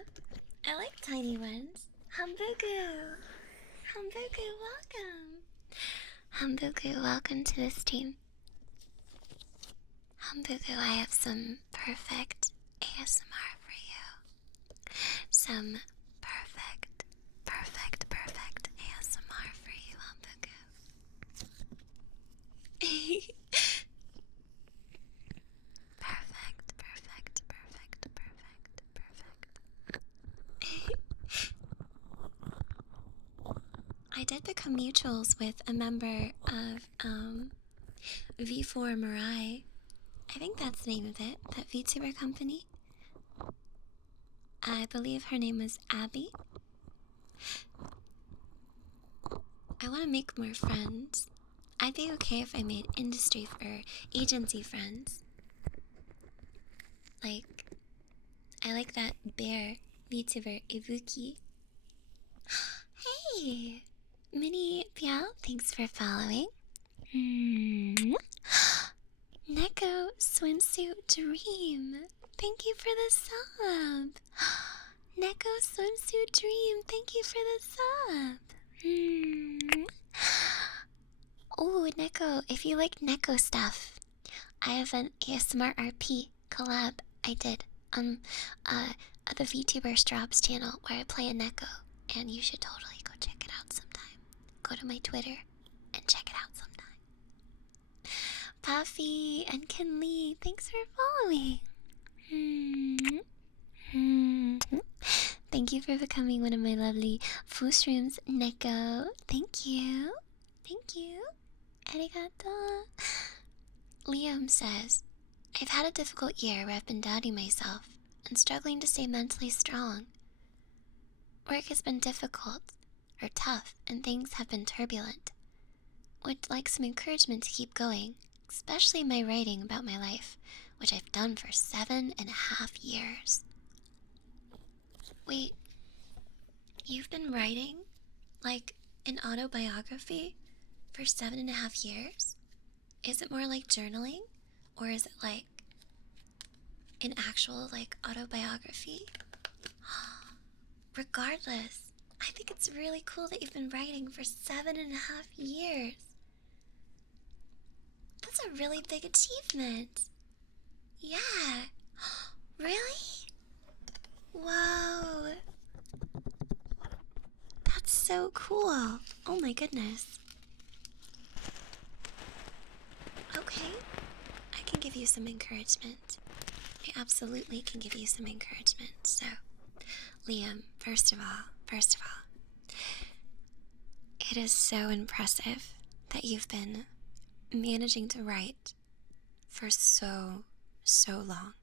I like tiny ones. Hambugu! Hambugu, welcome! Hambugu, welcome to this team. Hambugu, I have some perfect ASMR for you. Some perfect ASMR for you, Hambugu. Perfect. I did become mutuals with a member of V4A. I think that's the name of it, that VTuber company. I believe her name was Abby. I want to make more friends. I'd be okay if I made industry or agency friends. Like, I like that bear VTuber Ibuki. Hey! Minnie Piao, thanks for following. Neko Swimsuit Dream, thank you for the sub. Neko Swimsuit Dream, thank you for the sub. Oh, Neko, if you like Neko stuff, I have an ASMR RP collab I did on the VTuber Straps channel where I play a Neko, and you should totally go check it out sometime. Go to my Twitter and check it out sometime. Puffy and Ken Lee, thanks for following. Thank you for becoming one of my lovely Fushrooms, Neko. Thank you. Thank you. Arigato. Liam says, I've had a difficult year where I've been doubting myself and struggling to stay mentally strong. Work has been difficult or tough, and things have been turbulent. Would like some encouragement to keep going, especially my writing about my life, which I've done for 7.5 years. Wait, you've been writing, like, an autobiography for 7.5 years? Is it more like journaling, or is it like an actual, like, autobiography? Regardless, I think it's really cool that you've been writing for 7.5 years. That's a really big achievement. Yeah. Really? Whoa. That's so cool. Oh my goodness. Okay. I can give you some encouragement. I absolutely can give you some encouragement. So, Liam, first of all, it is so impressive that you've been managing to write for so long.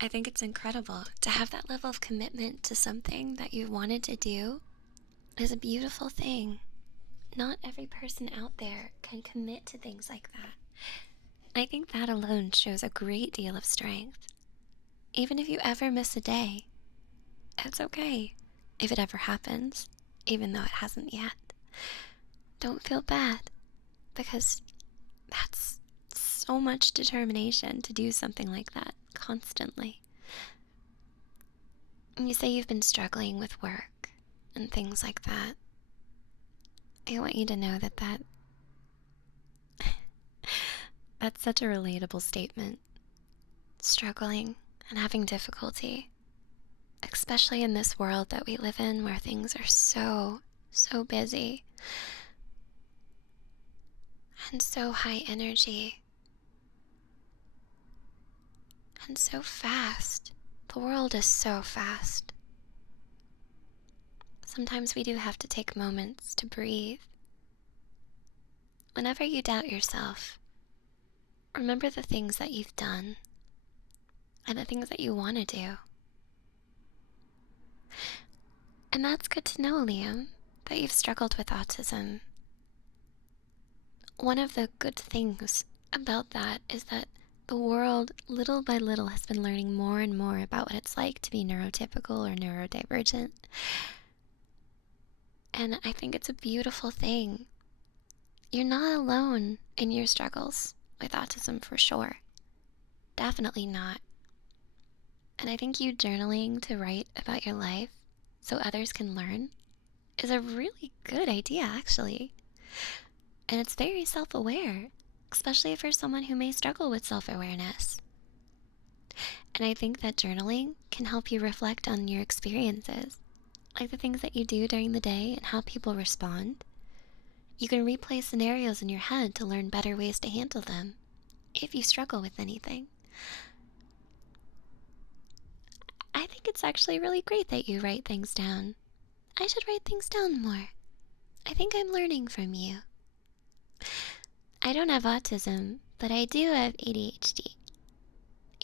I think it's incredible to have that level of commitment to something that you wanted to do. Is a beautiful thing. Not every person out there can commit to things like that. I think that alone shows a great deal of strength. Even if you ever miss a day, it's okay if it ever happens, even though it hasn't yet. Don't feel bad, because that's so much determination to do something like that constantly. You say you've been struggling with work and things like that. I want you to know that that's such a relatable statement. Struggling and having difficulty, especially in this world that we live in where things are so busy. and so high energy and so fast. The world is so fast. Sometimes we do have to take moments to breathe. Whenever you doubt yourself, remember the things that you've done and the things that you want to do. And that's good to know, Liam, that you've struggled with autism. One of the good things about that is that the world, little by little, has been learning more and more about what it's like to be neurotypical or neurodivergent. And I think it's a beautiful thing. You're not alone in your struggles with autism for sure. Definitely not. And I think you journaling to write about your life so others can learn is a really good idea, actually. And it's very self-aware, especially for someone who may struggle with self-awareness. And I think that journaling can help you reflect on your experiences, like the things that you do during the day and how people respond. You can replay scenarios in your head to learn better ways to handle them, if you struggle with anything. I think it's actually really great that you write things down. I should write things down more. I think I'm learning from you. I don't have autism, but I do have ADHD.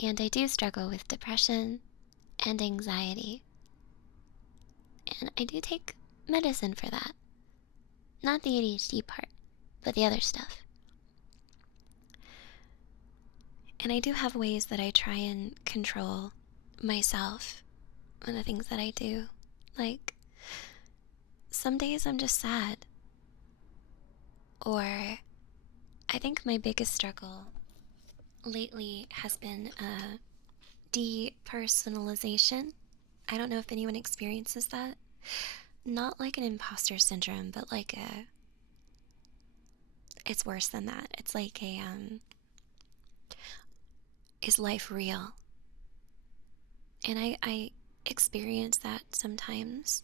And I do struggle with depression and anxiety. And I do take medicine for that. Not the ADHD part, but the other stuff. And I do have ways that I try and control myself and the things that I do. Like, some days I'm just sad. Or I think my biggest struggle lately has been depersonalization. I don't know if anyone experiences that. Not like an imposter syndrome, but like it's worse than that. It's like is life real? And I experience that sometimes.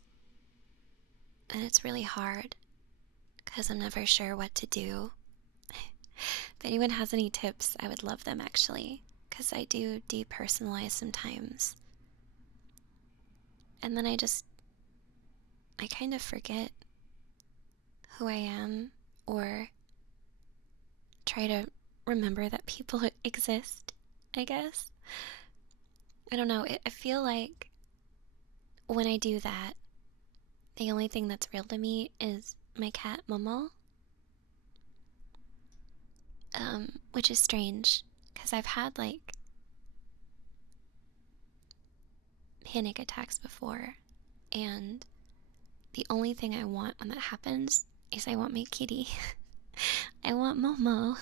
And it's really hard because I'm never sure what to do. If anyone has any tips, I would love them actually, because I do depersonalize sometimes. And then I kind of forget who I am, or try to remember that people exist, I guess. I don't know, I feel like when I do that, the only thing that's real to me is my cat, Momo. Which is strange, because I've had, like, panic attacks before, and the only thing I want when that happens is I want my kitty. I want Momo.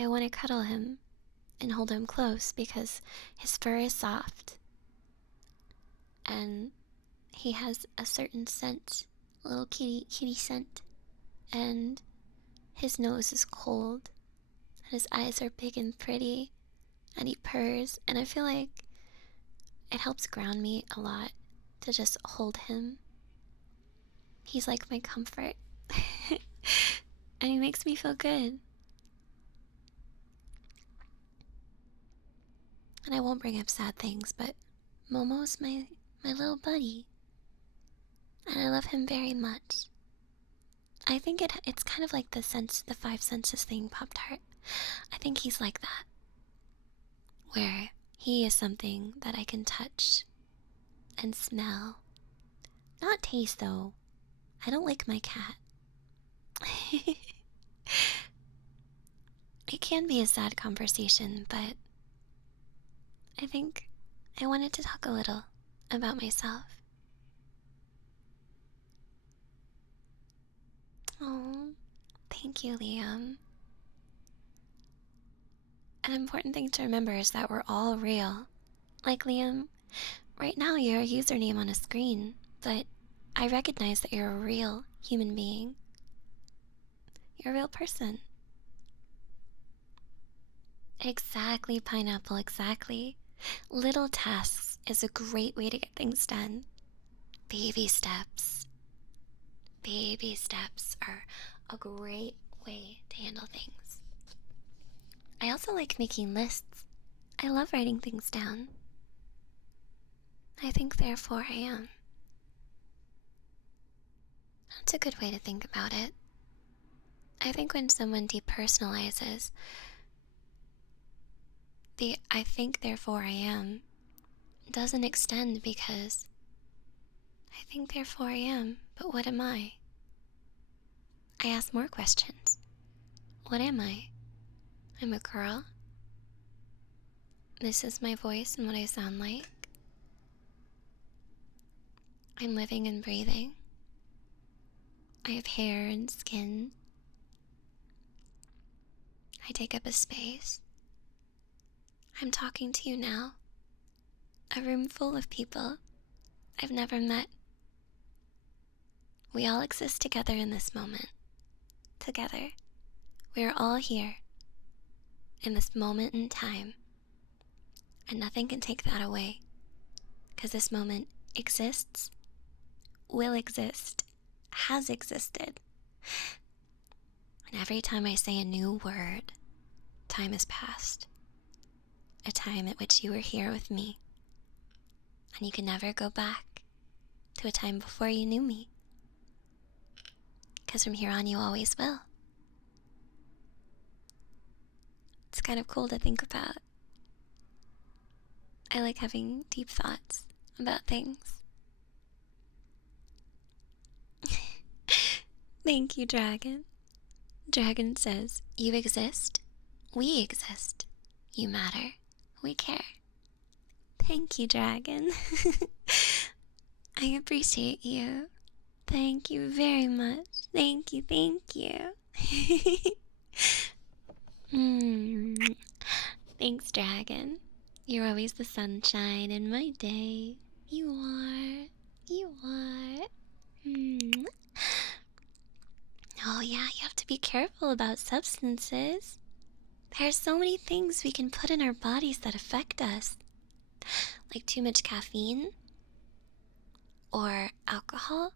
I want to cuddle him and hold him close because his fur is soft, and he has a certain scent, a little kitty scent, and his nose is cold, and his eyes are big and pretty, and he purrs, and I feel like it helps ground me a lot to just hold him. He's like my comfort, and he makes me feel good. And I won't bring up sad things, but Momo's my little buddy, and I love him very much. I think it's kind of like the five senses thing, Pop-Tart. I think he's like that, where he is something that I can touch and smell. Not taste, though. I don't like my cat. It can be a sad conversation, but I think I wanted to talk a little about myself. Oh, thank you, Liam. An important thing to remember is that we're all real. Like, Liam, right now you're a username on a screen, but I recognize that you're a real human being. You're a real person. Exactly, Pineapple, exactly. Little tasks is a great way to get things done. Baby steps. Baby steps are a great way to handle things. I also like making lists. I love writing things down. I think therefore I am. That's a good way to think about it. I think when someone depersonalizes the I think therefore I am doesn't extend because I think therefore I am, but what am I? I ask more questions. What am I? I'm a girl. This is my voice and what I sound like. I'm living and breathing. I have hair and skin. I take up a space. I'm talking to you now. A room full of people I've never met. We all exist together in this moment. Together. We are all here in this moment in time. And nothing can take that away. Because this moment exists, will exist, has existed. And every time I say a new word, time has passed. A time at which you were here with me. And you can never go back to a time before you knew me. Because from here on you always will. It's kind of cool to think about. I like having deep thoughts about things. Thank you, Dragon. Dragon says, you exist, we exist, you matter, we care. Thank you, Dragon. I appreciate you. Thank you very much. Thank you, thank you. Thanks, Dragon. You're always the sunshine in my day. You are. You are. Oh yeah, you have to be careful about substances. There are so many things we can put in our bodies that affect us. Like too much caffeine, or alcohol,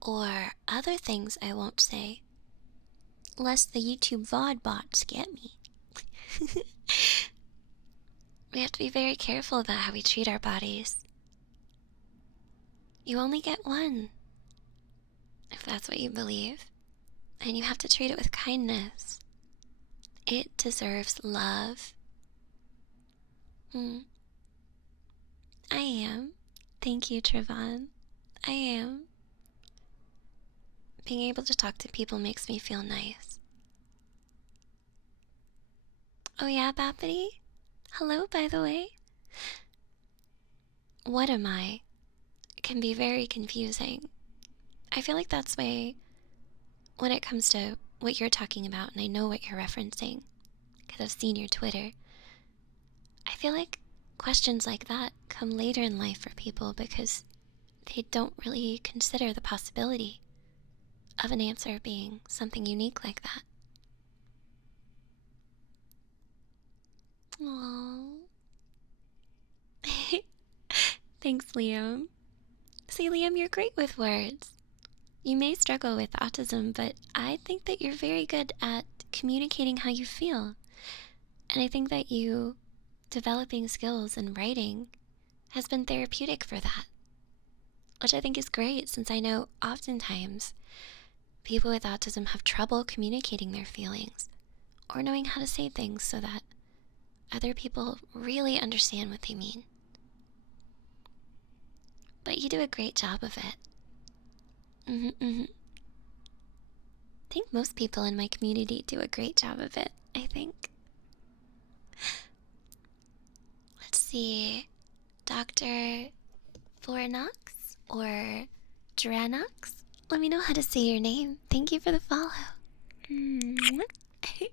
or other things I won't say, lest the YouTube VOD bots get me. We have to be very careful about how we treat our bodies. You only get one, if that's what you believe, and you have to treat it with kindness. It deserves love. I am. Thank you, Trevon. I am. Being able to talk to people makes me feel nice. Oh yeah, Bappity? Hello, by the way. What am I? It can be very confusing. I feel like that's why, when it comes to what you're talking about, and I know what you're referencing, because I've seen your Twitter, I feel like questions like that come later in life for people because they don't really consider the possibility of an answer being something unique like that. Aww. Thanks, Liam. See, Liam, you're great with words. You may struggle with autism, but I think that you're very good at communicating how you feel. And I think that you developing skills in writing has been therapeutic for that. Which I think is great, since I know oftentimes people with autism have trouble communicating their feelings or knowing how to say things so that other people really understand what they mean. But you do a great job of it. I think most people in my community do a great job of it, I think. Let's see. Dr. Florinox or Dranox? Let me know how to say your name. Thank you for the follow. I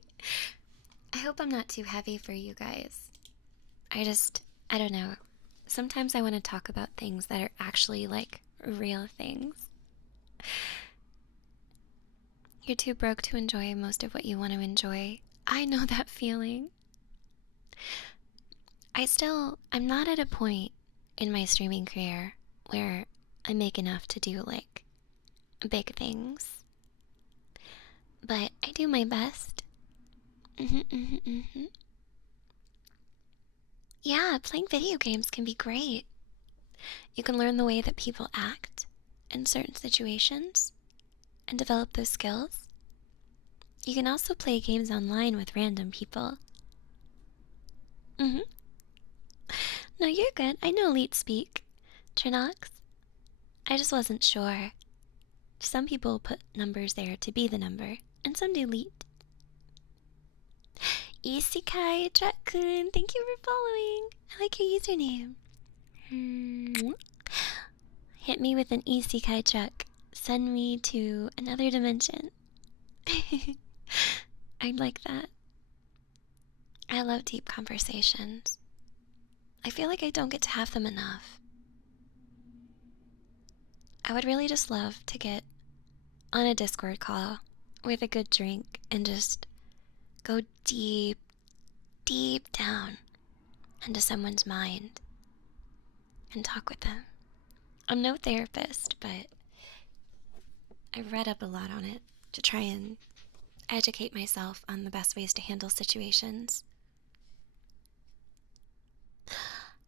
hope I'm not too heavy for you guys. I don't know. Sometimes I want to talk about things that are actually like real things. You're too broke to enjoy most of what you want to enjoy. I know that feeling. I'm not at a point in my streaming career where I make enough to do like big things. but I do my best. Yeah, playing video games can be great. You can learn the way that people act in certain situations and develop those skills. You can also play games online with random people. No, you're good. I know elite speak. Trinox. I just wasn't sure. Some people put numbers there to be the number, and some do elite. Isekai Truck-kun, thank you for following. I like your username. Hit me with an isekai truck. Send me to another dimension. I'd like that. I love deep conversations. I feel like I don't get to have them enough. I would really just love to get on a Discord call with a good drink and just go deep, deep down into someone's mind and talk with them. I'm no therapist, but I've read up a lot on it to try and educate myself on the best ways to handle situations.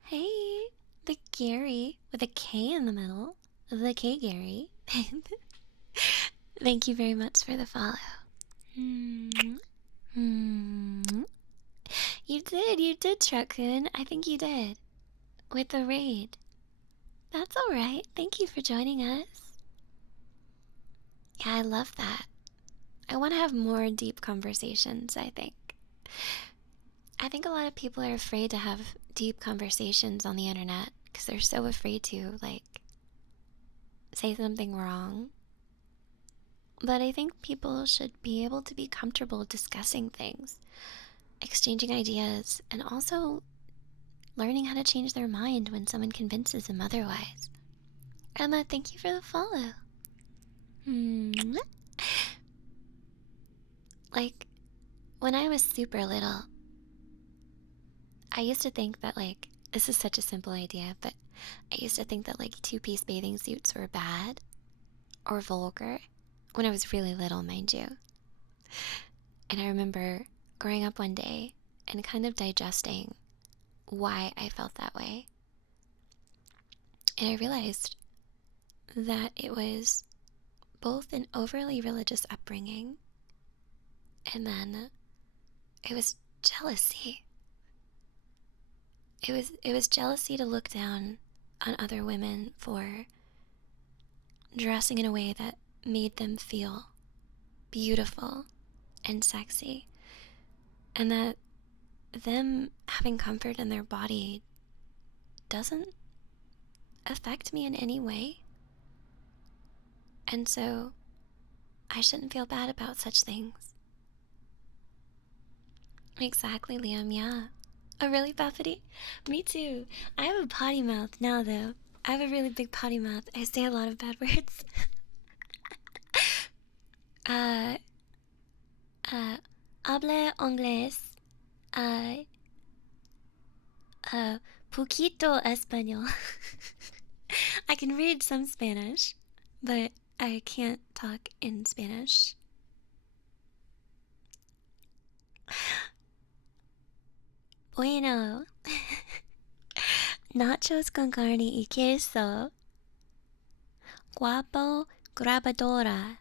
Hey, the Gary with a K in the middle. The K Gary. Thank you very much for the follow. You did, Truck-kun. I think you did. With the raid. That's alright. Thank you for joining us. Yeah, I love that. I want to have more deep conversations, I think. I think a lot of people are afraid to have deep conversations on the internet because they're so afraid to, like, say something wrong. But I think people should be able to be comfortable discussing things, exchanging ideas, and also learning how to change their mind when someone convinces them otherwise. Emma, thank you for the follow. Like, when I was super little, I used to think that, like, this is such a simple idea, but I used to think that, like, two-piece bathing suits were bad or vulgar when I was really little, mind you. And I remember growing up one day and kind of digesting why I felt that way. And I realized that it was both an overly religious upbringing and then it was jealousy. It was jealousy to look down on other women for dressing in a way that made them feel beautiful and sexy, and that them having comfort in their body doesn't affect me in any way. And so I shouldn't feel bad about such things. Exactly, Liam, yeah. Oh, really, Buffety? Me too. I have a potty mouth now, though. I have a really big potty mouth. I say a lot of bad words. Hable inglés. Poquito español. I can read some Spanish, but I can't talk in Spanish. Bueno. Nachos con carne y queso. Guapo grabadora.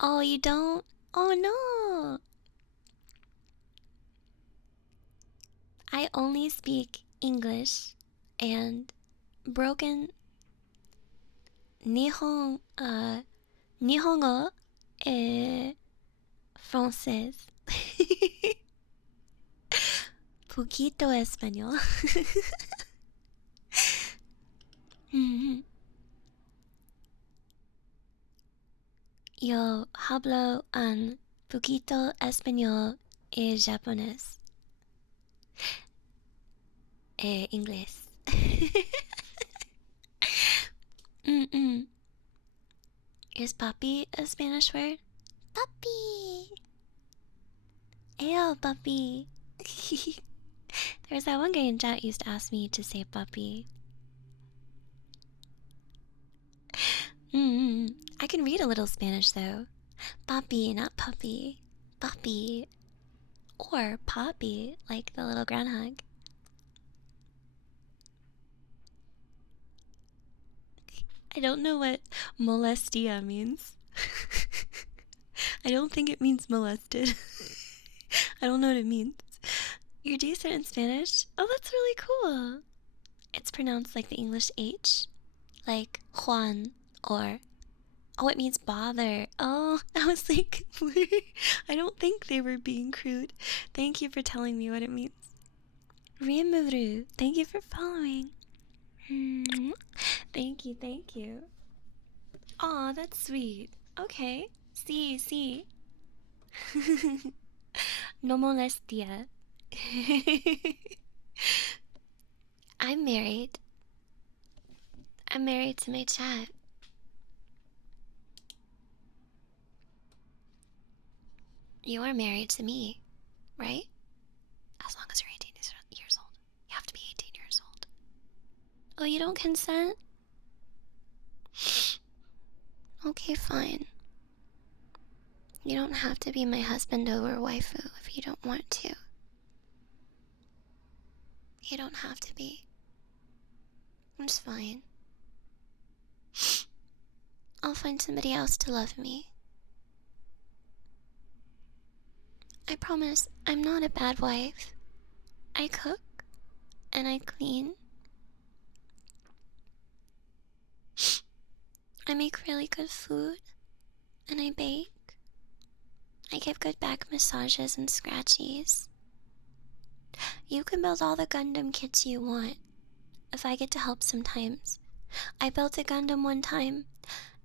Oh, you don't? Oh no. I only speak English and broken Nihongo et français. Poquito español. Yo hablo un poquito español y japonés. Inglés. Is puppy a Spanish word? Puppy! Ew, puppy. There's that one guy in chat used to ask me to say puppy. I can read a little Spanish though. Papi, not puppy. Papi. Or Poppy, like the little groundhog. I don't know what molestia means. I don't think it means molested. I don't know what it means. You're decent in Spanish? Oh, that's really cool. It's pronounced like the English H. Like Juan or... Oh, it means bother. Oh, I was like... I don't think they were being crude. Thank you for telling me what it means. Riemuru, thank you for following. Thank you, thank you. Aw, that's sweet. Okay. See. No molestia. I'm married. I'm married to my chat. You are married to me, right? As long as you're 18 years old. You have to be 18 years old. Oh, you don't consent? Okay, fine. You don't have to be my husband over waifu if you don't want to. You don't have to be. It's fine. I'll find somebody else to love me. I promise I'm not a bad wife. I cook and I clean. I make really good food and I bake. I give good back massages and scratchies. You can build all the Gundam kits you want if I get to help sometimes. I built a Gundam one time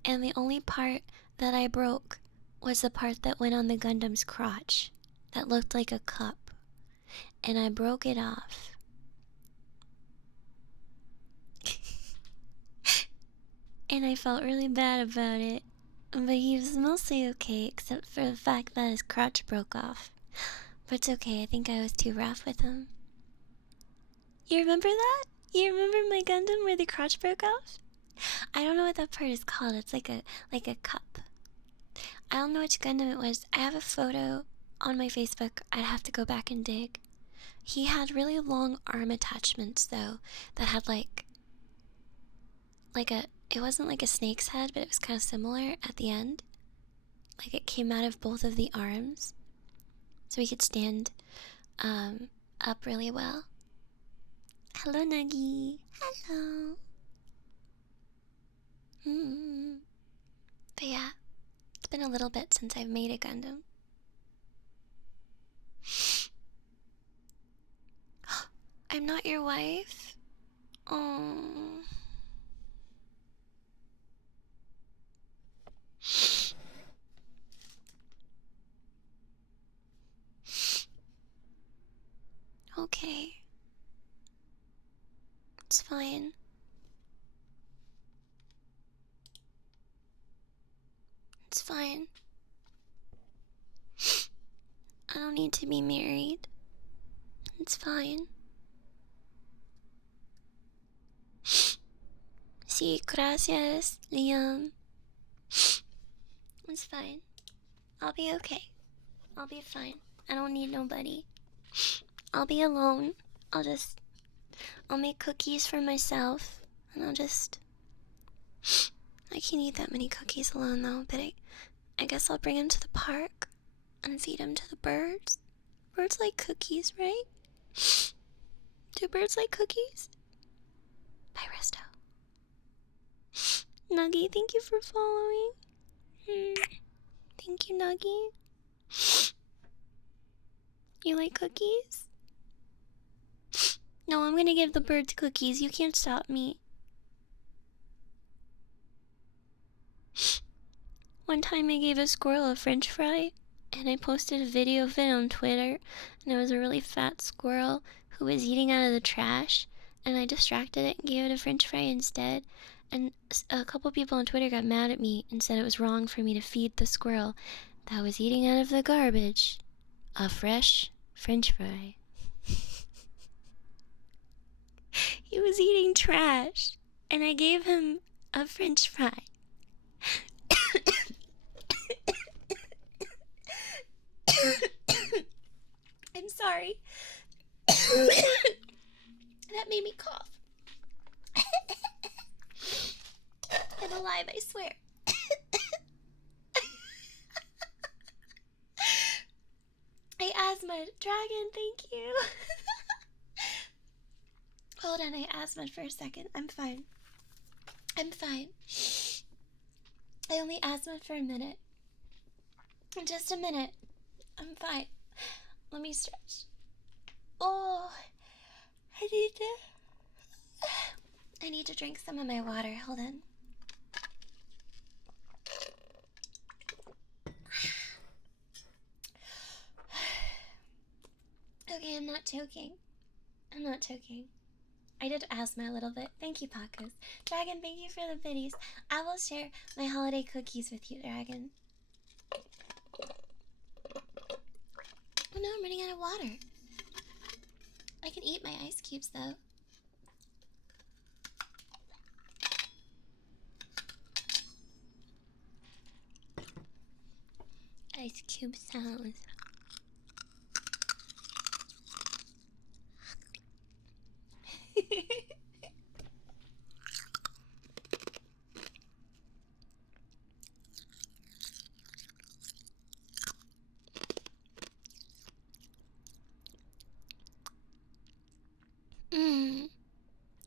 and the only part that I broke was the part that went on the Gundam's crotch that looked like a cup, and I broke it off. And I felt really bad about it, but he was mostly okay except for the fact that his crotch broke off. But it's okay, I think I was too rough with him. You remember that? You remember my Gundam where the crotch broke off? I don't know what that part is called. It's like a cup. I don't know which Gundam it was. I have a photo on my Facebook. I'd have to go back and dig. He had really long arm attachments though that had like a, it wasn't like a snake's head, but it was kind of similar at the end. Like it came out of both of the arms. So he could stand up really well. Hello, Nuggy. Hello. But yeah, it's been a little bit since I've made a Gundam. I'm not your wife? Oh. Okay. It's fine. It's fine. I don't need to be married. It's fine. Sí, gracias, Liam. It's fine. I'll be okay. I'll be fine. I don't need nobody. I'll be alone. I'll make cookies for myself. And I can't eat that many cookies alone though, but I guess I'll bring them to the park and feed them to the birds. Birds like cookies, right? Do birds like cookies? Bye, Resto. Nuggy, thank you for following. Thank you, Nuggy. You like cookies? No, I'm gonna give the birds cookies. You can't stop me. One time I gave a squirrel a french fry, and I posted a video of it on Twitter, and it was a really fat squirrel who was eating out of the trash, and I distracted it and gave it a french fry instead, and a couple people on Twitter got mad at me and said it was wrong for me to feed the squirrel that was eating out of the garbage a fresh french fry. He was eating trash, and I gave him a french fry. sorry. That made me cough. I'm alive, I swear. I asthma. Dragon, thank you. Hold on, I asthma for a second. I'm fine. I'm fine. I only asthma for a minute. Just a minute. I'm fine. Let me stretch. Oh, I need to drink some of my water. Hold on. Okay, I'm not choking. I'm not choking. I did asthma a little bit. Thank you, Pacos. Dragon, thank you for the biddies. I will share my holiday cookies with you, Dragon. Oh no, I'm running out of water. I can eat my ice cubes, though. Ice cube sounds.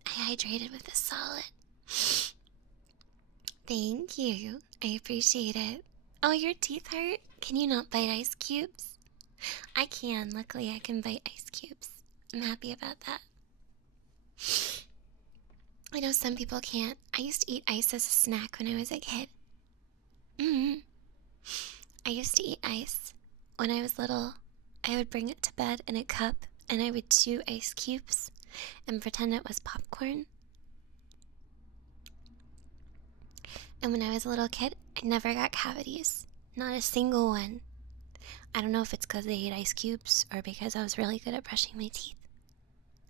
I hydrated with a solid. Thank you. I appreciate it. Oh, your teeth hurt? Can you not bite ice cubes? I can. Luckily, I can bite ice cubes. I'm happy about that. I know some people can't. I used to eat ice as a snack when I was a kid. I used to eat ice. When I was little, I would bring it to bed in a cup, and I would chew ice cubes and pretend it was popcorn. And when I was a little kid, I never got cavities. Not a single one. I don't know if it's because I ate ice cubes or because I was really good at brushing my teeth.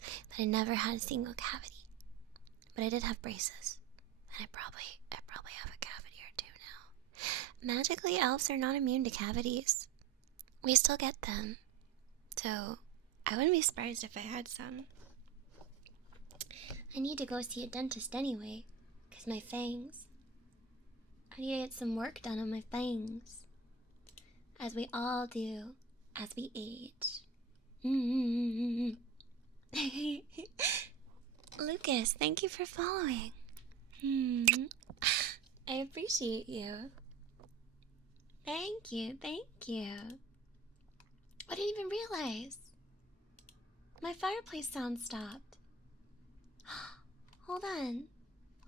But I never had a single cavity. But I did have braces. And I probably have a cavity or two now. Magically, elves are not immune to cavities. We still get them. So, I wouldn't be surprised if I had some. I need to go see a dentist anyway. Because my fangs. I need to get some work done on my fangs. As we all do. As we age. Lucas, thank you for following. I appreciate you. Thank you, thank you. I didn't even realize. My fireplace sound stopped. Hold on.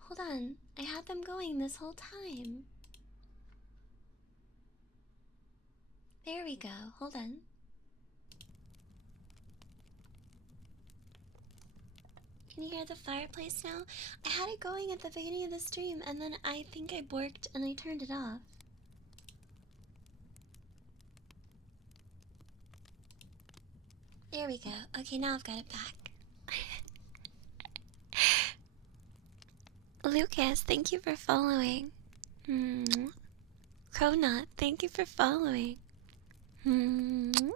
Hold on. I had them going this whole time. There we go. Hold on. Can you hear the fireplace now? I had it going at the beginning of the stream, and then I think I borked and I turned it off. There we go. Okay, now I've got it back. Lucas, thank you for following. Cronut, thank you for following. Do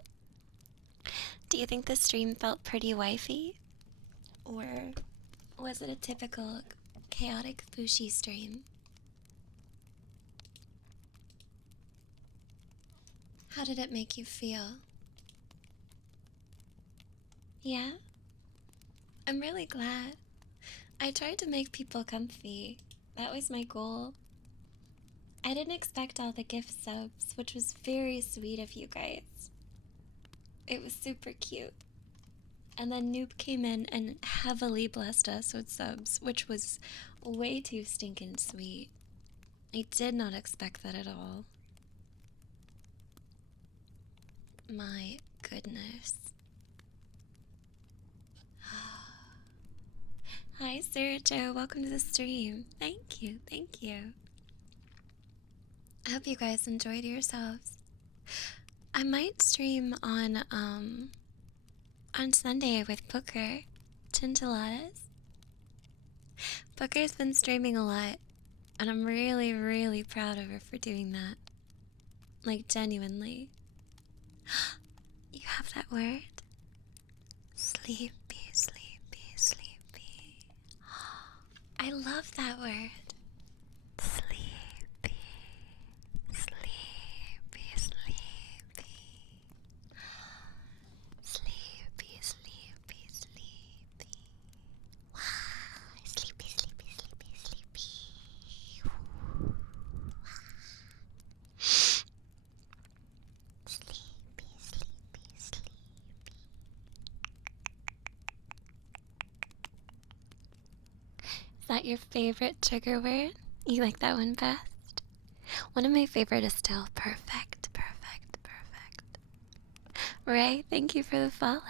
you think the stream felt pretty wifey? Or was it a typical chaotic Fushi stream? How did it make you feel? Yeah? I'm really glad. I tried to make people comfy. That was my goal. I didn't expect all the gift subs, which was very sweet of you guys. It was super cute. And then Noob came in and heavily blessed us with subs, which was way too stinking sweet. I did not expect that at all. My goodness. Hi, Sarah Joe. Welcome to the stream. Thank you. Thank you. I hope you guys enjoyed yourselves. I might stream on Sunday with Booker. Chinchilladas. Booker's been streaming a lot, and I'm really, really proud of her for doing that. Like, genuinely. You have that word? Sleepy, sleepy, sleepy. I love that word. Sleepy, sleepy, sleepy. Sleepy, sleepy, sleepy. Sleepy, sleepy, sleepy, sleepy. Sleepy, sleepy, sleepy. Is that your favorite trigger word? You like that one best? One of my favorite is still perfect, perfect, perfect. Ray, thank you for the follow.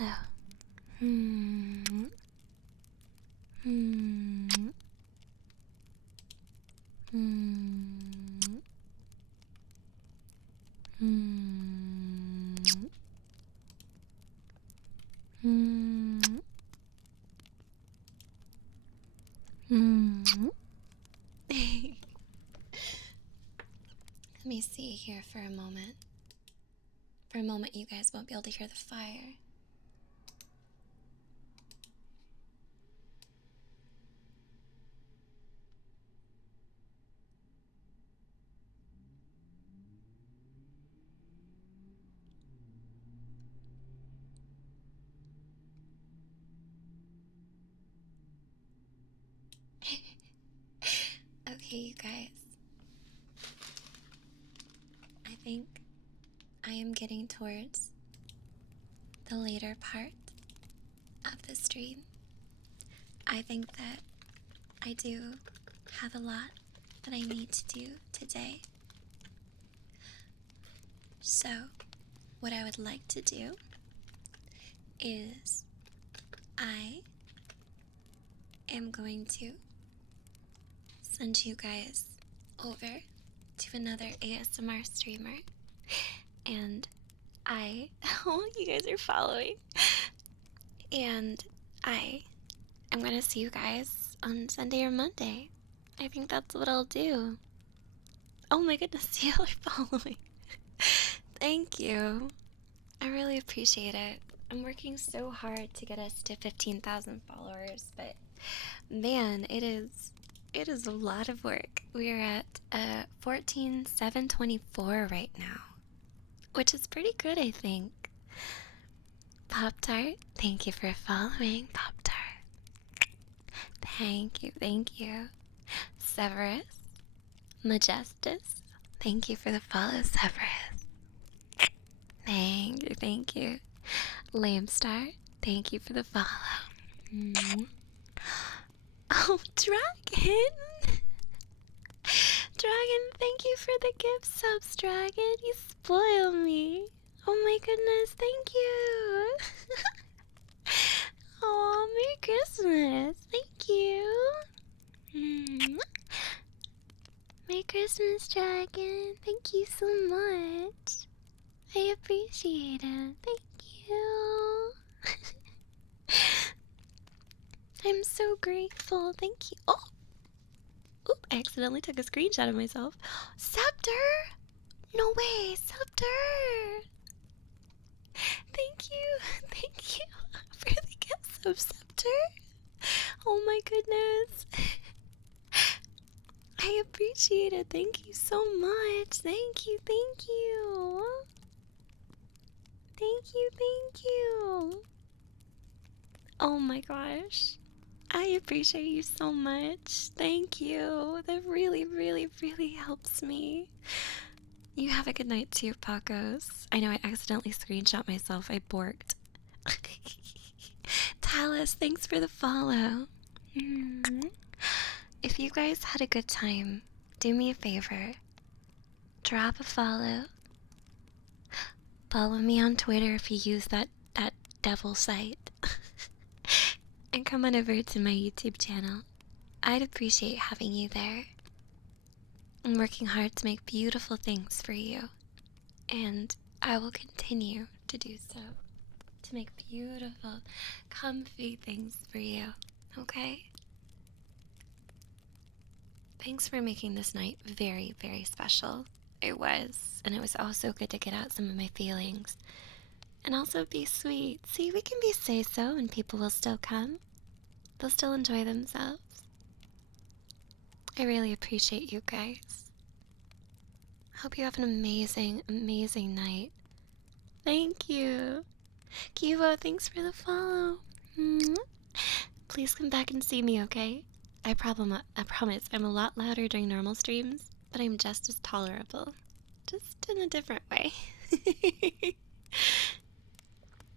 Let me see here for a moment. For a moment, you guys won't be able to hear the fire. Okay, you guys. I think I am getting towards the later part of the stream. I think that I do have a lot that I need to do today. So, what I would like to do is I am going to send you guys over to another ASMR streamer, and oh, you guys are following, and I am gonna see you guys on Sunday or Monday. I think that's what I'll do. Oh my goodness, y'all are following. Thank you. I really appreciate it. I'm working so hard to get us to 15,000 followers, but man, it is a lot of work. We're at 14,724 right now, which is pretty good, I think. Pop-Tart, thank you for following, Pop-Tart. Thank you, thank you. Severus, Majestus, thank you for the follow, Severus. Thank you, thank you. Lamestar, thank you for the follow. Oh, Dragon! Dragon, thank you for the gift subs, Dragon. You spoil me. Oh my goodness, thank you. Oh, Merry Christmas. Thank you. Merry Christmas, Dragon. Thank you so much. I appreciate it. Thank you. I'm so grateful. Thank you. Oh! Oop, I accidentally took a screenshot of myself. Scepter! No way, Scepter! Thank you for the gift of Scepter. Oh my goodness. I appreciate it. Thank you so much. Thank you, thank you. Thank you, thank you. Oh my gosh. I appreciate you so much. Thank you. That really, really, really helps me. You have a good night too, Pacos. I know I accidentally screenshot myself. I borked. Talus, thanks for the follow. If you guys had a good time, do me a favor. Drop a follow. Follow me on Twitter if you use that devil site. And come on over to my YouTube channel. I'd appreciate having you there. I'm working hard to make beautiful things for you, and I will continue to do so, to make beautiful, comfy things for you, okay? Thanks for making this night very, very special. It was, and it was also good to get out some of my feelings. And also be sweet. See, we can be Seiso and people will still come. They'll still enjoy themselves. I really appreciate you guys. Hope you have an amazing, amazing night. Thank you. Kivo, thanks for the follow. Please come back and see me, okay? I promise I'm a lot louder during normal streams, but I'm just as tolerable. Just in a different way.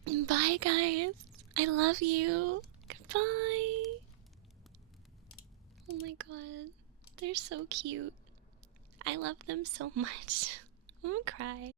Bye, guys. I love you. Goodbye. Oh my god. They're so cute. I love them so much. I'm gonna cry.